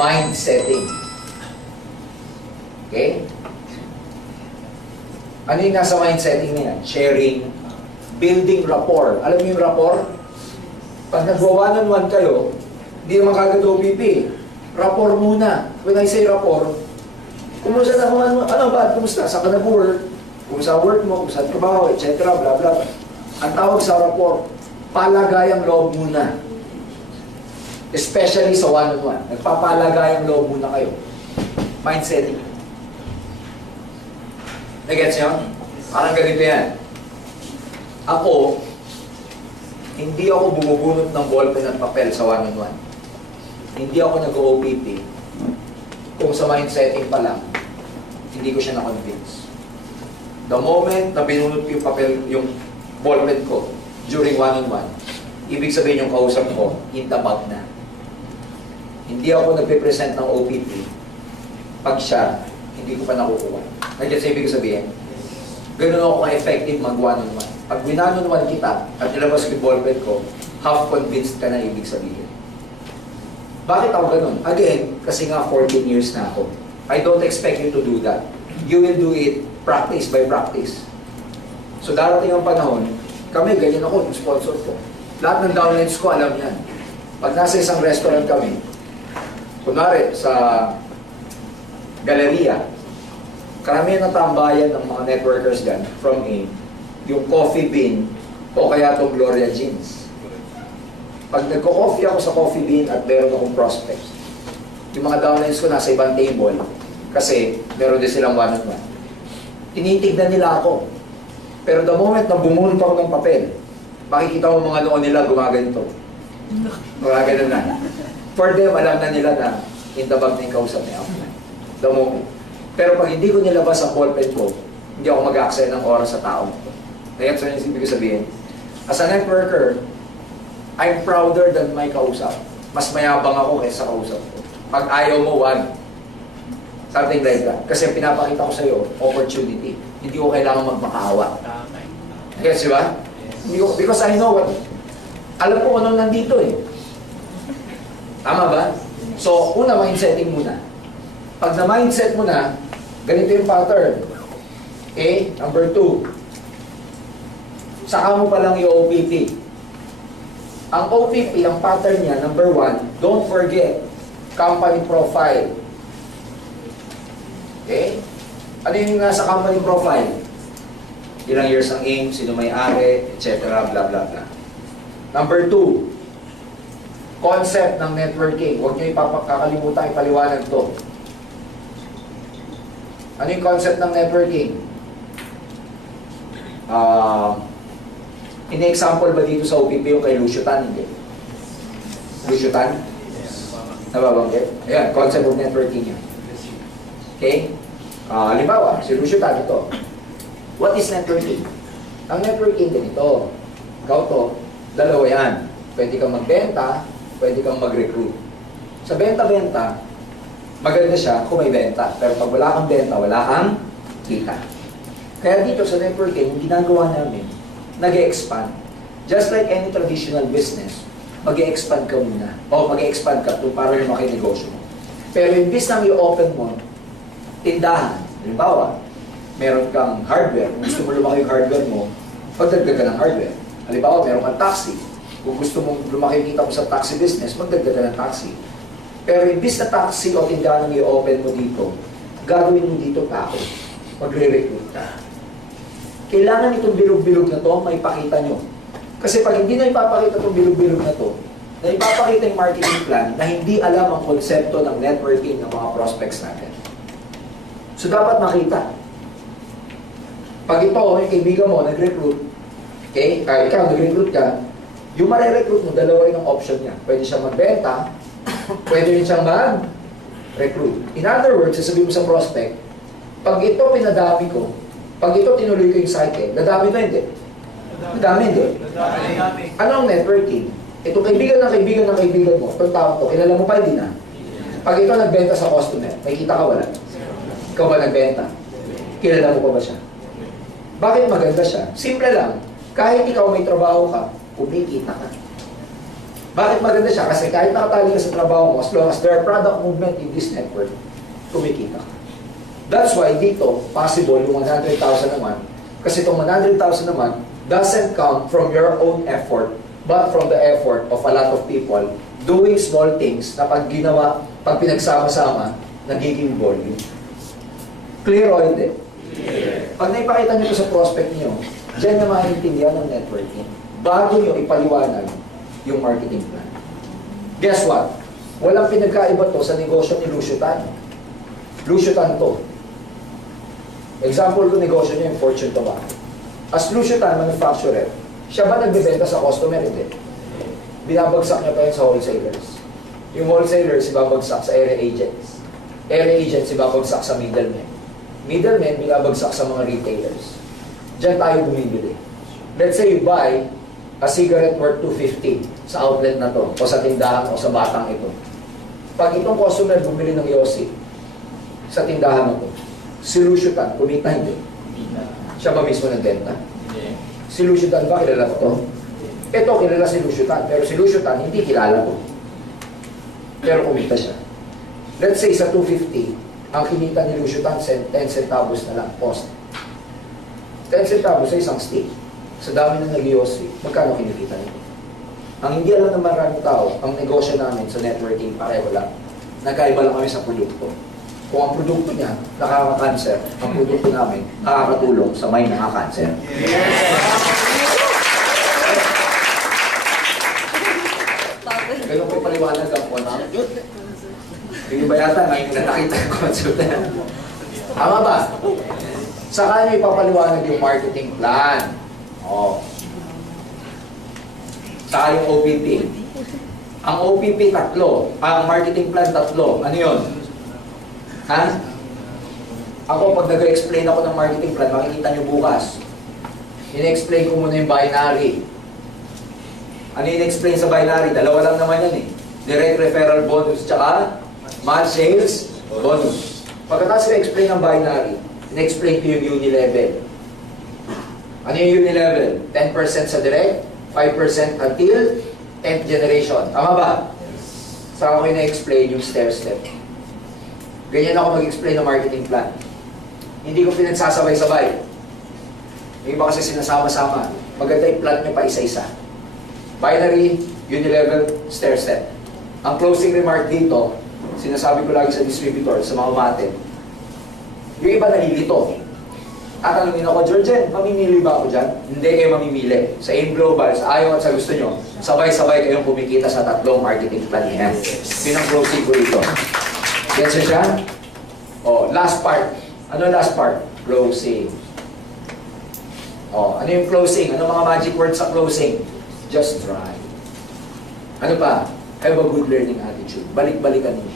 mind setting. Okay? Ano yung nasa mind setting na yan? Sharing, building rapport. Alam mo yung rapport? Pag nag-one-on-one kayo, hindi naman kagad OPP. Rapport muna. When I say rapport, kumusta na kung ano ba? Kumusta? Saan ka nag-work? Kumusta work mo? Kumusta trabaho? Etc. Blah, blah. Ang tawag sa rapport, palagayang loob muna. Especially sa one-on-one. Nagpapalagayang loob muna kayo. Mind setting. Nagets nyo? Parang ganito yan. Ako, hindi ako bumubunot ng ballpen at papel sa one-on-one. Hindi ako nag-OPP. Kung sa mind setting pa lang, hindi ko siya na-convince. The moment na binunot ko yung papel, yung ballpen ko during one-on-one, ibig sabihin yung kausap ko, in the bag na. Hindi ako nagpe-present ng OPP pag siya, hindi ko pa nakukuha. Nandiyan sa ibig sabihin, ganun ako ka-effective mag-one-on-one. Pag one-on-one kita at nilabas ko yung ballpen ko, half convinced ka na ibig sabihin. Bakit ako ganun? Again, kasi nga 14 years na ako. I don't expect you to do that. You will do it practice by practice. So darating ang panahon, kami, ganyan ako, yung sponsor ko. Lahat ng downlines ko, alam yan. Pag nasa isang restaurant kami, kunwari sa galeria, karamihan ng tambayan ng mga networkers dyan, from yung coffee bean, o kaya itong Gloria Jeans. Pag nagko-coffee ako sa coffee bean at meron akong prospect, yung mga downlines ko nasa ibang table, kasi meron din silang one-on-one. Tinitignan nila ako. Pero the moment na bumunot ako ng papel, makikita mo mga noon nila gumaganito. Gumagano na. For them, alam na nila na in the bag na yung kausap niya. The moment. Pero pag hindi ko nilabas ang ballpen ko, Hindi ako mag-aaksaya ng oras sa tao. Nagets mo yung ibig sabihin? As a networker, I'm prouder than my kausap. Mas mayabang ako kaysa kausap ko. Pag ayaw mo, wag. Something like that. Kasi pinapakita ko sa'yo, opportunity. Hindi ko kailangan magmakaawa. Yes, di ba? Because I know what, alam ko kung ano nandito eh. Tama ba? So, una, mindsetting muna. Pag na-mindset mo na, ganito yung pattern. Okay? Number 2. Saka mo palang yung OPP. Ang OPP, ang pattern niya, number 1, don't forget, company profile. Okay? Ano yung nasa company profile? Ilang years ang aim, sino may-ari, etc. blah blah blah. Number 2, concept ng networking. Huwag niyo kakalimutan ipaliwanag to. Ano yung concept ng networking? In-example ba dito sa OPP yung kay Lucio Tan? Hindi. Lucio Tan? Nababanggit? Ayan, concept of networking yan. Okay? Halimbawa, si Lucio Tan ito. What is networking? Ang networking ganito. Ikaw to, dalawa yan. Pwede kang magbenta, pwede kang mag-recruit. Sa benta-benta, maganda siya kung may benta. Pero pag wala kang benta, wala kang kita. Kaya dito sa networking, yung ginagawa namin, nag-e-expand. Just like any traditional business, mag-e-expand ka muna. O mag-e-expand ka to para lumaki negosyo mo. Pero imbis nang i-open mo, tindahan. Halimbawa, meron kang hardware. Kung gusto mo lumaki yung hardware mo, magdagdag ka ng hardware. Halimbawa, meron kang taxi. Kung gusto mong lumaki kita mo sa taxi business, magdagdag ka ng taxi. Pero imbis na taxi o tindahan ang i-open mo dito, gagawin mo dito tao. Magre-recruit ka. Kailangan itong bilog-bilog na to, maipakita nyo. Kasi pag hindi na ipapakita itong bilog-bilog na to, na ipapakita yung marketing plan na hindi alam ang konsepto ng networking ng mga prospects natin. So dapat makita. Pag ito, yung kaibigan mo, nag-recruit, okay? Ikaw, nag-recruit ka, yung mare-recruit mo, dalawa rin ang option niya. Pwede siyang magbenta, pwede rin siyang mag-recruit. In other words, sasabihin mo sa prospect, pag ito pinadami ko, pag ito tinuloy ko yung cycle, nadami to hindi? Nadami hindi? Ano ang networking? Ito kaibigan ng kaibigan ng kaibigan mo, itong tao to, kilala mo pa hindi na? Pag ito nagbenta sa customer, may kita ka wala? Ikaw ba nagbenta? Kilala mo pa ba siya? Bakit maganda siya? Simple lang. Kahit ikaw may trabaho ka, kumikita ka. Bakit maganda siya? Kasi kahit nakatali ka sa trabaho mo, as long as there are product movement in this network, kumikita ka. That's why dito, possible yung 100,000 naman. Kasi itong 100,000 naman doesn't come from your own effort, but from the effort of a lot of people doing small things na pag ginawa, pag pinagsama-sama, nagiging volume. Clear o hindi? Pag naipakita nyo ito sa prospect nyo, dyan na maintindihan ng networking. Bago nyo ipaliwanag yung marketing plan. Guess what? Walang pinagkaiba to sa negosyo ni Lucio Tan. Lucio Tan to. Example ko negosyo niya yung Fortune Tobacco. As Lucio Tan, manufacturer, siya ba nagbibenta sa customer? Hindi. Binabagsak niya pa yun sa wholesalers. Yung wholesalers, ibabagsak sa area agents. Area agents, ibabagsak sa middlemen. Middlemen, binabagsak sa mga retailers. Diyan tayo bumibili. Let's say you buy a cigarette worth $2.50 sa outlet na to, o sa tindahan, o sa batang ito. Pag itong customer bumili ng Yossi sa tindahan na to, si Lucio Tan, kumita hindi. Siya ba mismo nagbenta? Si Lucio Tan ba, kilala ko to? Ito, kilala si Lucio Tan, pero si Lucio Tan, hindi kilala ko. Pero kumita siya. Let's say sa $2.50, ang kinita ni Lucio Tan, 10 centavos na lang, cost. 10 centavos sa isang stick. Sa dami ng nag-Yossi, magkano kinikita nito? Ang hindi alam ng maraming tao, ang negosyo namin sa networking, pareho lang. Nagkaiba lang kami sa produkto. Kung ang produkto niya nakaka-cancer, ang produkto namin nakakatulong sa may nakaka-cancer. Ganun ko paliwanag ang po na. Yung ba yata ngayon na nakita yung concept na yan? Tama ba? Saka nyo ipapaliwanag yung marketing plan. Oh. Saka yung OPP. Ang OPP tatlo. Ang marketing plan tatlo. Ano yun? Ha? Ako, pag nag-explain ako ng marketing plan, makikita nyo bukas. In-explain ko muna yung binary. Ano in-explain sa binary? Dalawa lang naman yan eh. Direct referral bonus, tsaka match sales bonus. Pagkatapos i-explain ng binary, in-explain ko yung uni-level. Ano yung uni-level? 10% sa direct, 5% until 10th generation. Tama ba? Saka ko ina-explain yung stair-step. Ganyan ako mag-explain ng marketing plan. Hindi ko pinagsasabay-sabay. Yung iba kasi sinasama-sama. Maganda yung plan nyo pa isa-isa. Binary, uni-level, stair-step. Ang closing remark dito, sinasabi ko lagi sa distributor, sa mga umatin, yung iba nalilito. Tatanungin ako, Jurgen, mamimili ba ako dyan? Hindi kayo mamimili. Sa Engr, sa ayaw at sa gusto nyo, sabay-sabay kayong kumikita sa tatlong marketing plan niya. Yun ang closing ko dito. Gets nyo siya? O, last part. Ano last part? Closing. O, ano yung closing? Ano mga magic words sa closing? Just try. Ano pa? Have a good learning attitude. Balik-balikan niyo.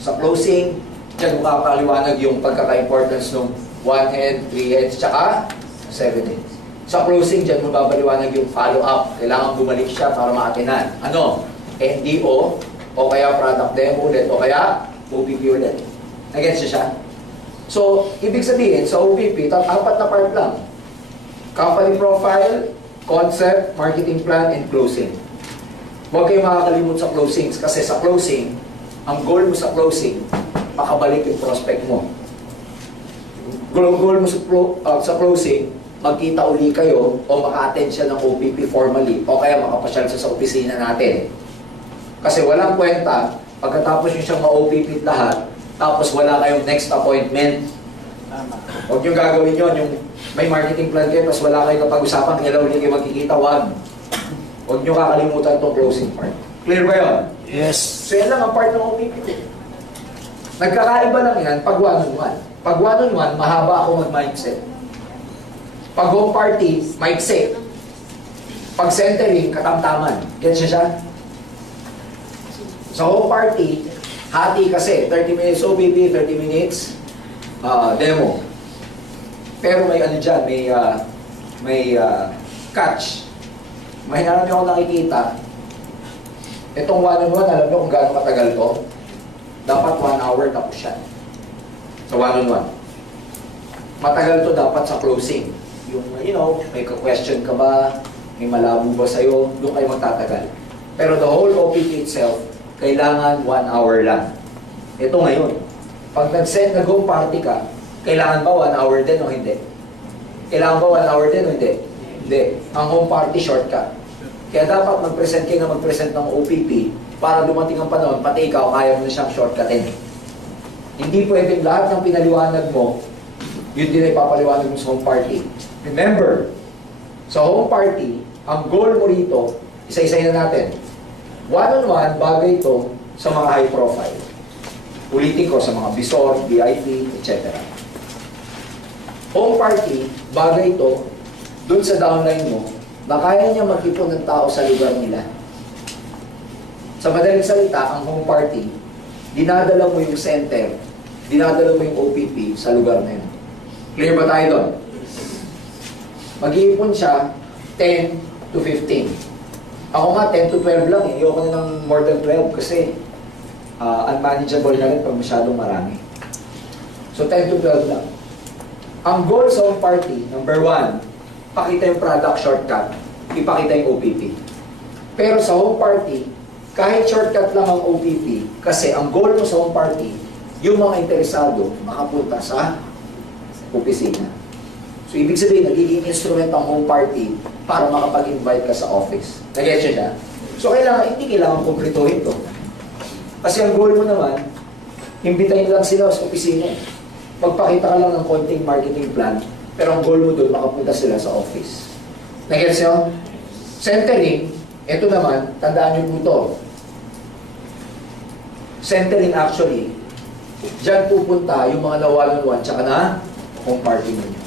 Sa closing, dyan makakaliwanag yung pagkaka-importance ng 1 head, 3 heads, tsaka 7 heads. Sa closing, dyan mo babaliwanag yung follow-up. Kailangan bumalik siya para maatinan. Ano? NDO, o kaya product demo ulit, o kaya OPP ulit. Nag-gets siya? So, ibig sabihin, sa OPP, apat na part lang. Company profile, concept, marketing plan, and closing. Huwag kayong makakalimut sa closings kasi sa closing, ang goal mo sa closing, makabalik yung prospect mo. Goal mo sa closing, magkita uli kayo o maka-attend siya ng OPP formally o kaya makapasyal siya sa opisina natin. Kasi walang kwenta, pagkatapos nyo siyang ma-OPP lahat, tapos wala kayong next appointment. Huwag nyo gagawin yun, yung may marketing plan kayo, tapos wala kayong kapag-usapan, kailan ulit kayo magkikita, huwag nyo kakalimutan itong closing part. Clear ba yun? Yes. So yan lang ang part ng OPP ko. Nagkakaiba lang yan pag one-on-one. Pag one-on-one, mahaba ako mag-mindset. Pag home party, mindset. Pag centering, katamtaman. Gets niya siya? Sa home party, hati kasi, 30 minutes OPP, 30 minutes demo. Pero may ano dyan, may catch. May namin ako nakikita. Itong one-on-one, alam nyo kung gaano matagal to? Dapat 1 hour tapos siya. Sa one-on-one. Matagal to dapat sa closing. Yung, may question ka ba? May malabo ba sa'yo? Doon kayo magtatagal. Pero the whole OPP itself, kailangan 1 hour lang. Ito ngayon. Pag nag-home party ka, kailangan ba 1 hour din o hindi? Kailangan ba 1 hour din o hindi? Hindi. Ang home party shortcut. Kaya dapat mag-present kayo na mag-present ng OPP para dumating ang panahon, pati ikaw, kaya mo na siyang shortcutin. Hindi pwedeng lahat ng pinaliwanag mo, yun din ay papaliwanag mo sa home party. Remember, sa home party, ang goal mo rito, isa-isay na natin. One-on-one, bagay ito sa mga high profile. Ulitin ko sa mga bisor, VIP, etc. Home party, bagay ito dun sa downline mo na kaya niya mag-ipon ng tao sa lugar nila. Sa madaling salita, ang home party, dinadala mo yung center, dinadala mo yung OPP sa lugar na yun. Clear ba tayo doon? Mag-iipon siya 10 to 15. Ako nga, 10 to 12 lang eh. Ayoko na ng more than 12 kasi unmanageable na rin pag masyadong marami. So 10 to 12 lang. Ang goal sa home party, number 1, pakita yung product shortcut, ipakita yung OPP. Pero sa home party, kahit shortcut lang ang OPP, kasi ang goal mo sa home party, yung mga interesado makapunta sa opisina. So ibig sabihin, nagiging instrument ang home party para makapag-invite ka sa office. Nag-get siya? So hindi kailangan kumplituhin to. Kasi ang goal mo naman, imbitahin lang sila sa opisina. Magpakita ka lang ng konting marketing plan, pero ang goal mo doon, makapunta sila sa office. Nag-gets nyo? Centering, ito naman, tandaan nyo po ito. Centering actually, dyan pupunta yung mga na-one-on-one, tsaka na home party ninyo.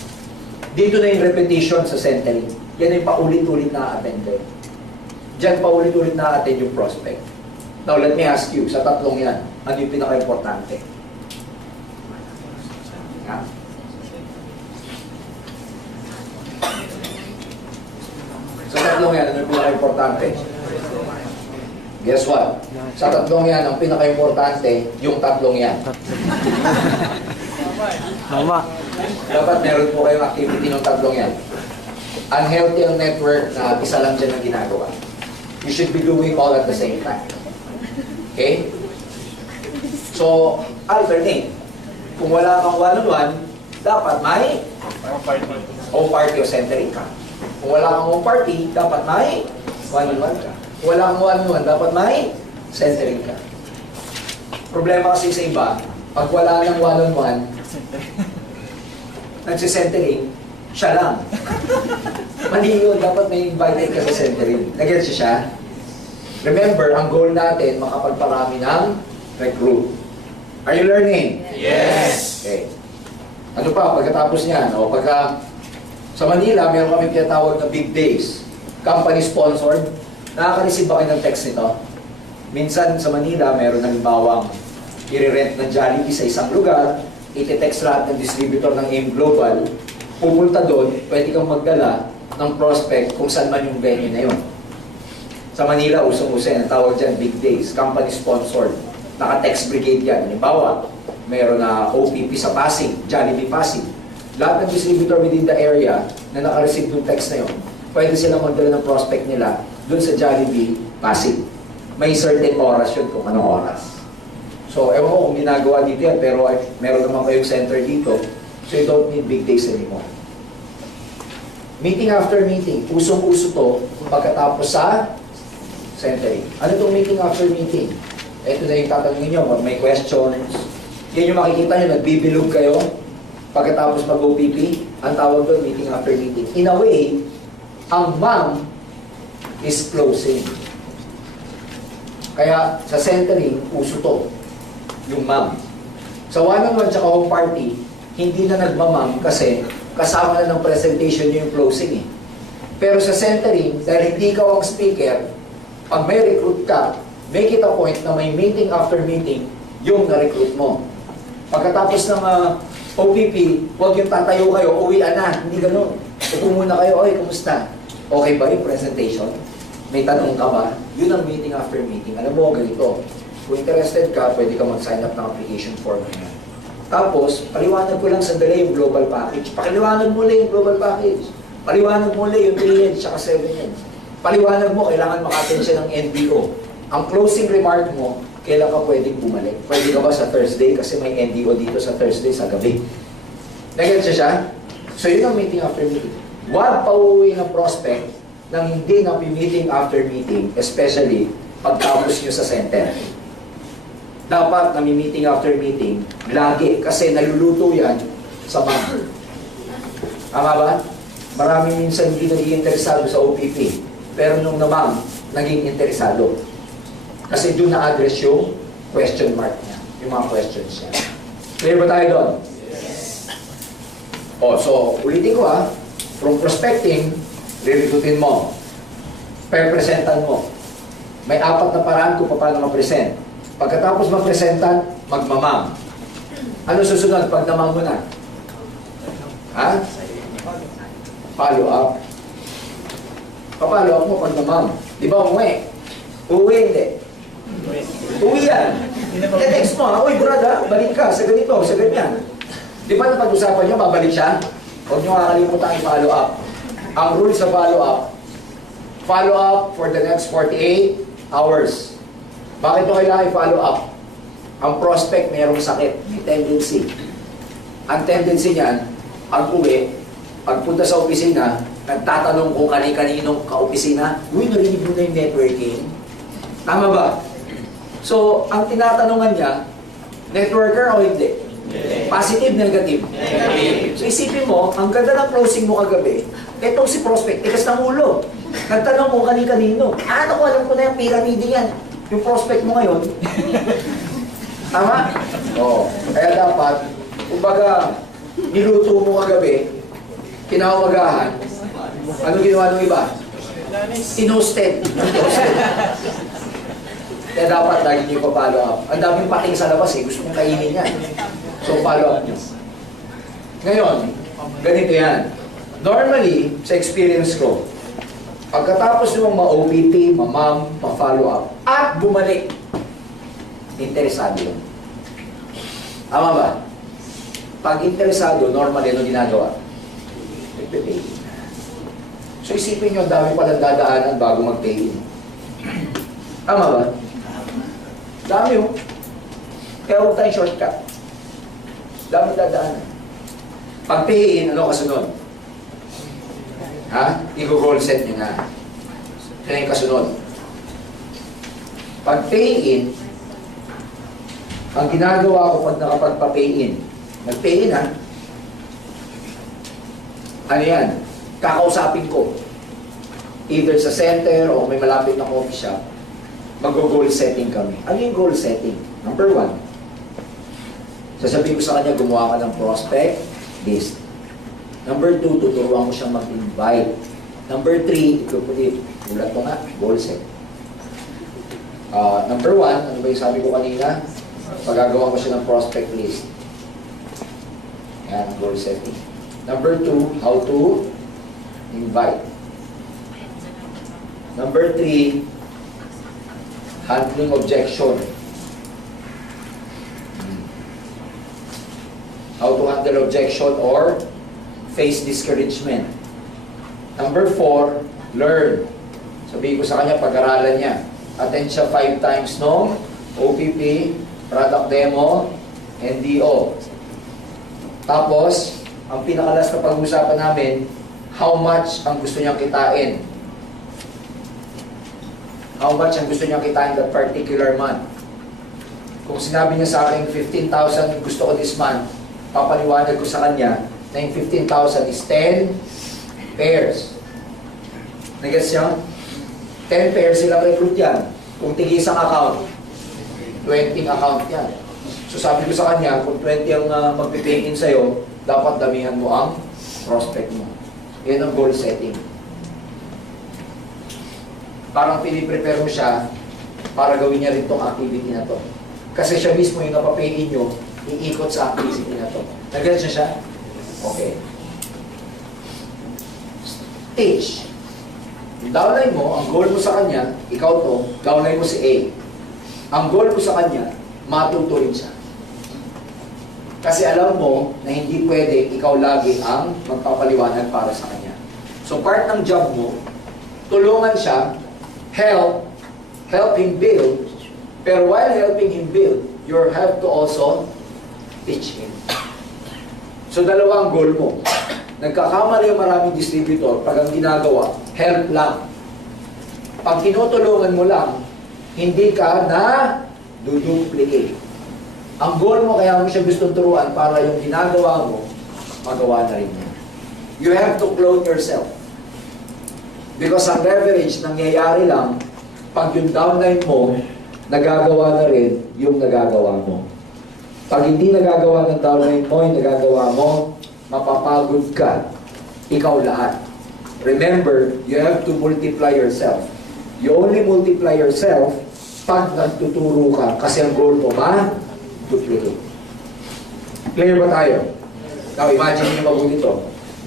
Dito na yung repetition sa centering. Yan yung paulit-ulit na attend kayo. Dyan paulit-ulit na attend yung prospect. Now, let me ask you, sa tatlong yan, ano yung pinaka-importante? Ha? Sa tatlong yan, ano yung pinaka-importante? Guess what? Sa tatlong yan, ang pinaka-importante, yung tatlong yan. Tama. Dapat meron po kayong activity ng tatlong yan. Unhealthy ang network na isa lang dyan ang ginagawa. You should be doing all at the same time. Okay? So, alternate. Kung wala kang one-on-one, dapat may home party o centering ka. Kung wala kang home party, dapat may one-on-one ka. Kung wala kang one-on-one, dapat may centering ka. Problema kasi sa iba, pag wala ng one-on-one, nagsisentering, siya lang. Mali yun, dapat may invited ka sa centering. Nag-get siya? Remember, ang goal natin, makapagparami ng recruit. Are you learning? Yes. Okay. Ano pa, pagkatapos niyan, o pagka sa Manila, meron kami tinatawag na big days. Company-sponsored. Nakaka-receive ba kayo ng text nito? Minsan sa Manila, meron halimbawang i-rent ng Jollibee sa isang lugar, iti-text lahat ng distributor ng AIM Global, pupunta doon, pwede kang magdala ng prospect kung saan man yung venue na yun. Sa Manila, usong-uso yan, ang tawag dyan, big days, company-sponsored. Naka-text brigade yan. Halimbawa, meron na OPP sa Pasig, Jollibee Pasig. Lahat ng distributor within the area na naka-receive ng text na yun, pwede silang magdala ng prospect nila doon sa Jollibee Pasig. May certain oras yun kung anong oras. So, ewan ko kung ginagawa dito yan, pero meron naman kayong center dito, so you don't need big days anymore. Meeting after meeting, usong-uso to pagkatapos sa centering. Ano itong meeting after meeting? Ito na yung tatanungin nyo, may questions. Yan yung makikita nyo, nagbibilog kayo pagkatapos mag-OPP. Ang tawag doon, meeting after meeting. In a way, ang ma'am is closing. Kaya sa centering, uso to, yung ma'am. Sa one-on-one tsaka home party, hindi na nagmamam kasi kasama na ng presentation nyo yung closing eh. Pero sa centering, dahil hindi ka ang speaker, pag may recruit ka, make it a point na may meeting after meeting yung na-recruit mo. Pagkatapos ng OPP, huwag yung tatayo kayo, uwian na, hindi ganun. Upo muna kayo, oy, kumusta? Okay ba yung presentation? May tanong ka ba? Yun ang meeting after meeting. Alam mo, ganito. Kung interested ka, pwede ka mag-sign up ng application form na yan. Tapos, paliwanag ko lang sandali yung global package. Pakiliwanag mo ulit yung global package. Paliwanag mo ulit yung 3 heads, saka 7 heads. Paliwanag mo, kailangan maka-attend siya ng NDO. Ang closing remark mo, kailan ka pwedeng bumalik? Pwede ka ba sa Thursday? Kasi may NDO dito sa Thursday sa gabi. Nag-get siya? So yun ang meeting after meeting. Huwag pauwi ng prospect nang hindi na meeting after meeting, especially pagtapos nyo sa center. Dapat na meeting after meeting, lagi, kasi naluluto yan sa ma'am. Tama ba? Maraming minsan hindi naging interesado sa OPP, pero nung na ma'am, naging interesado. Kasi doon na-address yung question mark niya, yung mga questions niya. Clear ba tayo doon? Yes. O, so, ulitin ko from prospecting, re-recruitin mo, pre-presentan mo. May 4 na paraan kung paano ma-present. Pagkatapos ma-presentan, magmamam. Ano susunod pag namam mo na? Ha? Follow up. Pa-follow up mo pag namam. Di ba umuwi? Uwi hindi. Uwi yan. I-text mo, uy brada, balik ka sa ganito, sa ganyan. Di ba napag-usapan nyo, babalik siya? Huwag nyo kakalimutan i-follow up. Ang rule sa follow up for the next 48 hours. Bakit nyo kailangan i-follow up? Ang prospect mayroong sakit, may tendency. Ang tendency niyan, pag-uwi, pagpunta sa opisina, nagtatanong kung kani-kaninong ka-opisina, uy, narinig mo na yung networking. Tama ba? So, ang tinatanungan niya, networker o hindi? Positive, negative? Negative. So, isipin mo, ang ganda ng closing mo kagabi, etong si prospect, tikas ng ulo. Nagtanong mo kani-kanino. Ako, alam ko na yung pyramid yan. Yung prospect mo ngayon. Tama? Oo. Kaya dapat, kumbaga, niluto mo kagabi, kinawagahan, ano ginawa ng iba? Tinosted. Kaya dapat lagi niyo pa-follow up. Ang daming pating sa labas eh, gusto kong kainin yan. So follow up niyo. Ngayon, ganito yan. Normally, sa experience ko, pagkatapos nyo ma-OPT, ma-ma'am, ma-follow up, at bumalik, interesado yun. Tama ba? Pag interesado, normally, ano ginagawa? Nagpe-pay. So isipin nyo, ang dami palang dadaanan bago mag-pay. Tama ba? Dami yun. Kaya huwag tayong shortcut. Dami dadaanan. Pag pay-in, ano kasunod? Ha? I-goal set nyo na. Yan yung kasunod. Pag pay-in, ang ginagawa ko pag nakapagpa-pay-in, nag-pay-in ha? Ano yan? Kakausapin ko. Either sa center o may malapit na coffee shop, mag-goal setting kami. Ano yung goal setting? Number 1, sasabihin ko sa kanya, gumawa ka ng prospect list. Number 2, tuturuan ko siyang mag-invite. Number 3, ulat ko nga, goal set. Number 1, ano ba yung sabi ko kanina? Pagagawa ko siya ng prospect list. Yan, goal setting. Number 2, how to invite. Number 3, handling objection. How to handle objection or face discouragement. Number 4, learn. Sabihin ko sa kanya, pag-aralan niya. Attend siya 5 times no OPP, product demo, NDO. Tapos, ang pinakalas na pag-usapan namin, how much ang gusto niyang kitain. How much ang gusto niyang kitain that particular month. Kung sinabi niya sa akin, 15,000 gusto ko this month, papaliwanag ko sa kanya na yung 15,000 is 10 pairs. Nag-gets niya? 10 pairs silang recruit yan. Kung tigi isang account, 20 account yan. So sabi ko sa kanya, kung 20 ang magpipay-in sa'yo, dapat damihan mo ang prospect mo. Yan ang goal setting. Parang piniprepare mo siya para gawin niya rin tong activity na to. Kasi siya mismo yung napapay-in nyo, iikot sa activity na to. Nag-gets niya siya? Okay. Stage. Yung downline mo, ang goal mo sa kanya, ikaw to, downline mo si A. Ang goal mo sa kanya, matuto rin siya. Kasi alam mo na hindi pwede ikaw lagi ang magpapaliwanag para sa kanya. So part ng job mo, tulungan siya, help him build, pero while helping him build, you have to also teach him. So dalawang goal mo. Nagkakamali yung maraming distributor pag ang ginagawa, help lang. Pag tinutulungan mo lang, hindi ka na duduplicate. Ang goal mo kaya mo siya gustong turuan para yung ginagawa mo, magawa na rin niya. You have to clone yourself. Because ang leverage nangyayari lang pag yung downline mo, nagagawa na rin yung nagagawa mo. Pag hindi nagagawa ng downline mo, yung nagagawa mo, mapapagod ka. Ikaw lahat. Remember, you have to multiply yourself. You only multiply yourself pag nagtuturo ka kasi ang goal mo ma-duplicate. Clear ba tayo? Now, imagine nyo mabuti ito.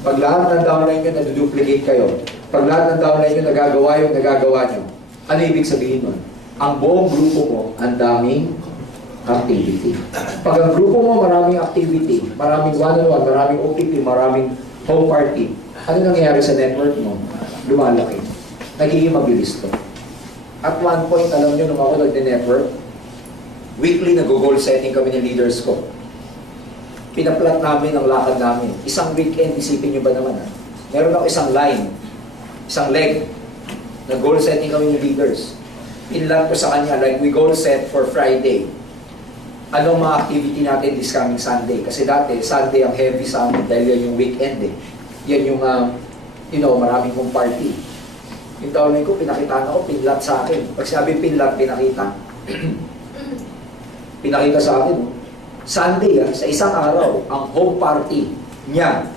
Pag lahat ng downline nyo naduduplicate kayo, pag lahat ng downline nyo nagagawa yung nagagawa nyo, ano ibig sabihin nun? Ang buong grupo mo, ang daming activity. Pag ang grupo mo maraming activity, maraming one-on-one, maraming OPP, maraming home party, ano nangyayari sa network mo? Lumalaki. Nagiging mabilis to. At one point, alam nyo, nung ako nag-network, weekly nag-goal setting kami ng leaders ko. Pinaplat namin ang lakad namin. Isang weekend, isipin nyo ba naman ha? Meron ako isang line, isang leg, nag-goal setting kami ng leaders. Pinlan ko sa kanya, like we goal set for Friday. Anong mga activity natin this coming Sunday? Kasi dati, Sunday ang heavy sa amin dahil yan yung weekend eh. Yan yung, maraming kong party. Yung taon ko, pinakitaan ako, pinlat sa akin. Pag sinabi pinlat, pinakita. Pinakita sa akin. Sunday, sa isang araw, ang home party niya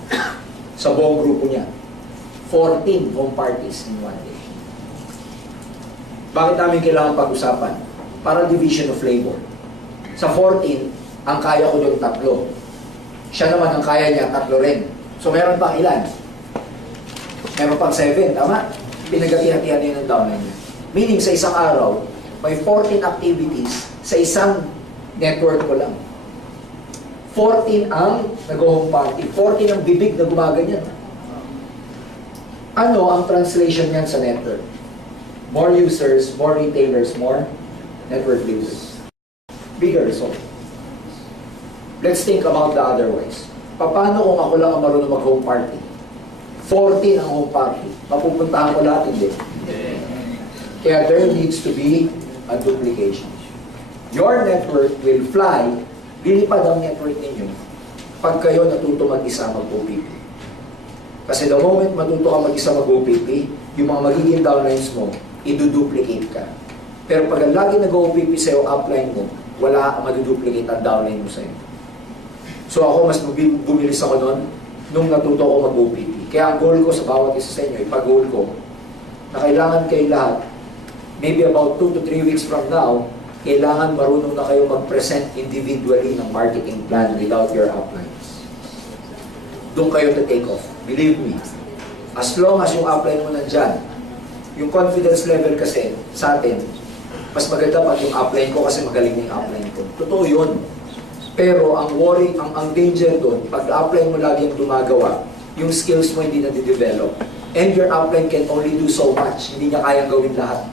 sa buong grupo niya. 14 home parties in one day. Bakit namin kailangan pag-usapan? Para division of labor. Sa 14, ang kaya ko yung 3. Siya naman ang kaya niya, 3 rin. So meron pang ilan? Meron pang 7, tama? Pinagati-hatihan niya ng downline niya. Meaning sa isang araw, may 14 activities sa isang network ko lang. 14 ang nag-home party. 14 ang bibig na gumaganyan. Ano ang translation niyan sa network? More users, more retailers, more network users. Bigger result. Let's think about the other ways. Paano kung ako lang ang marunong mag-home party? 14 ang home party. Mapupuntahan ko lahat, hindi. Kaya there needs to be a duplication. Your network will fly, lilipad ang network ninyo pag kayo natuto mag-isa mag-OPP. Kasi the moment matuto ka mag-isa mag-OPP, yung mga magiging downlines mo, iduduplicate ka. Pero pag lagi nag-OPP sa'yo, upline mo, wala kang maduduplicate ang downline mo sa'yo. So ako, mas bumilis ako noon nung natuto ko mag-OPP. Kaya ang goal ko sa bawat isa sa inyo, ipag-goal ko, na kailangan kayo lahat, maybe about 2 to 3 weeks from now, kailangan marunong na kayo mag-present individually ng marketing plan without your uplines. Doon kayo to take off. Believe me, as long as yung upline mo nandyan, yung confidence level kasi sa atin, mas maganda pag yung upline ko kasi magaling na yung upline ko. Totoo yun. Pero ang worry, ang danger doon, pag upline mo lagi yung gumagawa, yung skills mo hindi na di-develop. And your upline can only do so much. Hindi niya kayang gawin lahat.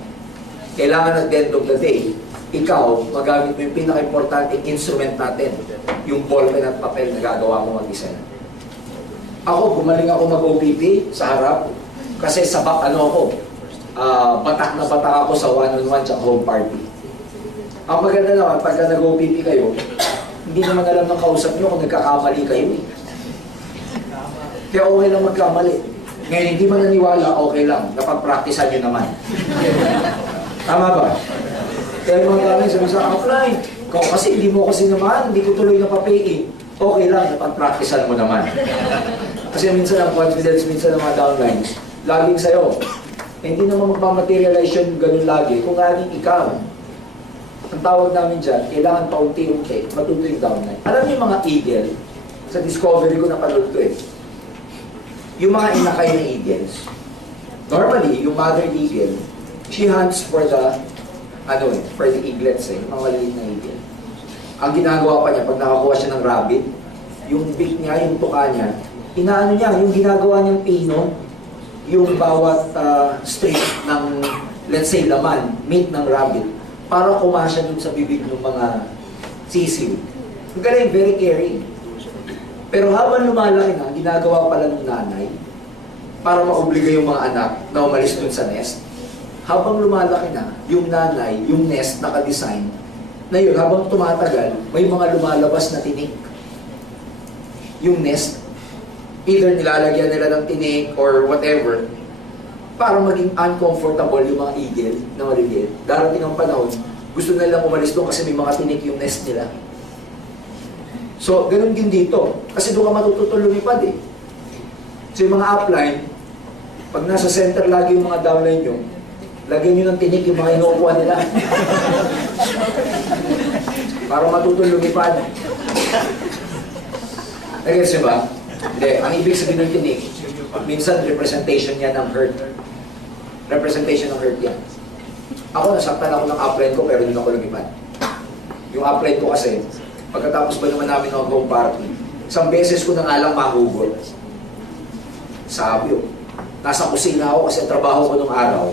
Kailangan at the end of the day, ikaw, magamit mo yung pinaka-importanting instrument natin, yung ballpen at papel na gagawa mo mag-isa. Ako, gumaling ako mag-OPP sa harap, kasi sabak batak na batak ako sa one-on-one tsaka home party. Ang maganda naman, pagka nag-OPP kayo, hindi naman alam ng kausap nyo kung nagkakamali kayo eh. Kaya okay lang magkamali. Ngayon, hindi man naniwala, okay lang. Napag-practicean nyo naman. Tama ba? Kaya mga gamit, sabi sa offline, kasi hindi mo kasi naman, hindi ko tuloy na pa-pay. Okay lang, napag-practicean mo naman. Kasi minsan ang confidence, minsan ang mga downlines, laging sa'yo. Hindi naman magmamaterialize yun ganun lagi. Kung laging ikaw, ang tawag namin dyan, kailangan paunti-unti, matuto yung downline. Alam niyo mga eagle, sa discovery ko napanood ko eh, yung mga inakay na eagles, normally, yung mother eagle, she hunts for the, for the eaglets yung mga maliit na eagle. Ang ginagawa pa niya, pag nakakuha siya ng rabbit, yung beak niya, yung tuka niya, inaano niya, yung ginagawa niyang pino, yung bawat strip ng, let's say, laman, meat ng rabbit, para kumasya dun sa bibig ng mga sisiw. Ang galing, very caring. Pero habang lumalaki na, ginagawa pala ng nanay, para maobliga yung mga anak na umalis dun sa nest, habang lumalaki na, yung nanay, yung nest naka-design, na yun, habang tumatagal, may mga lumalabas na tinik. Yung nest, either nilalagyan nila ng tinik or whatever, para maging uncomfortable yung mga eagle na maliliit. Darating ang panahon, gusto na lang umalis doon kasi may mga tinik yung nest nila. So, ganun din dito. Kasi doon ka matututong lumipad eh. So, yung mga upline, pag nasa center lagi yung mga downline nyo, lagyan nyo ng tinik yung mga inuupuan nila. Para matutong lumipad. Nag-gets nyo ba? Hindi. Ang ibig sabihin ng tinik, minsan representation yan ng hurt. Representation ng hurt yan. Ako, nasaktan ako ng upline ko pero hindi ako lumipad. Yung upline ko kasi, pagkatapos ba naman namin ng home party, isang beses ko na nga lang mahugot. Sabi ko, nasa kusina ako kasi ang trabaho ko nung araw,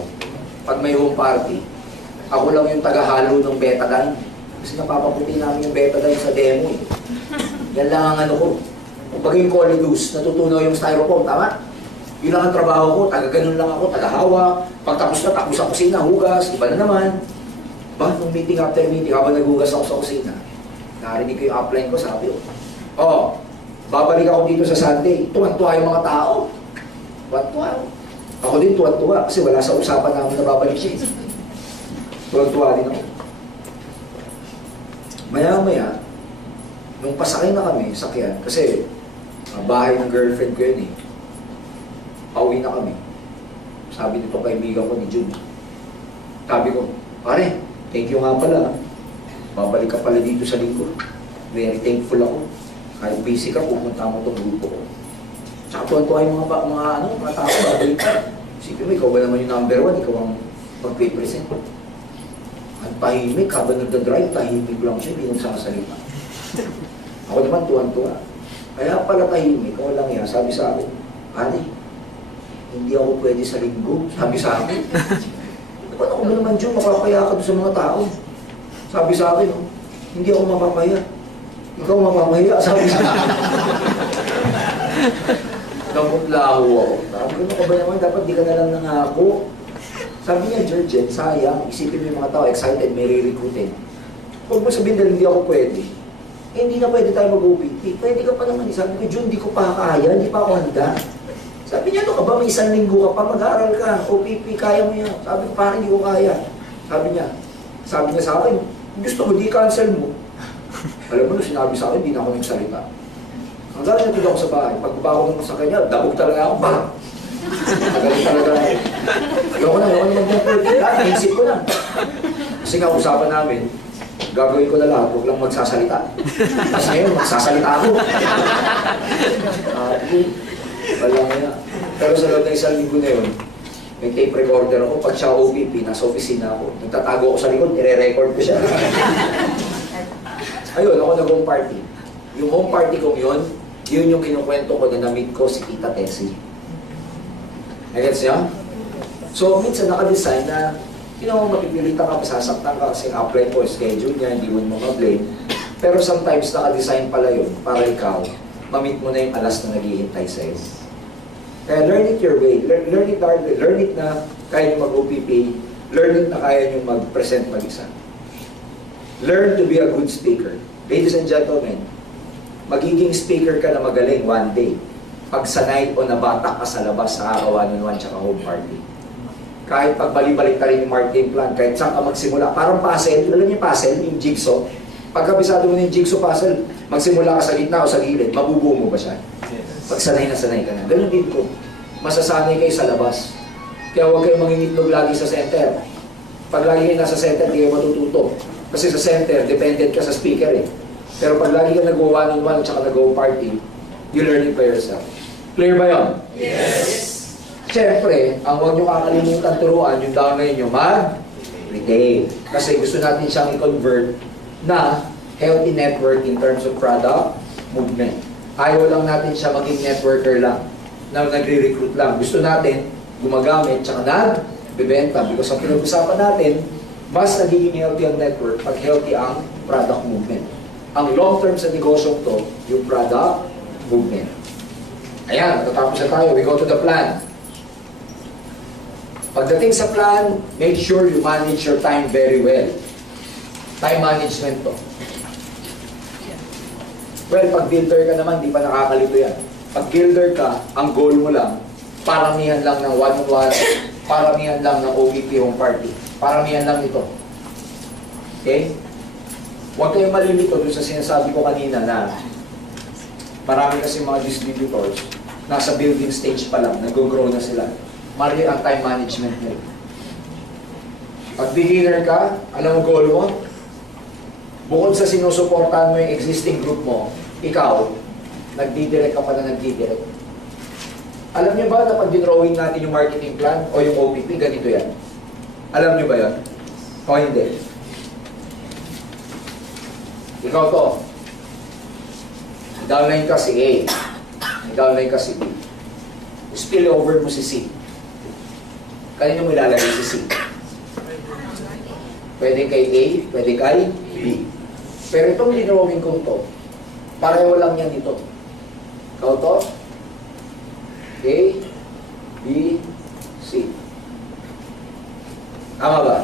pag may home party, ako lang yung tagahalo ng betadine. Kasi napapaputi namin yung betadine sa demo eh. Yan lang ang ano ko. Kung bagay yung colidus, natutunaw yung styrofoam, tama? Yun lang ang trabaho ko, taga-ganon lang ako, taga-hawak. Pagtapos na, tapos sa kusina, hugas, iba na naman. Ba, nung meeting after meeting, habang naghugas ako sa kusina, narinig ko yung upline ko, sabi ko, babalik ako dito sa Sunday. Tuwan-tuwa yung mga tao. Tuwan-tuwa. Ako din tuwan-tuwa kasi wala sa usapan namin na babalik siya. Tuwan-tuwa din ako. Maya-maya, nung pasakay na kami, sakyan, kasi bahay ng girlfriend ko yun eh. Pauwi na kami. Sabi nito kaibigan ko ni June. Sabi ko, pare, thank you nga pala. Babalik ka pala dito sa lingkod. Very thankful ako. Kahit kung busy ka, pupunta mo itong grupo ko. Tsaka tuwan-tuwa yung mga tao, babalik ka. Sige mo, ikaw ba naman yung number 1, ikaw ang mag-present. Ang tahimik, habang nagdadrive, tahimik lang siya, hindi nagsasalita. Ako naman, tuwan-tuwa. Kaya pala tahimik, ako lang yan, sabi sa akin, Ani, hindi ako pwede sa linggo, sabi sa akin. Ba't ako ba naman dyan, mapapaya ka doon sa mga tao? Sabi sa akin, oh, hindi ako mapapaya. Ikaw mapapaya, sabi sa akin. Namutlaho ako. Sabi ko, ano ka ba naman, dapat di ka na lang nangako. Sabi niya, Jurgen, sayang, isipin mo yung mga tao, excited, may re-recruitin. Huwag mo sabihin dahil hindi ako pwede. Eh, hindi na pwede tayo mag-OPT. Pwede ka pa naman. Sabi ko, Jun, hindi ko pa kaya, hindi pa ako handa. Sabi niya, ano ka ba, may 1 linggo ka pa, mag-aaral ka, OPP, kaya mo yan. Sabi ko, parang hindi ko kaya. Sabi niya sa akin, gusto mo, di cancel mo. Alam mo, nung sinabi sa akin, hindi na ako nagsalita. Hanggang natulog ako sa bahay. Pagbaba ko naman sa kanya, dabog talaga ako, ba? Magaling talaga ako. Ayoko na mag-OPT. Naisip ko na. Kasi nga, usapan namin, gagawin ko na lahat, huwag lang magsasalita. Kasi ngayon, magsasalita ako. Wala nga. Pero sa loob ng 1 linggo na yun, may tape recorder ako. Pag siya OPP, nasa opisina ako. Nagtatago ako sa likod, nire-record ko siya. Ayun, ako nag-home party. Yung home party kong yun yung kinukwento ko na na-meet ko si Tita Tessie. Nagets niya? So, minsan naka-design na mapipilitan ka, masasaktan ka kasi apply mo, schedule niya, hindi mo ma-blame. Pero sometimes naka-design pala yun para ikaw, ma-meet mo na yung alas na naghihintay sa'yo. Kaya learn it your way. Learn it hard way. Learn it na kaya nyo mag-OPP. Learn it na kaya nyo mag-present mag-isa. Learn to be a good speaker. Ladies and gentlemen, magiging speaker ka na magaling one day. Pag sanay o nabatak ka sa labas sa araw one-on-one tsaka home party. Kahit pagbalik-balik ka rin yung marketing plan, kahit saan ka magsimula, parang puzzle, alam niyo puzzle, yung jigsaw. Pag kabisado mo na yung jigsaw puzzle, magsimula ka sa gitna o sa gilid, mabubuo mo ba siya? Pag sanay na sanay ka na. Ganun din ko. Masasanay kayo sa labas. Kaya huwag kayong mangingitlog lagi sa center. Pag lagi kayo nasa center, hindi kayo matututo. Kasi sa center, dependent ka sa speaker eh. Pero pag lagi ka nag-one-on-one at saka nag-go party, you learn it by yourself. Clear ba yun? Yes. Siyempre, ang huwag nyo kakalimutan turuan, yung downline nyo mag-retail. Kasi gusto natin siyang i-convert na healthy network in terms of product movement. Ayaw lang natin siya maging networker lang, na nagre-recruit lang. Gusto natin gumagamit, tsaka nagbibenta. Because ang pinag-usapan natin, mas nagiging healthy ang network pag healthy ang product movement. Ang long-term sa negosyo to, yung product movement. Ayan, natatapos na tayo. We go to the plan. Pagdating sa plan, make sure you manage your time very well. Time management to. Well, pag builder ka naman, di pa nakakalito yan. Pag builder ka, ang goal mo lang, paramihan lang ng one-on-one, paramihan lang ng OPP home party. Paramihan lang ito. Okay? Huwag kayong malilito doon sa sinasabi ko kanina na marami kasi mga distributors, nasa building stage pa lang, nag-grow na sila. Mali ang time management nila. Pag beginner ka, alam mo goal mo? Bukod sa sinusuportahan mo yung existing group mo, ikaw, nagdidirect ka pa na nagdidirect. Alam niyo ba na pag dinrawing natin yung marketing plan o yung OPP, ganito yan? Alam niyo ba yan? O hindi? Ikaw to. Downline ka si A. Downline ka si B. Spill over mo si C. Kanino mo ilalagay si C? Pwede kay A, pwede kay B. Pero itong dinrawing ko to, pareho lang yan ito. Ikaw to, A, B, C. Tama ba?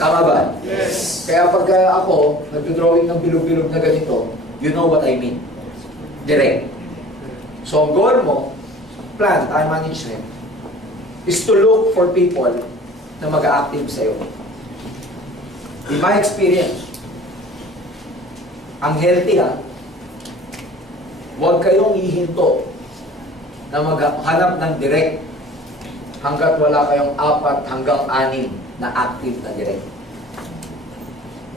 Tama ba? Yes. Kaya pag ako, nagdodrawing ng bilog-bilog na ganito, you know what I mean. Direct. So, ang goal mo, plan, time management, is to look for people na mag-a-active sa'yo. In my experience, ang healthy huwag kayong ihinto na maghanap ng direct hanggat wala kayong 4 hanggang 6 na active na direct.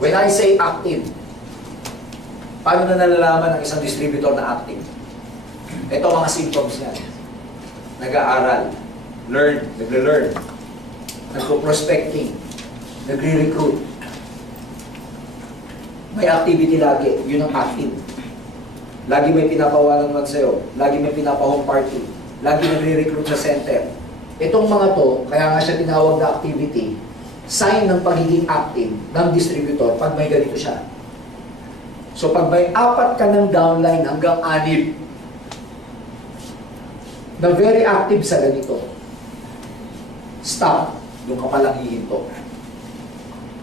When I say active, Paano na nalalaman ng isang distributor na active? Ito mga symptoms niya. Nag-aaral, nagre-learn, nagpo-prospecting, nagre-recruit. May activity lagi, yun ang active. Lagi may pinapawalan naman sa'yo, lagi may pinapa-home party, lagi nagre-recruit sa center. Itong mga to, kaya nga siya tinawag na activity, sign ng pagiging active ng distributor pag may ganito siya. So pag may 4 ka ng downline hanggang 6 na very active sa ganito, stop, doon ka palang hihinto.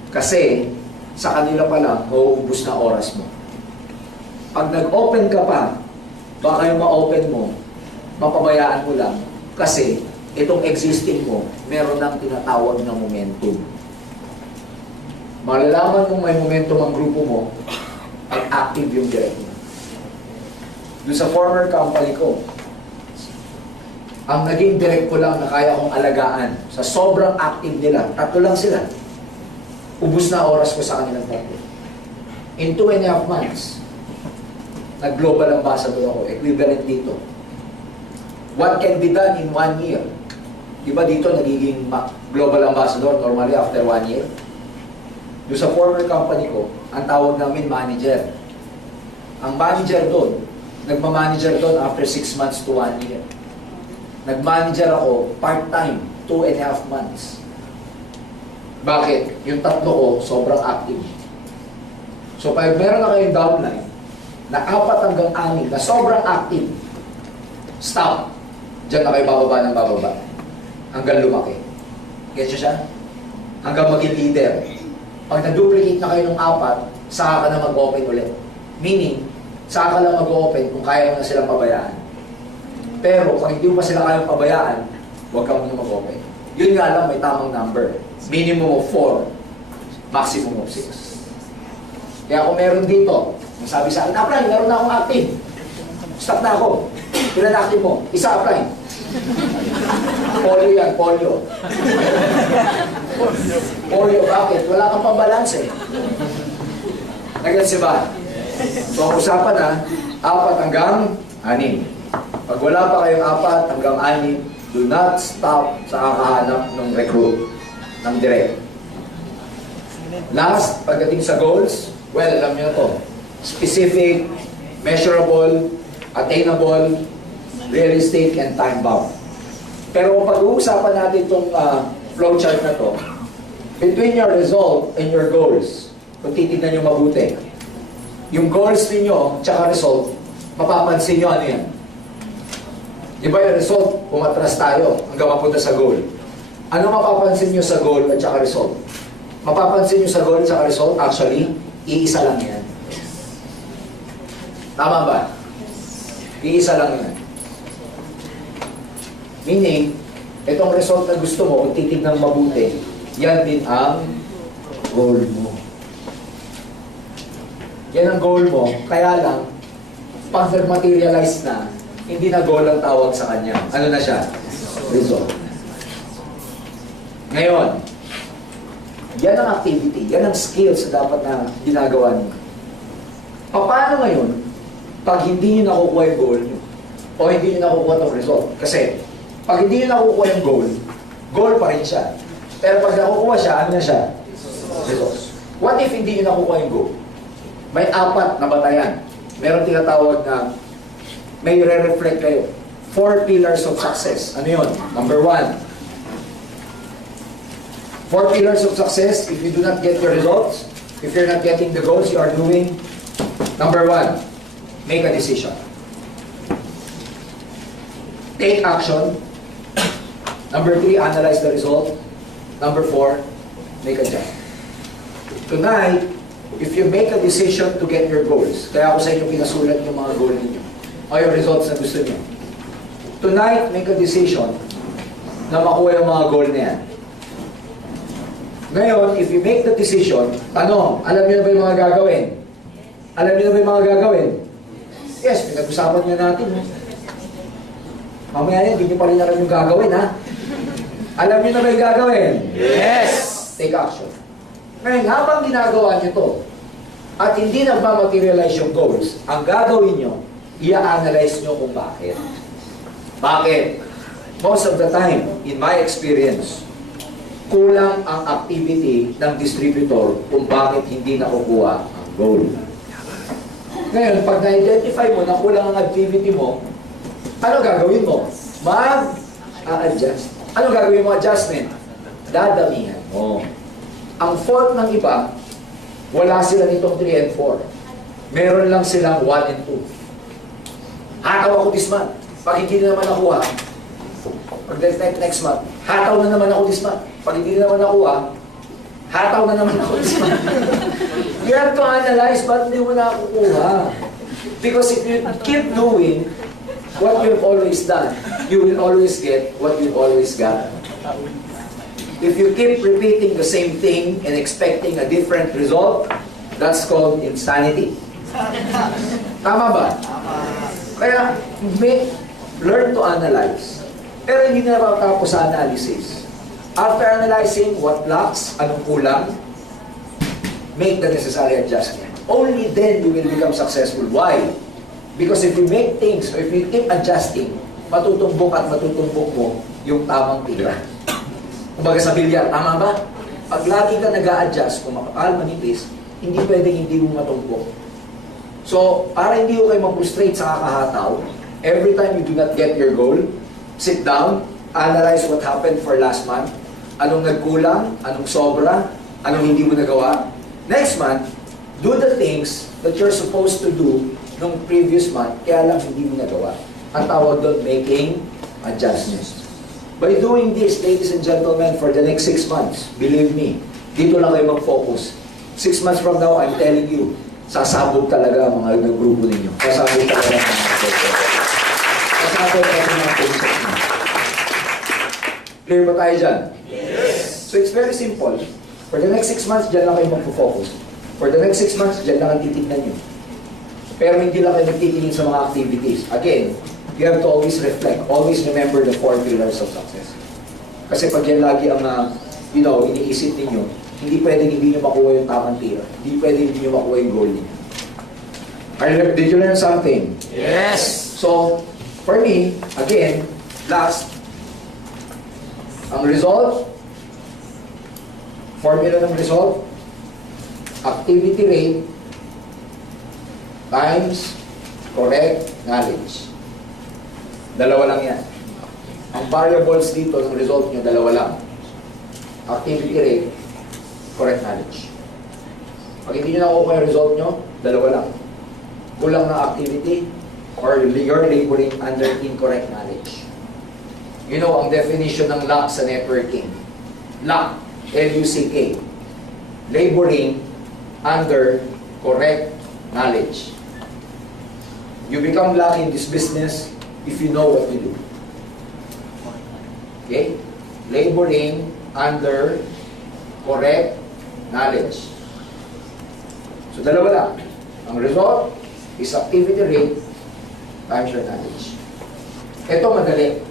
Kasi sa kanila pa lang, mauubos na oras mo. Pag nag-open ka pa, baka yung ma-open mo, mapabayaan mo lang kasi itong existing mo, meron ng tinatawag na momentum. Malalaman kung may momentum ang grupo mo, pag active yung direct mo. Doon sa former company ko, ang naging direct ko lang na kaya kong alagaan, sa sobrang active nila, 3 lang sila. Ubus na oras ko sa kanilang 3. In 2.5 months, nag-global ambassador ako, equivalent dito. What can be done in 1 year? Diba dito nagiging global ambassador normally after 1 year? Doon sa former company ko, ang tawag namin manager. Ang manager doon, nagmamanager doon after 6 months to 1 year. Nag-manager ako part-time, 2.5 months. Bakit? Yung 3 ko, sobrang active. So, pag meron na kayong downline, na 4 hanggang 6, na sobrang active, stop. Diyan na kayo bababa ng bababa. Hanggang lumaki. Get siya? Hanggang maging leader. Pag na-duplicate na kayo ng 4, saka ka na mag-open ulit. Meaning, saka ka lang mag-open kung kaya mo na silang pabayaan. Pero kung hindi mo pa sila kayang pabayaan, huwag ka muna mag-open. Yun nga lang, may tamang number. Minimum of 4, maximum of 6. Kaya kung meron dito, sabi sa akin, apply, meron na akong active. Stop na ako. Ilan active mo? Isa apply. Polio yan, polio. Polio, bakit? Wala kang pambalance eh. Nag-gets ba? So ang usapan na, 4 hanggang 6. Pag wala pa kayong 4 hanggang 6, do not stop sa kakahanap ng recruit, ng direct. Last, pagdating sa goals, well, alam nyo to. Specific, measurable, attainable, realistic, and time-bound. Pero pag-uusapan natin itong flowchart na to, between your result and your goals, kung titignan nyo mabuti, yung goals ninyo, tsaka result, mapapansin nyo ano yan. Diba yung result, pumatras tayo hanggang mapunta sa goal. Ano mapapansin nyo sa goal at tsaka result? Mapapansin nyo sa goal at tsaka result, actually, iisa lang yan. Tama ba? Iisa lang yan. Meaning, itong result na gusto mo, kung titignan mabuti, yan din ang goal mo. Yan ang goal mo, kaya lang, pag nag-materialize na, hindi na goal ang tawag sa kanya. Ano na siya? Result. Ngayon, yan ang activity, yan ang skills na dapat na ginagawa niyo. Paano ngayon, pag hindi niyo nakukuha yung goal niyo, o hindi niyo nakukuha itong result? Kasi, pag hindi niyo nakukuha yung goal pa rin siya. Pero pag nakukuha siya, ano na siya? Result. What if hindi niyo nakukuha yung goal? May 4 na batayan. Meron tinatawag na may re-reflect kayo. 4 pillars of success. Ano yun? Number 1. 4 pillars of success. If you do not get your results, if you're not getting the goals you are doing, number 1, make a decision. Take action. Number 3, analyze the result. Number 4, make a judgment. Tonight, if you make a decision to get your goals, kaya ako sa inyo pinasulat yung mga goal ninyo, o yung results na gusto niyo. Tonight, make a decision na makuha yung mga goal na yan. Ngayon, if you make the decision, tanong, alam niyo na ba yung mga gagawin? Alam niyo na ba yung mga gagawin? Yes, pinag-usapan niya natin. Mamaya yan, hindi niyo pa rin alam yung gagawin, ha? Alam niyo na ba yung gagawin? Yes! Take action. Ngayon, habang ginagawa niyo to, at hindi nagmamaterialize yung goals, ang gagawin nyo, i-analyze nyo kung bakit. Bakit? Most of the time, in my experience, kulang ang activity ng distributor kung bakit hindi nakukuha ang goal. Ngayon, pag na-identify mo na kulang ang activity mo, ano gagawin mo? Mag-a-adjust. Ano gagawin mo? Adjustment. Dadamihan mo. Ang fault ng iba, wala sila nitong 3 and 4. Meron lang silang 1 and 2. Hataw ako this month. Pag hindi na naman nakuha, pag next month, hataw na naman ako this month. Pag hindi na naman nakuha, hataw na naman ako this month. You have to analyze ba't hindi mo nakukuha. Because if you keep doing what you've always done, you will always get what you've always got. If you keep repeating the same thing and expecting a different result, that's called insanity. Tama ba? Kaya, learn to analyze. Pero hindi na tapos sa analysis. After analyzing what lacks, anong kulang, make the necessary adjustment. Only then you will become successful. Why? Because if you make things, or if you keep adjusting, matutumbok at matutumbok mo yung tamang tira. Kumbaga sa bilyar, tama ba? Pag lagi ka nag-a-adjust, kung makapal, manipis, hindi pwedeng hindi mo matumbok. So, para hindi ko kayo mag-frustrate sa kakahataw, every time you do not get your goal, sit down, analyze what happened for last month, anong nagkulang, anong sobra, anong hindi mo nagawa. Next month, do the things that you're supposed to do nung previous month, kaya lang hindi mo nagawa. Ang tawag doon, making adjustments. By doing this, ladies and gentlemen, for the next 6 months, believe me, dito lang kayo mag-focus. 6 months from now, I'm telling you, sasabog talaga ang mga grupo ninyo. Sasabog talaga ang mga grupo. Sasabog talaga ang mga grupo. Clear ba tayo dyan? Yes. So it's very simple. For the next 6 months, dyan lang kayo mag-focus. For the next 6 months, dyan lang ang titignan nyo. Pero hindi lang kayo nagtitingin sa mga activities. Again, you have to always reflect. Always remember the 4 pillars of success. Kasi pag yan lagi ang iniisip ninyo, hindi pwedeng hindi nyo makuha yung tamang tira. Hindi pwedeng hindi nyo makuha yung goal niyo. Did you learn something? Yes. So, for me, again, last, ang result, formula ng result, activity rate times correct knowledge. Dalawa lang yan. Ang variables dito ng result nyo, dalawa lang. Activity rate, correct knowledge. Pag hindi nyo nakukuha yung result nyo, dalawa lang. Kulang na activity or you're laboring under incorrect knowledge. You know, ang definition ng lack sa networking. Lack, L-U-C-K. Laboring under correct knowledge. You become lucky in this business if you know what you do. Okay? Laboring under correct knowledge. So, dalawa lang. Ang result is activity rate times your knowledge. Ito madali.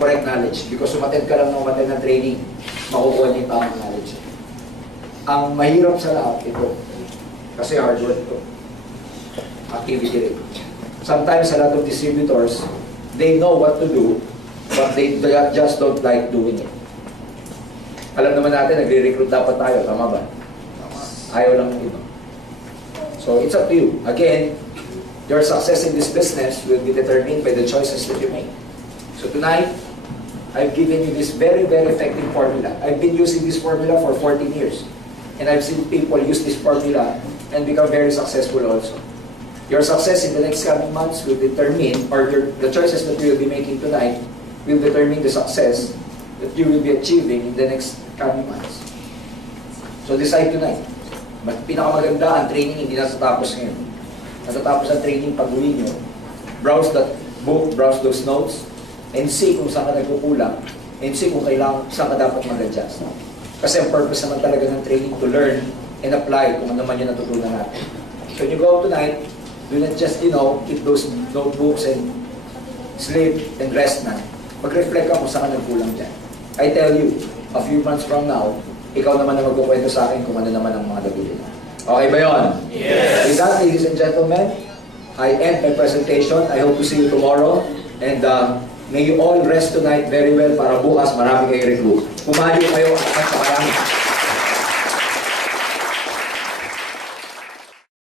Correct knowledge. Because umattend ka lang ng umattend ng training, makukuha niyo yung tamang knowledge. Ang mahirap sa lahat, ito. Kasi hard work ito. Activity rate. Sometimes a lot of distributors, they know what to do, but they just don't like doing it. Alam naman natin, nagre-recruit dapat tayo, tama ba? Ayaw lang ng iba. So, it's up to you. Again, your success in this business will be determined by the choices that you make. So tonight, I've given you this very, very effective formula. I've been using this formula for 14 years. And I've seen people use this formula and become very successful also. Your success in the next coming months will determine, or the choices that you will be making tonight will determine the success that you will be achieving in the next coming months. So decide tonight. Pinakamaganda ang training hindi natatapos ngayon. Natatapos ang training pag-uwi nyo. Browse that book, browse those notes, and see kung saan ka nagkukulang, and see kung saan ka dapat mag-adjust. Kasi ang purpose naman talaga ng training to learn and apply kung ano man yung natutunan natin. So when you go out tonight, do not just, keep those notebooks and sleep and rest na. Mag-reflect ka kung saan ka nagkulang dyan. I tell you, a few months from now, ikaw naman na magkukwento sa akin kung ano naman ang mga nabili na. Okay ba yun? Yes. With that, ladies and gentlemen, I end my presentation. I hope to see you tomorrow. And may you all rest tonight very well para bukas marami kayong recruit. Pumali kayo at marami.